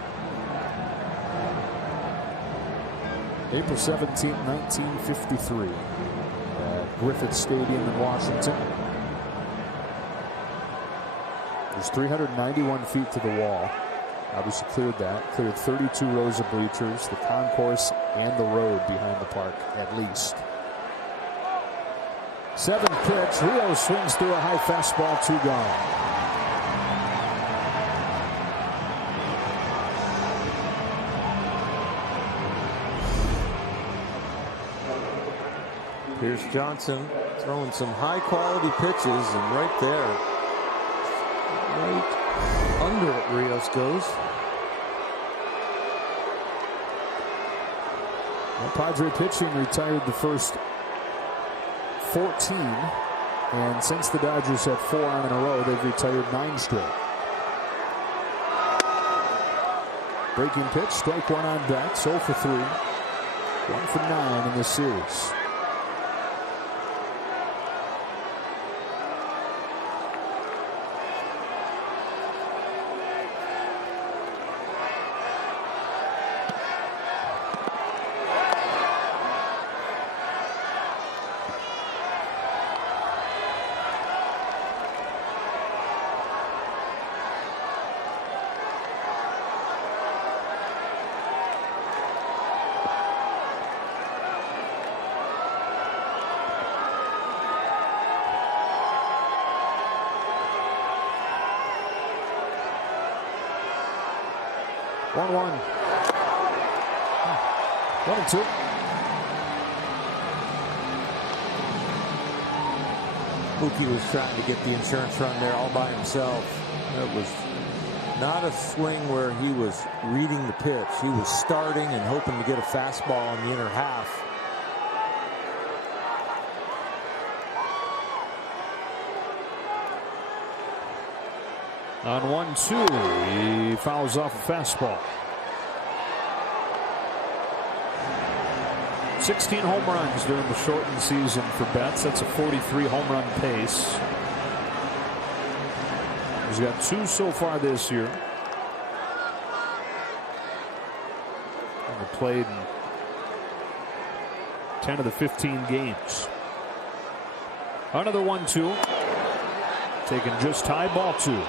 April 17, 1953. At Griffith Stadium in Washington. There's 391 feet to the wall. Obviously cleared that. Cleared 32 rows of bleachers, the concourse, and the road behind the park, at least. 7th pitch. Rios swings through a high fastball, 2 gone. Here's Johnson throwing some high-quality pitches, and right there, right under it, Rios goes. Well, Padre pitching retired the first 14, and since the Dodgers have 4 on in a row, they've retired 9 straight. Breaking pitch, strike 1 on Betts, 0 for 3. 1 for 9 in this series. One. 1-2. Mookie was trying to get the insurance run there all by himself. It was not a swing where he was reading the pitch. He was starting and hoping to get a fastball in the inner half. On 1-2, he fouls off a fastball. 16 home runs during the shortened season for Betts. That's a 43 home run pace. He's got 2 so far this year. And he played in 10 of the 15 games. Another 1-2. Taken just high, ball 2.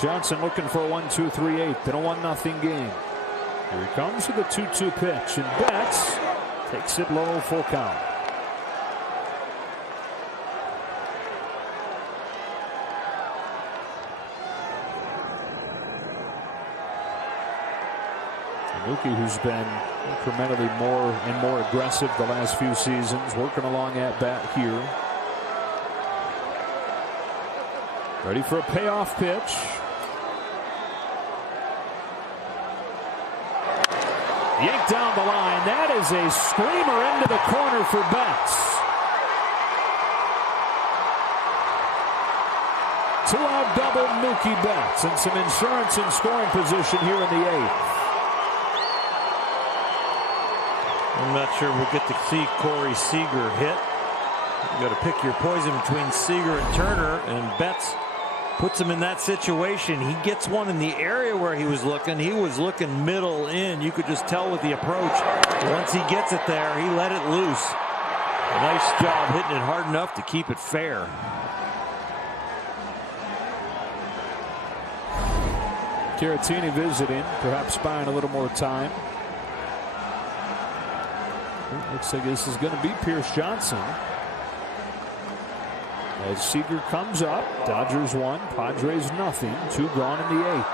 Johnson looking for a 1-2-3-8 in a 1-0 game. Here he comes with a 2-2 pitch, and Betts takes it low, full count. Mookie, who's been incrementally more and more aggressive the last few seasons, working along at bat here. Ready for a payoff pitch. Yanked down the line. That is a screamer into the corner for Betts. 2-out double Mookie Betts, and some insurance in scoring position here in the 8th. I'm not sure we'll get to see Corey Seager hit You got to pick your poison between Seager and Turner, and Betts puts him in that situation. He gets one in the area where he was looking. He was looking middle in. You could just tell with the approach. Once he gets it there, he let it loose. A nice job hitting it hard enough to keep it fair. Caratini visiting, perhaps buying a little more time. Looks like this is going to be Pierce Johnson. As Seager comes up, Dodgers 1, Padres nothing. 2 gone in the 8th.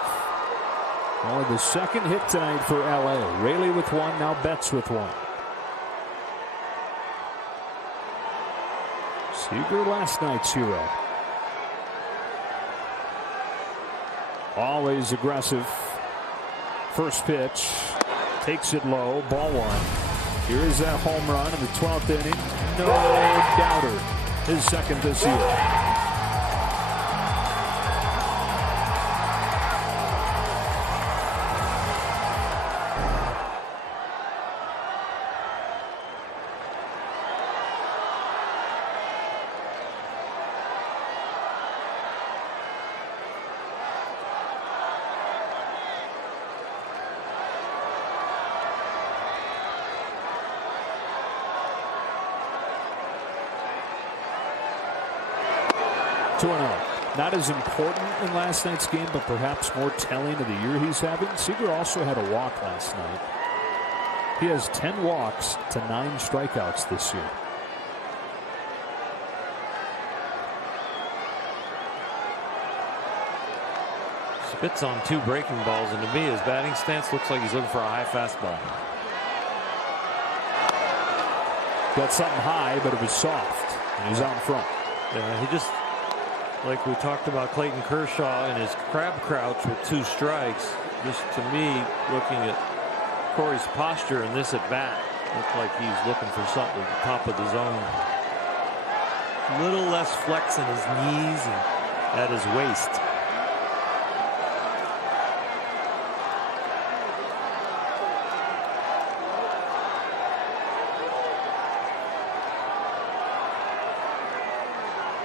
Only the second hit tonight for LA. Raley with 1, now Betts with 1. Seager last night's hero. Always aggressive. First pitch. Takes it low. Ball 1. Here is that home run in the 12th inning. No doubter. His second this year. Not as important in last night's game, but perhaps more telling of the year he's having. Seager also had a walk last night. He has 10 walks to 9 strikeouts this year. Spits on 2 breaking balls, and to me, his batting stance looks like he's looking for a high fastball. Got something high, but it was soft, and he's out in front. Yeah, he just, like we talked about Clayton Kershaw and his crab crouch with 2 strikes. Just to me, looking at Corey's posture in this at bat, looked like he's looking for something at the top of the zone. A little less flex in his knees and at his waist.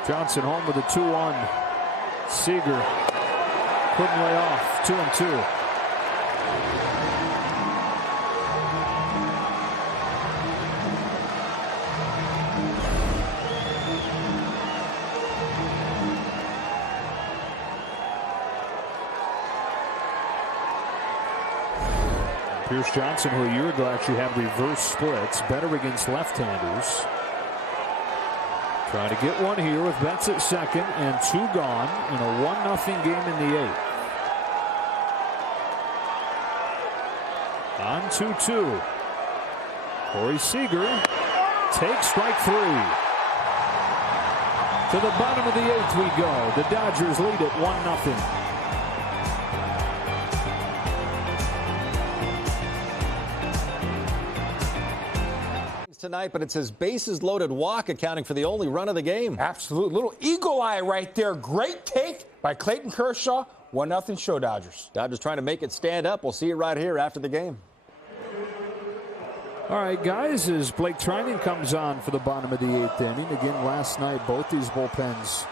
Johnson home with a 2-1. Seager couldn't lay off. 2-2. Pierce Johnson, who a year ago actually had reverse splits, better against left-handers. Trying to get one here with Betts at second and 2 gone in a 1-0 game in the 8th. On 2-2. Corey Seager takes strike 3. To the bottom of the 8th we go. The Dodgers lead it 1-0. Tonight, but it's his bases loaded walk accounting for the only run of the game. Absolute little eagle eye right there. Great take by Clayton Kershaw. 1-0 show Dodgers. Dodgers trying to make it stand up. We'll see you right here after the game. All right, guys, as Blake Trinan comes on for the bottom of the 8th inning. Again, last night, both these bullpens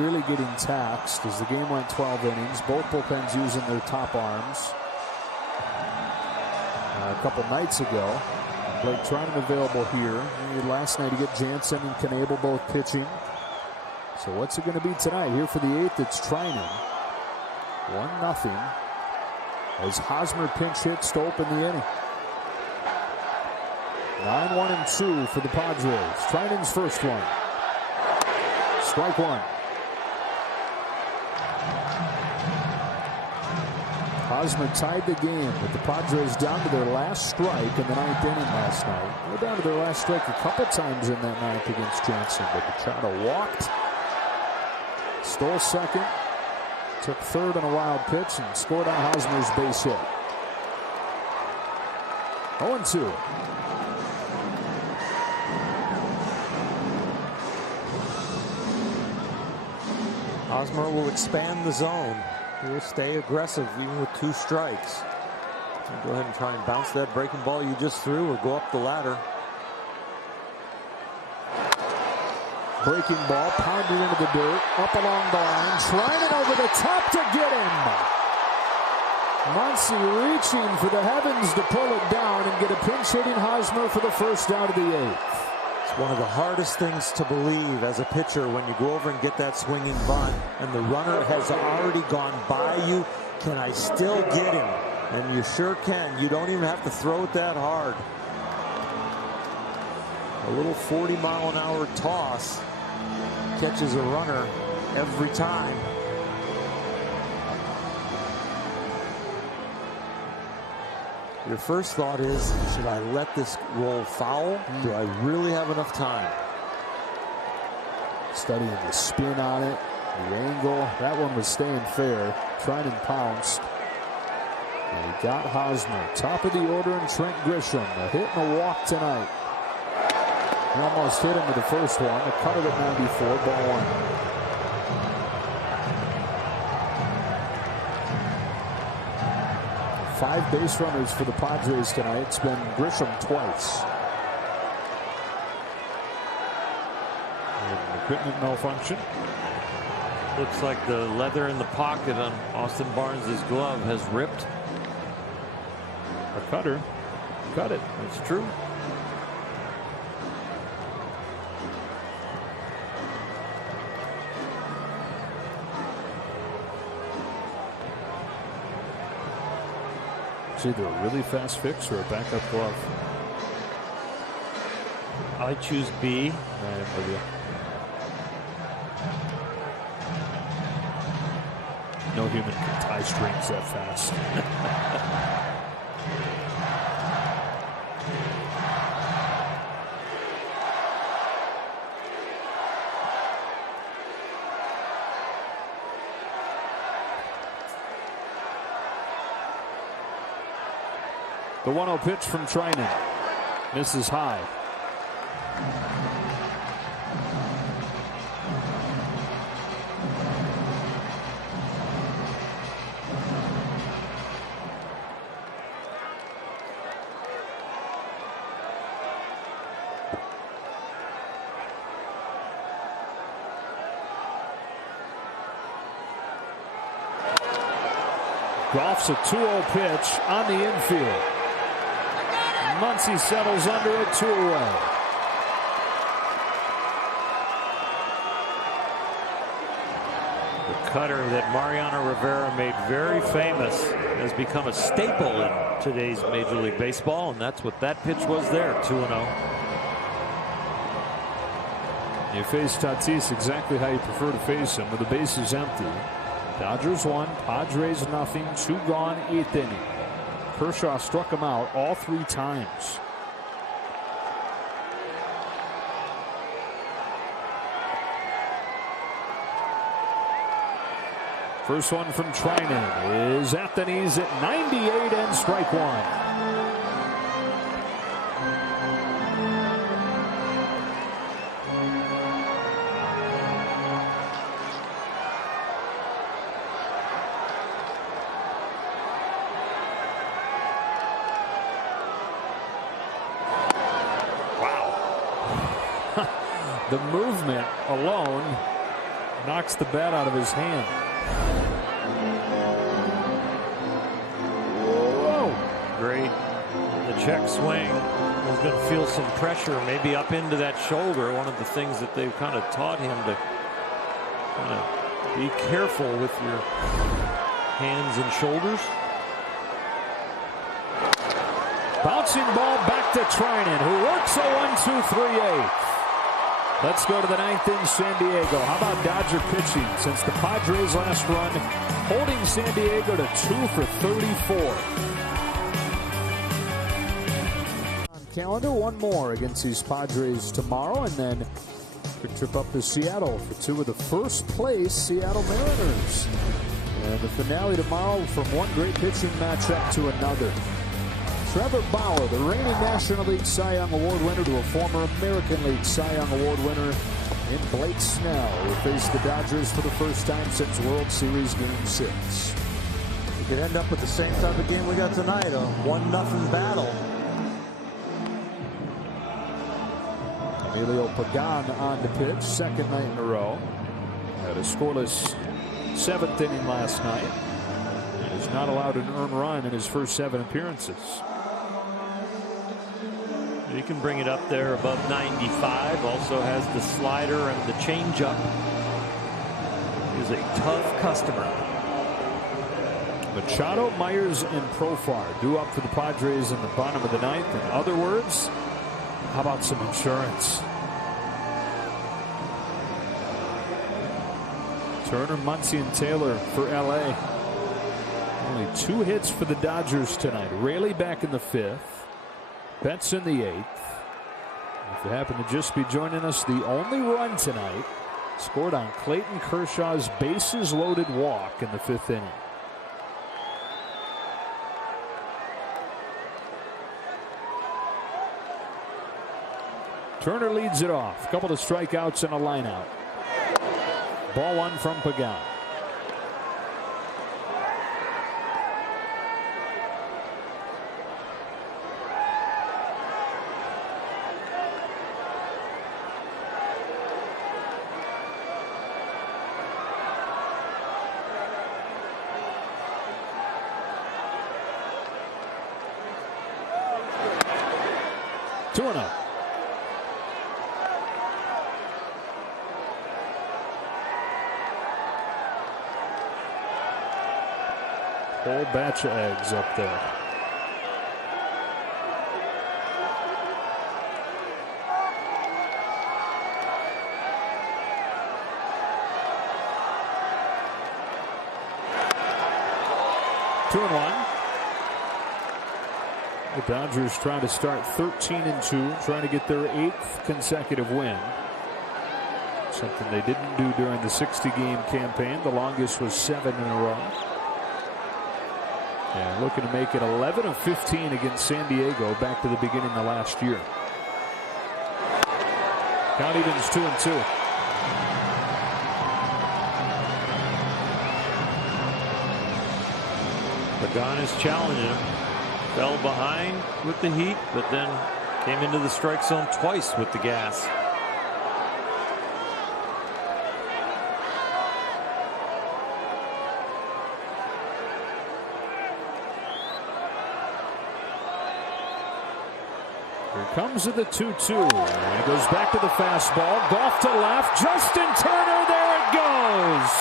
really getting taxed as the game went 12 innings. Both bullpens using their top arms. A couple nights ago. Blake Trinan available here. Last night, you get Jansen and Knebel both pitching. So what's it going to be tonight? Here for the 8th, it's Trinan. 1-0. As Hosmer pinch hits to open the inning. 9-1-2 for the Padres. Trinan's first one. Strike 1. Hosmer tied the game with the Padres down to their last strike in the 9th inning last night. They were down to their last strike a couple times in that 9th against Jansen, but Machado walked, stole second, took third on a wild pitch, and scored on Hosmer's base hit. 0-2. Hosmer will expand the zone. He'll stay aggressive even with 2 strikes. Go ahead and try and bounce that breaking ball you just threw or go up the ladder. Breaking ball, pounded into the dirt, up along the line, Treinen over the top to get him. Muncy reaching for the heavens to pull it down and get a pinch-hitting Hosmer for the first out of the 8th. It's one of the hardest things to believe as a pitcher when you go over and get that swinging bunt and the runner has already gone by you. Can I still get him? And you sure can. You don't even have to throw it that hard. A little 40-mile-an-hour toss catches a runner every time. Your first thought is, should I let this roll foul? Do I really have enough time? Studying the spin on it, the angle. That one was staying fair. Treinen pounced. And he got Hosmer. Top of the order, and Trent Grisham. A hit and a walk tonight. He almost hit him with the first one. A cutter at 94, ball 1. 5 base runners for the Padres tonight. It's been Grisham twice. And equipment malfunction. Looks like the leather in the pocket on Austin Barnes' glove has ripped. A cutter. Cut it. That's true. It's either a really fast fix or a backup glove. I choose B. I'm with you. No human can tie strings that fast. The 1-0 pitch from Treinen. Misses high. Goff's a 2-0 pitch on the infield. Muncy settles under it, 2 away. The cutter that Mariano Rivera made very famous has become a staple in today's Major League Baseball, and that's what that pitch was there, 2-0. You face Tatis exactly how you prefer to face him, with the bases empty. Dodgers 1, Padres nothing, 2 gone, 8th inning. Kershaw struck him out all 3 times. First one from Treinen is at the knees at 98 and strike 1. The movement alone knocks the bat out of his hand. Whoa. Great. The check swing is going to feel some pressure, maybe up into that shoulder. One of the things that they've kind of taught him to kind of be careful with your hands and shoulders. Bouncing ball back to Treinen, who works a 1-2-3-8. Let's go to the 9th in San Diego. How about Dodger pitching since the Padres' last run, holding San Diego to 2 for 34. On calendar, one more against these Padres tomorrow, and then a trip up to Seattle for 2 of the first place Seattle Mariners. And the finale tomorrow from one great pitching matchup to another. Trevor Bauer, the reigning National League Cy Young Award winner, to a former American League Cy Young Award winner in Blake Snell, who faced the Dodgers for the first time since World Series Game 6. We could end up with the same type of game we got tonight, a 1-0 battle. Emilio Pagan on the pitch, second night in a row. Had a scoreless 7th inning last night. And is not allowed an earned run in his first 7 appearances. He can bring it up there above 95. Also has the slider and the changeup. He's a tough customer. Machado, Myers, and Profar due up for the Padres in the bottom of the 9th. In other words, how about some insurance? Turner, Muncy, and Taylor for LA. Only 2 hits for the Dodgers tonight. Raley back in the 5th. Betts in the 8th. If you happen to just be joining us, the only run tonight scored on Clayton Kershaw's bases loaded walk in the 5th inning. Turner leads it off. A couple of strikeouts and a line out. Ball 1 from Pagan. Whole batch of eggs up there. Two and one. The Dodgers trying to start 13-2, trying to get their 8th consecutive win. Something they didn't do during the 60-game campaign. The longest was 7 in a row. And looking to make it 11 of 15 against San Diego back to the beginning of last year. Count evens 2-2. Pagan is challenging him. Fell behind with the heat, but then came into the strike zone twice with the gas. Comes to the 2-2. And it goes back to the fastball. Golf to left. Justin Turner. There it goes.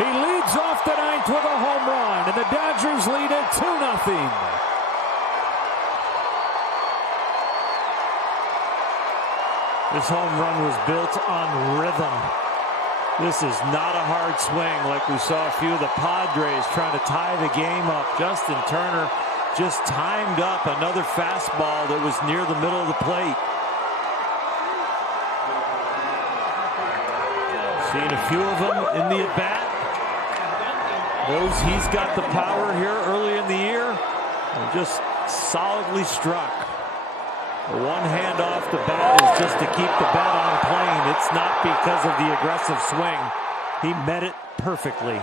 He leads off the 9th with a home run. And the Dodgers lead it 2-0. This home run was built on rhythm. This is not a hard swing like we saw a few of the Padres trying to tie the game up. Justin Turner just timed up another fastball that was near the middle of the plate. Seeing a few of them in the at-bat. Knows he's got the power here early in the year. And just solidly struck. The one hand off the bat is just to keep the bat on plane. It's not because of the aggressive swing. He met it perfectly.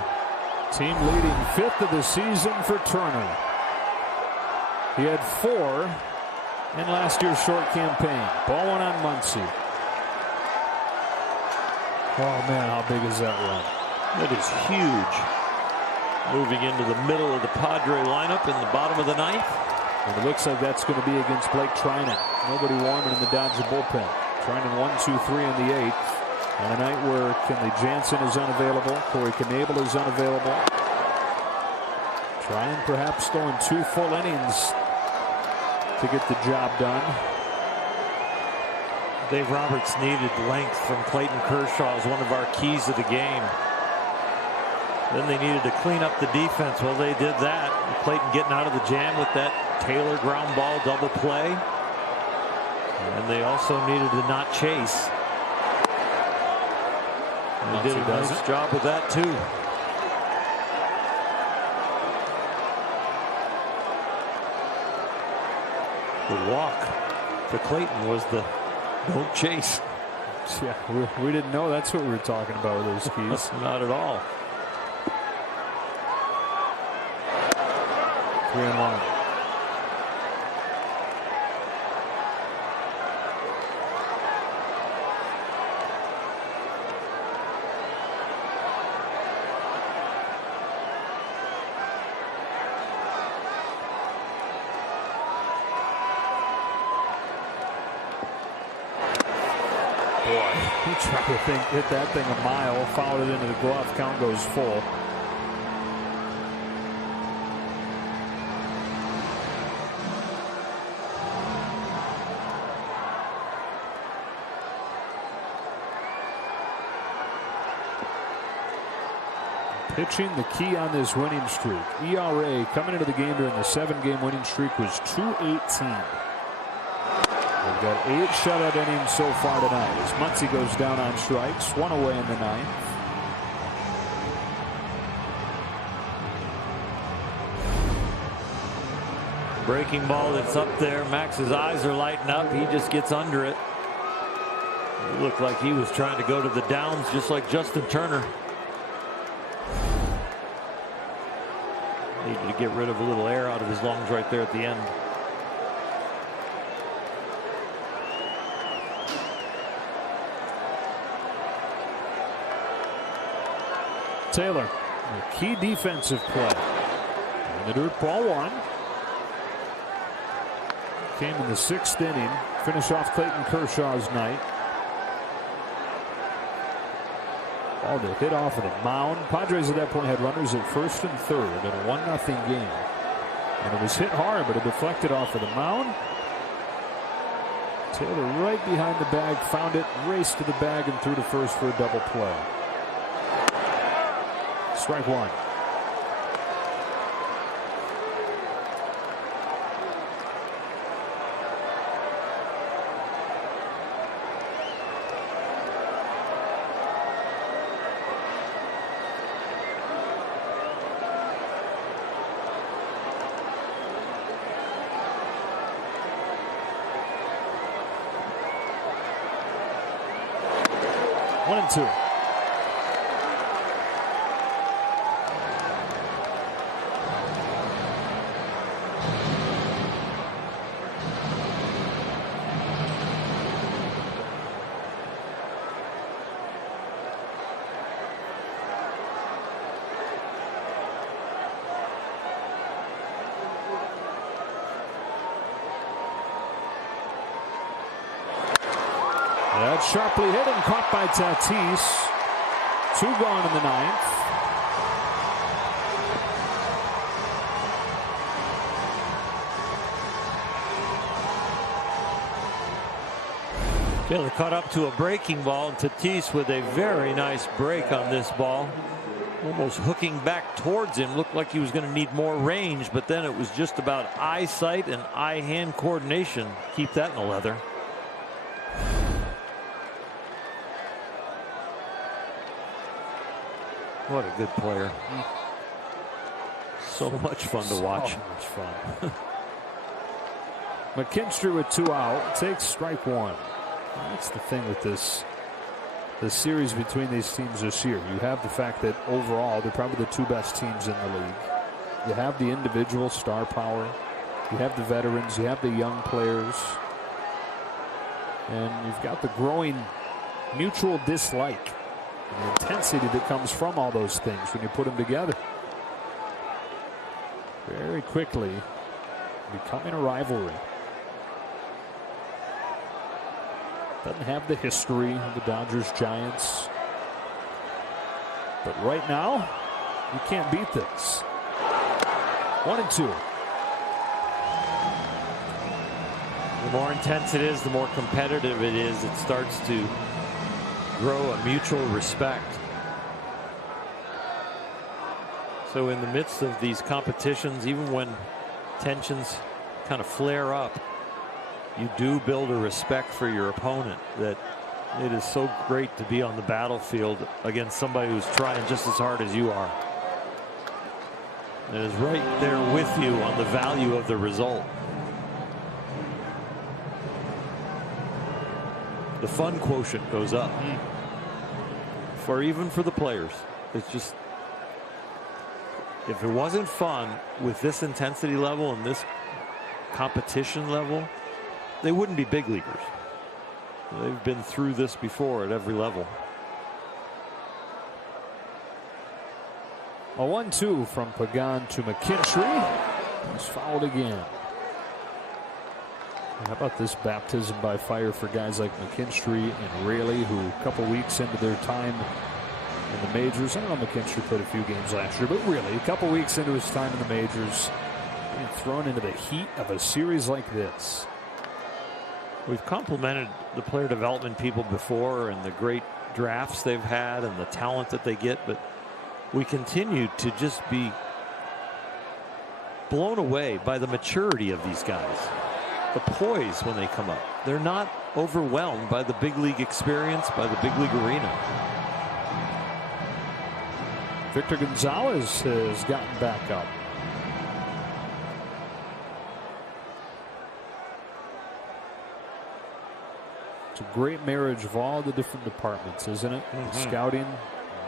Team leading 5th of the season for Turner. He had 4 in last year's short campaign. Ball 1 on Muncy. Oh man, how big is that run? That is huge. Moving into the middle of the Padre lineup in the bottom of the 9th. And it looks like that's going to be against Blake Trinan. Nobody warming in the Dodger bullpen. Trinan 1, 2, 3 in the 8th. On a night where Kenley Jansen is unavailable, Corey Knebel is unavailable. Trinan perhaps going 2 full innings to get the job done. Dave Roberts needed length from Clayton Kershaw as one of our keys of the game. Then they needed to clean up the defense. Well, they did that. Clayton getting out of the jam with that Taylor ground ball double play. And they also needed to not chase. And they did a nice job with that too. The walk to Clayton was the don't chase. Yeah, we didn't know that's what we were talking about with those keys. Not at all. 3-1. boy, he tried to hit that thing a mile, fouled it into the glove. Count goes full. Pitching the key on this winning streak. ERA coming into the game during the 7-game winning streak was 2.18. We've got 8 shutout innings so far tonight as Muncy goes down on strikes, 1 away in the 9th. Breaking ball that's up there. Max's eyes are lighting up. He just gets under it. It looked like he was trying to go to the downs just like Justin Turner. Needed to get rid of a little air out of his lungs right there at the end. Taylor, a key defensive play. And the dirt ball 1. Came in the 6th inning. Finish off Clayton Kershaw's night. Ball to hit off of the mound. Padres at that point had runners at first and third in a 1-0 game. And it was hit hard, but it deflected off of the mound. Taylor right behind the bag, found it, raced to the bag, and threw to first for a double play. Strike 1. One and 2. That's sharply hit and caught by Tatis. 2 gone in the 9th. Taylor caught up to a breaking ball, and Tatis with a very nice break on this ball. Almost hooking back towards him. Looked like he was going to need more range, but then it was just about eyesight and eye-hand coordination. Keep that in the leather. What a good player. So much fun to watch. So much fun. McKinstry with 2 out. Takes strike 1. That's the thing with the series between these teams this year. You have the fact that overall they're probably the 2 best teams in the league. You have the individual star power. You have the veterans. You have the young players. And you've got the growing mutual dislike. The intensity that comes from all those things when you put them together. Very quickly becoming a rivalry. Doesn't have the history of the Dodgers-Giants. But right now, you can't beat this. 1 and 2. The more intense it is, the more competitive it is. It starts to grow a mutual respect. So in the midst of these competitions, even when tensions kind of flare up, you do build a respect for your opponent, that it is so great to be on the battlefield against somebody who's trying just as hard as you are. It is right there with you on the value of the result. The fun quotient goes up. Even for the players. It's just, if it wasn't fun with this intensity level and this competition level, they wouldn't be big leaguers. They've been through this before at every level. A 1-2 from Pagan to McKinstry. He's fouled again. How about this baptism by fire for guys like McKinstry and Raley, who a couple weeks into their time in the majors, I don't know, McKinstry played a few games last year, but really a couple weeks into his time in the majors, being thrown into the heat of a series like this. We've complimented the player development people before and the great drafts they've had and the talent that they get, but we continue to just be blown away by the maturity of these guys. The poise when they come up. They're not overwhelmed by the big league experience, by the big league arena. Victor Gonzalez has gotten back up. It's a great marriage of all the different departments, isn't it? The scouting,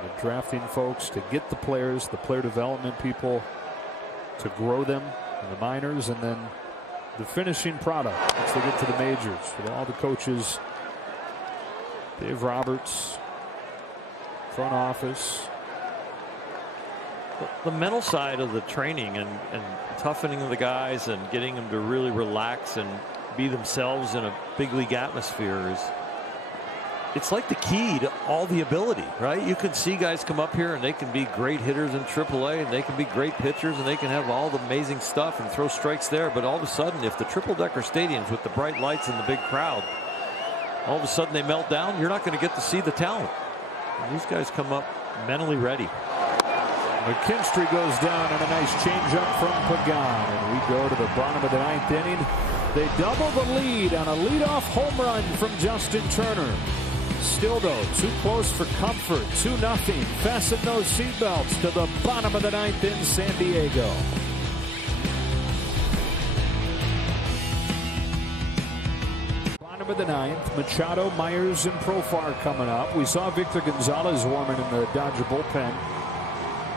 the drafting folks to get the players, the player development people to grow them in the minors, and then the finishing product once they get to the majors with all the coaches, Dave Roberts, front office. The mental side of the training and toughening the guys and getting them to really relax and be themselves in a big league atmosphere is, it's like the key to all the ability, right? You can see guys come up here and they can be great hitters in AAA and they can be great pitchers and they can have all the amazing stuff and throw strikes there, but all of a sudden if the triple-decker stadiums with the bright lights and the big crowd, all of a sudden they melt down, you're not going to get to see the talent. And these guys come up mentally ready. McKinstry goes down on a nice changeup from Pagan, and we go to the bottom of the ninth inning. They double the lead on a leadoff home run from Justin Turner. Still though, too close for comfort. 2-0. Fasten those seatbelts to the bottom of the ninth in San Diego. Bottom of the ninth, Machado, Myers, and Profar coming up. We saw Victor Gonzalez warming in the Dodger bullpen.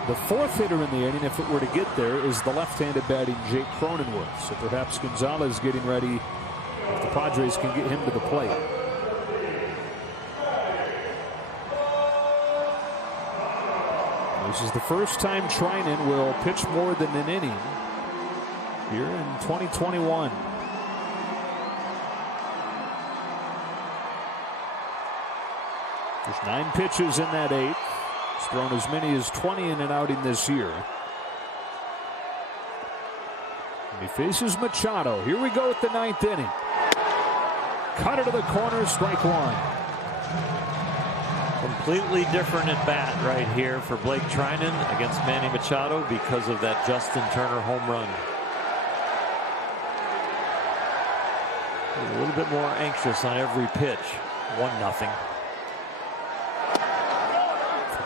The fourth hitter in the inning, if it were to get there, is the left-handed batting Jake Cronenworth. So perhaps Gonzalez getting ready if the Padres can get him to the plate. This is the first time Trinan will pitch more than an inning here in 2021. There's 9 pitches in that 8th. He's thrown as many as 20 in an outing this year. And he faces Machado. Here we go with the 9th inning. Cut it to the corner, strike one. Completely different at bat right here for Blake Trinan against Manny Machado because of that Justin Turner home run. A little bit more anxious on every pitch. 1-0.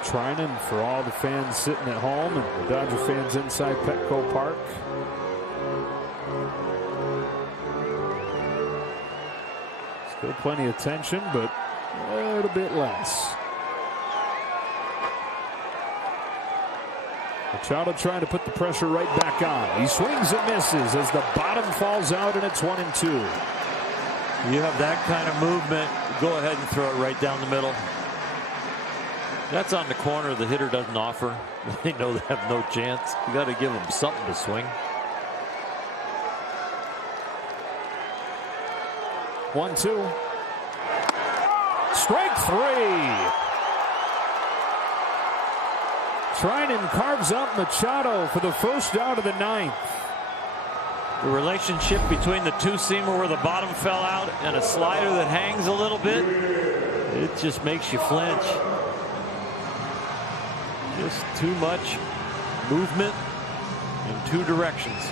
Trinan, for all the fans sitting at home and the Dodger fans inside Petco Park. Still plenty of tension, but a little bit less. Machado trying to put the pressure right back on. He swings and misses as the bottom falls out, and it's 1-2. You have that kind of movement, go ahead and throw it right down the middle. That's on the corner the hitter doesn't offer. They know they have no chance. You got to give them something to swing. 1-2. Strike 3. Trinan carves up Machado for the first out of the 9th. The relationship between the two-seamer where the bottom fell out and a slider that hangs a little bit, it just makes you flinch. Just too much movement in two directions.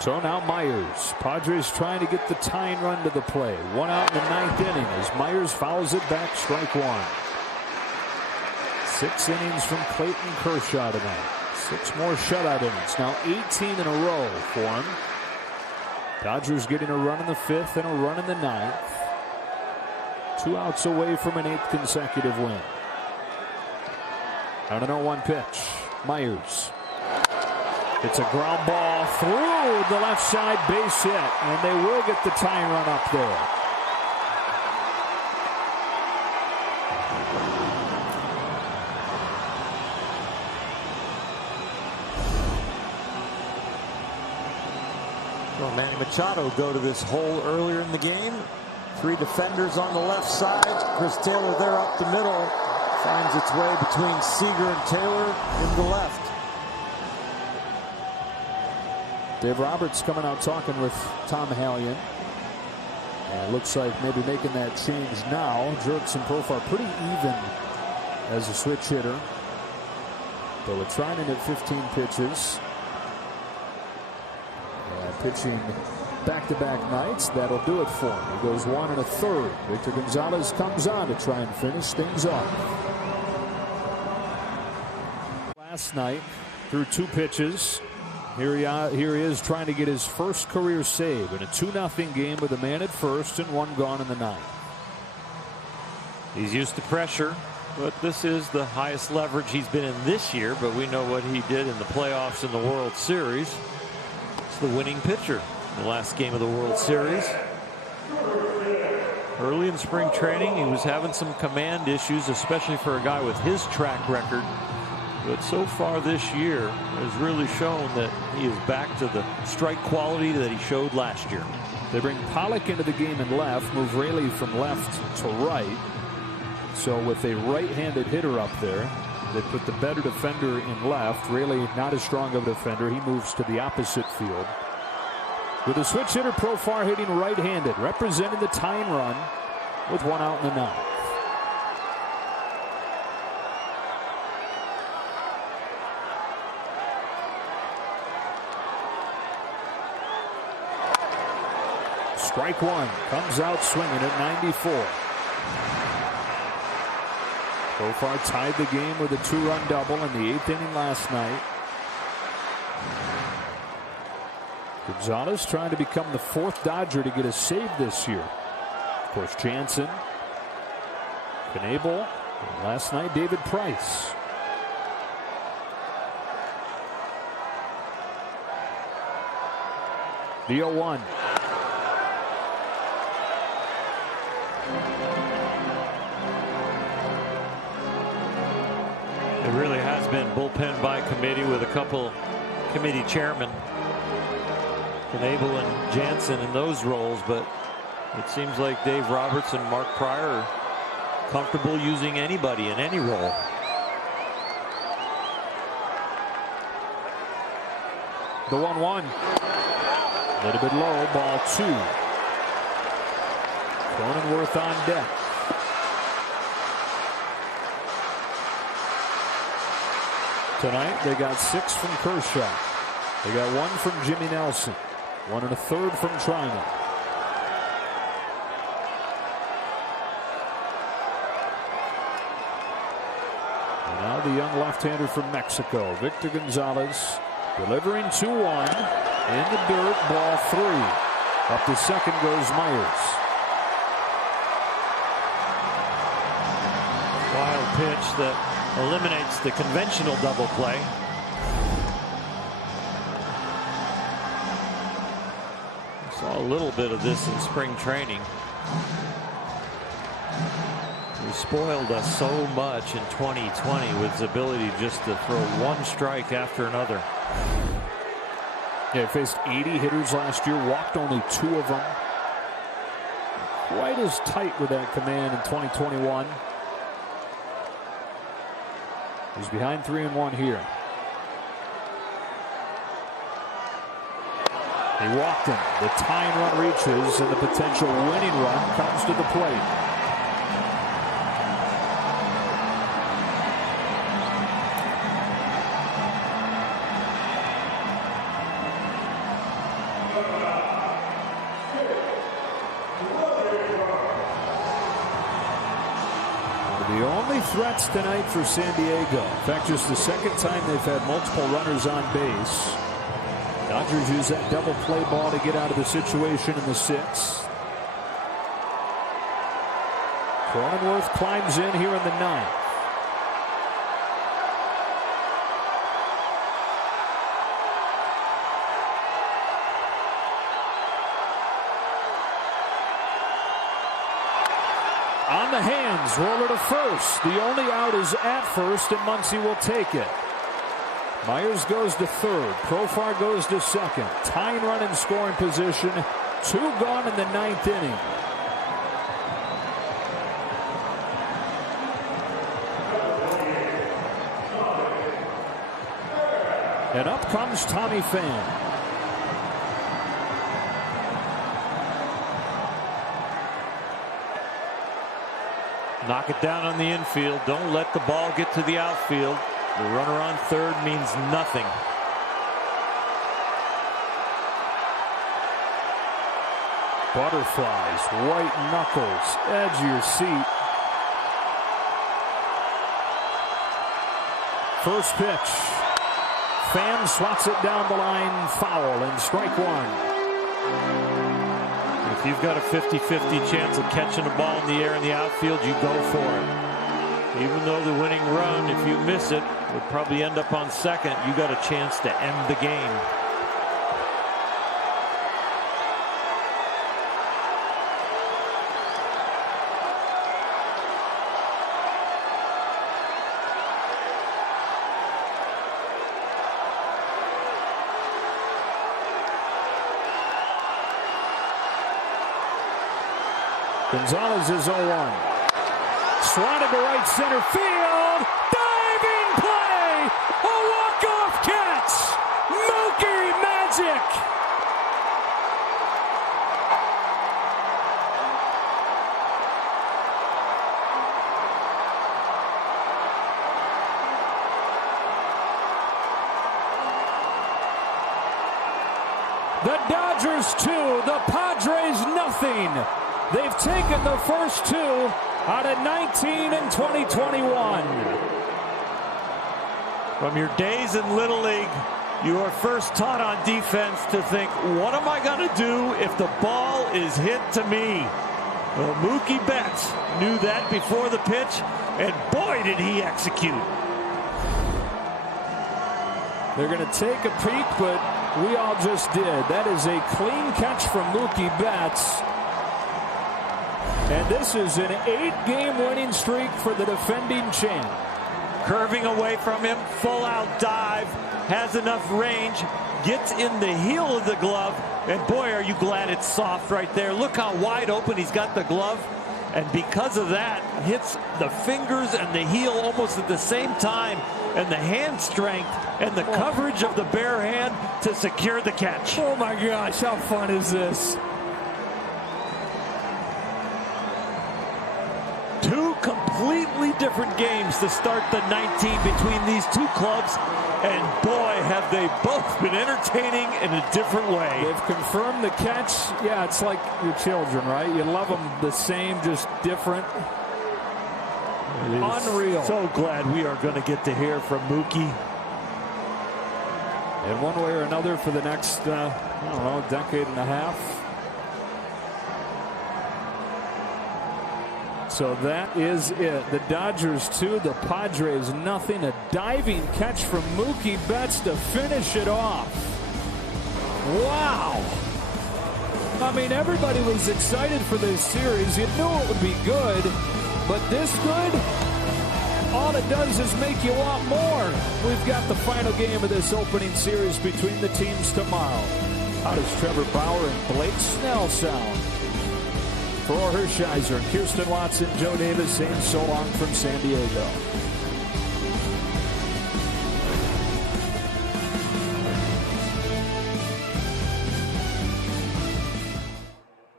So now Myers. Padres trying to get the tying run to the play. 1 out in the 9th inning as Myers fouls it back, strike 1. 6 innings from Clayton Kershaw tonight. 6 more shutout innings. Now 18 in a row for him. Dodgers getting a run in the 5th and a run in the 9th. 2 outs away from an 8th consecutive win. On an 0-1 pitch. Myers. It's a ground ball through the left side, base hit, and they will get the tying run up there. Well, Manny Machado go to this hole earlier in the game. 3 defenders on the left side. Chris Taylor there up the middle. Finds its way between Seager and Taylor in the left. Dave Roberts coming out talking with Tom Hallion. And it looks like maybe making that change now. Jurickson profile pretty even as a switch hitter. But with Trinan at 15 pitches. Pitching back-to-back nights, that'll do it for him. He goes 1 1/3. Victor Gonzalez comes on to try and finish things off. Last night, threw 2 pitches. Here he is trying to get his first career save in a 2-0 game with a man at first and 1 gone in the 9th. He's used to pressure, but this is the highest leverage he's been in this year. But we know what he did in the playoffs in the World Series. It's the winning pitcher in the last game of the World Series. Early in spring training, he was having some command issues, especially for a guy with his track record. But so far this year has really shown that he is back to the strike quality that he showed last year. They bring Pollock into the game in left, move Raley from left to right. So with a right-handed hitter up there, they put the better defender in left. Raley not as strong of a defender. He moves to the opposite field. With a switch hitter, Profar hitting right-handed, representing the tying run with 1 out in the 9th. Strike 1, comes out swinging at 94. Profar tied the game with a 2-run double in the 8th inning last night. Gonzalez trying to become the 4th Dodger to get a save this year. Of course, Jansen, Knebel, and last night David Price. The 0-1. It really has been bullpen by committee with a couple committee chairmen, Knebel and Jansen, in those roles, but it seems like Dave Roberts and Mark Pryor are comfortable using anybody in any role. The 1-1. A little bit low, ball 2. Cronenworth on deck. Tonight they got 6 from Kershaw. They got 1 from Jimmy Nelson. 1 1/3 from Trinan. And now the young left-hander from Mexico, Victor Gonzalez, delivering 2-1 in the dirt, ball 3. Up to second goes Myers. Wild pitch that eliminates the conventional double play. Saw a little bit of this in spring training. He spoiled us so much in 2020 with his ability just to throw 1 strike after another. Yeah, he faced 80 hitters last year, walked only 2 of them. Quite as tight with that command in 2021. He's behind 3-1 here. He walked him. The tying run reaches, and the potential winning run comes to the plate. The only threats tonight for San Diego. In fact, just the second time they've had multiple runners on base. Dodgers use that double play ball to get out of the situation in the 6th. Cronenworth climbs in here in the 9th. On the hands, roller to first. The only out is at first, and Muncy will take it. Myers goes to third. Profar goes to second. Tying run in scoring position. 2 gone in the 9th inning. And up comes Tommy Pham. Knock it down on the infield. Don't let the ball get to the outfield. The runner on third means nothing. Butterflies, white knuckles, edge of your seat. First pitch. Pham swats it down the line, foul, and strike 1. If you've got a 50-50 chance of catching a ball in the air in the outfield, you go for it. Even though the winning run, if you miss it, would probably end up on second, you got a chance to end the game. Gonzalez is 0-1. Swatted to right center field. Diving play. A walk-off catch. Mookie Magic. The Dodgers 2, the Padres nothing. They've taken the first 2 out of 19 in 2021. From your days in Little League, you are first taught on defense to think, what am I going to do if the ball is hit to me? Well, Mookie Betts knew that before the pitch, and boy, did he execute. They're going to take a peek, but we all just did. That is a clean catch from Mookie Betts. And this is an 8-game winning streak for the defending champ. Curving away from him, full out dive, has enough range, gets in the heel of the glove, and boy, are you glad it's soft right there. Look how wide open he's got the glove, and because of that, hits the fingers and the heel almost at the same time, and the hand strength and the coverage of the bare hand to secure the catch. Oh my gosh, how fun is this? 2 completely different games to start the 19 between these 2 clubs, and boy, have they both been entertaining in a different way. They've confirmed the catch. Yeah, it's like your children, right? You love them the same, just different. Unreal. So glad we are going to get to hear from Mookie. In one way or another for the next, I don't know, decade and a half. So that is it. The Dodgers 2, the Padres nothing. A diving catch from Mookie Betts to finish it off. Wow. I mean, everybody was excited for this series. You knew it would be good, but this good, all it does is make you want more. We've got the final game of this opening series between the teams tomorrow. How does Trevor Bauer and Blake Snell sound? For Hershiser, Kirsten Watson, Joe Davis saying so long from San Diego.